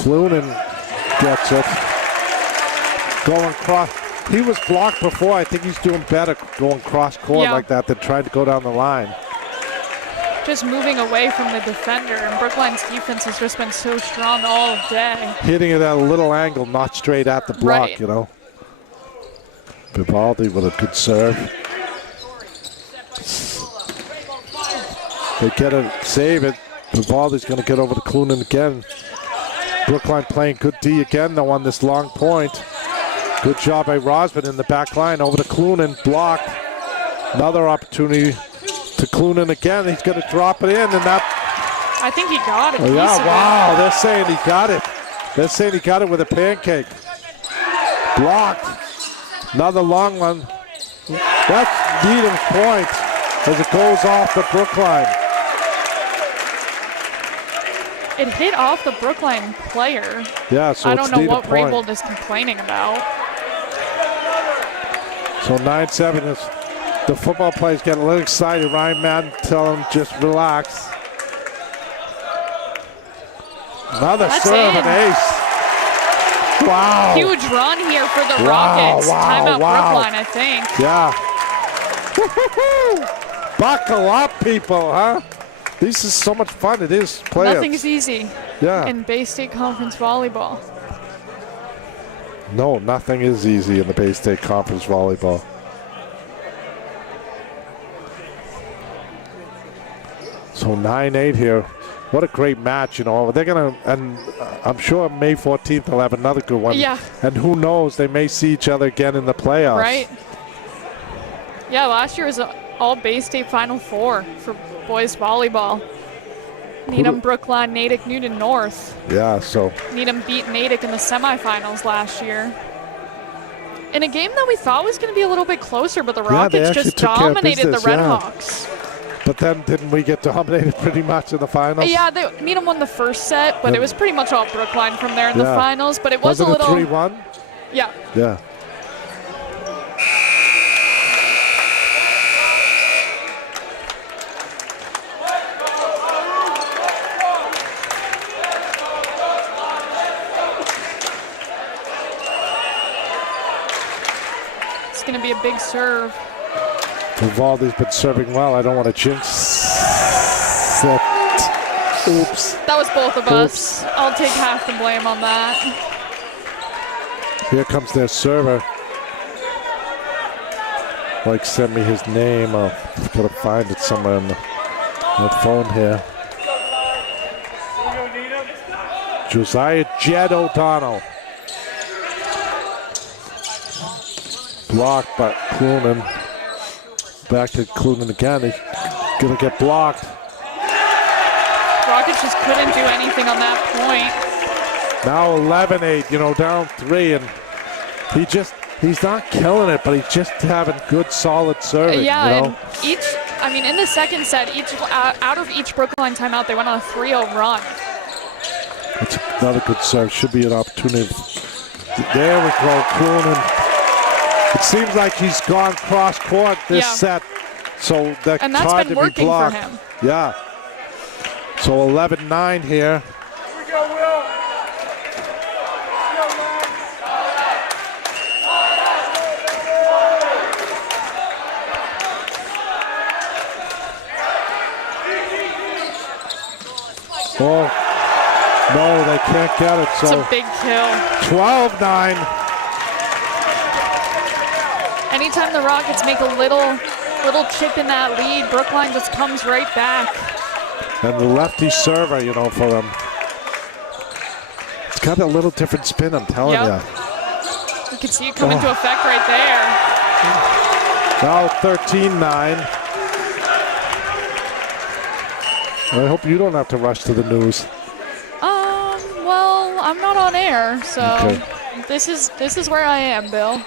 Clunan gets it. Going cross. He was blocked before. I think he's doing better going cross-court like that than trying to go down the line. Just moving away from the defender, and Brookline's defense has just been so strong all day. Hitting it at a little angle, not straight at the block, you know. Vivaldi with a good serve. They get it, save it. Vivaldi's going to get over to Clunan again. Brookline playing good D again, though, on this long point. Good job by Rosman in the back line. Over to Clunan, blocked. Another opportunity to Clunan again. He's going to drop it in, and that... I think he got it. Oh, yeah, wow, they're saying he got it. They're saying he got it with a pancake. Blocked. Another long one. That's Needham's point as it goes off the Brookline. It hit off the Brookline player. Yeah, so I don't know what point. Raybould is complaining about. So 9-7 is the football players getting a little excited. Ryan Madden tell them just relax. Another serve and ace. Wow. Huge run here for the Rockets. Timeout Brookline, I think. Yeah. Buckle up, people, huh? This is so much fun. It is playoffs. Nothing's easy in Bay State Conference volleyball. No, nothing is easy in the Bay State Conference volleyball. So 9-8 here. What a great match, you know. They're going to, and I'm sure May 14th they'll have another good one. Yeah. And who knows, they may see each other again in the playoffs. Right. Yeah, last year was all Bay State Final Four for boys volleyball. Needham, Brookline, Natick, Newton North. Yeah, so. Needham beat Natick in the semifinals last year. In a game that we thought was going to be a little bit closer, but the Rockets just dominated the Redhawks. But then didn't we get dominated pretty much in the finals? Yeah, Needham won the first set, but it was pretty much all Brookline from there in the finals. But it was a little. 3-1? Yeah. Yeah. It's going to be a big serve. Vivaldi's been serving well. I don't want to jinx it. Oops. That was both of us. I'll take half the blame on that. Here comes their server. Like, send me his name. I've got to find it somewhere on the phone here. Josiah Jed O'Donnell. Blocked by Clunan. Back to Clunan again. He's going to get blocked. Rockets just couldn't do anything on that point. Now 11-8, down 3, and he's not killing it, but he's just having good, solid serving. Yeah, and in the second set, out of each Brookline timeout, they went on a 3-0 run. That's another good serve. Should be an opportunity. There we go, Clunan. It seems like he's gone cross-court this set, so that and that's tried been to be working blocked. for him. Yeah. So 11-9 here. Oh, no, they can't get it. So it's a big kill. 12-9. Anytime the Rockets make a little chip in that lead, Brookline just comes right back. And the lefty server, for them. It's got a little different spin, I'm telling you. You can see it come into effect right there. Now 13-9. I hope you don't have to rush to the news. Well, I'm not on air, so okay. This is where I am, Bill.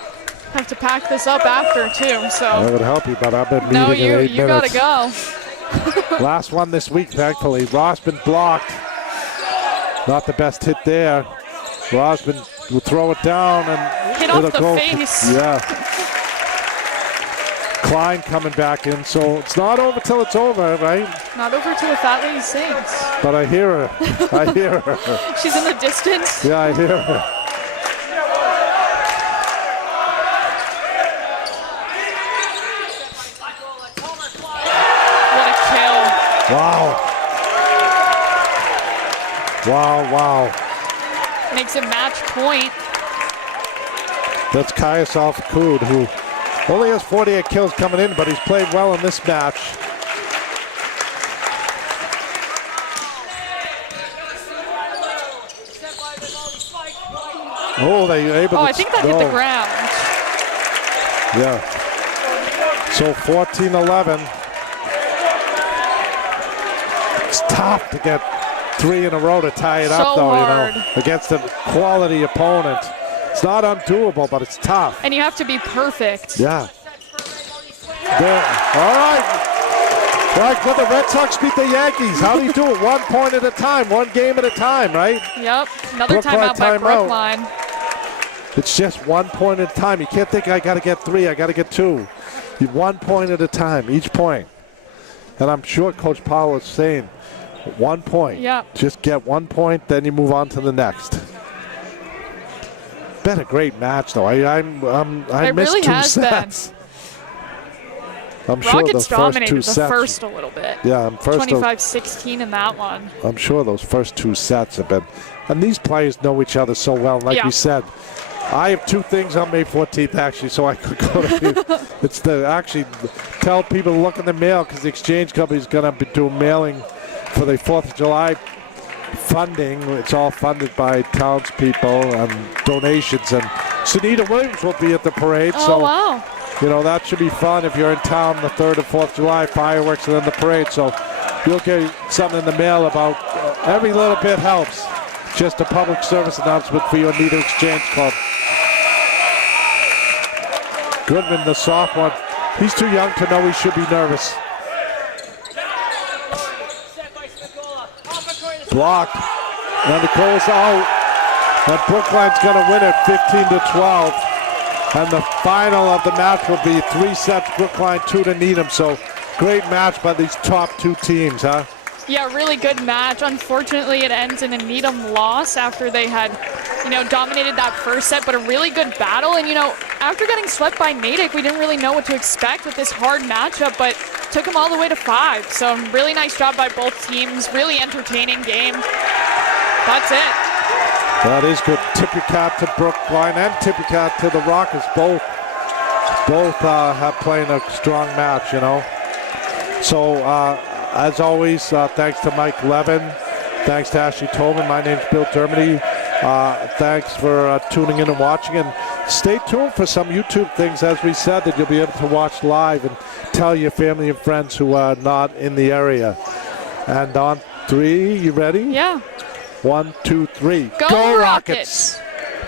I have to pack this up after too, so. That would help you, but I've been meeting in 8 minutes. You gotta go. Last one this week, thankfully. Rosman blocked. Not the best hit there. Rosman will throw it down and hit off the face. Yeah. Klein coming back in, so it's not over till it's over, right? Not over till a fat lady sings. But I hear her. I hear her. She's in the distance. Yeah, I hear her. Wow. Makes it match point. That's Kaiasov Kud, who only has 48 kills coming in, but he's played well in this match. Oh, they able to... I think that hit the ground. Yeah. So 14-11. It's tough to get 3 in a row to tie it up, though, against a quality opponent. It's not undoable, but it's tough. And you have to be perfect. Yeah. There. All right. Like when the Red Sox beat the Yankees, how do you do it? 1 point at a time, 1 game at a time, right? Yep. Another timeout by Brookline. It's just 1 point at a time. You can't think I got to get 3, I got to get 2. You 1 point at a time, each point. And I'm sure Coach Powell is saying, 1 point. Yeah. Just get 1 point, then you move on to the next. Been a great match, though. I missed really 2 sets. Been. I'm sure the dominated first 2 sets. First a little bit. Yeah, 25-16 in that one. I'm sure those first 2 sets have been. And these players know each other so well. Like we said, I have 2 things on May 14th, actually, so I could go to it's to actually tell people to look in the mail, because the exchange company is going to be doing mailing for the 4th of July funding. It's all funded by townspeople and donations. And Sunita Williams will be at the parade. Oh, so, wow. That should be fun if you're in town the 3rd and 4th of July, fireworks and then the parade. So you'll get something in the mail about every little bit helps. Just a public service announcement for your Needham Exchange Club. Goodman, the sophomore, he's too young to know he should be nervous. Blocked. And Nicole's out. And Brookline's going to win it 15-12. And the final of the match will be 3 sets, Brookline 2 to Needham. So great match by these top 2 teams, huh? Yeah, really good match. Unfortunately, it ends in a Needham loss after they had, dominated that first set, but a really good battle. And, after getting swept by Natick, we didn't really know what to expect with this hard matchup, but took them all the way to 5. So really nice job by both teams. Really entertaining game. That's it. That is good. Tip your cap to Brookline and tip your cap to the Rockets. Both have playing a strong match, So, as always, thanks to Mike Levin. Thanks to Ashleigh Tobin. My name's Bill Dermody. Thanks for tuning in and watching. And stay tuned for some YouTube things, as we said, that you'll be able to watch live and tell your family and friends who are not in the area. And on 3, you ready? Yeah. 1, 2, 3. Go Rockets!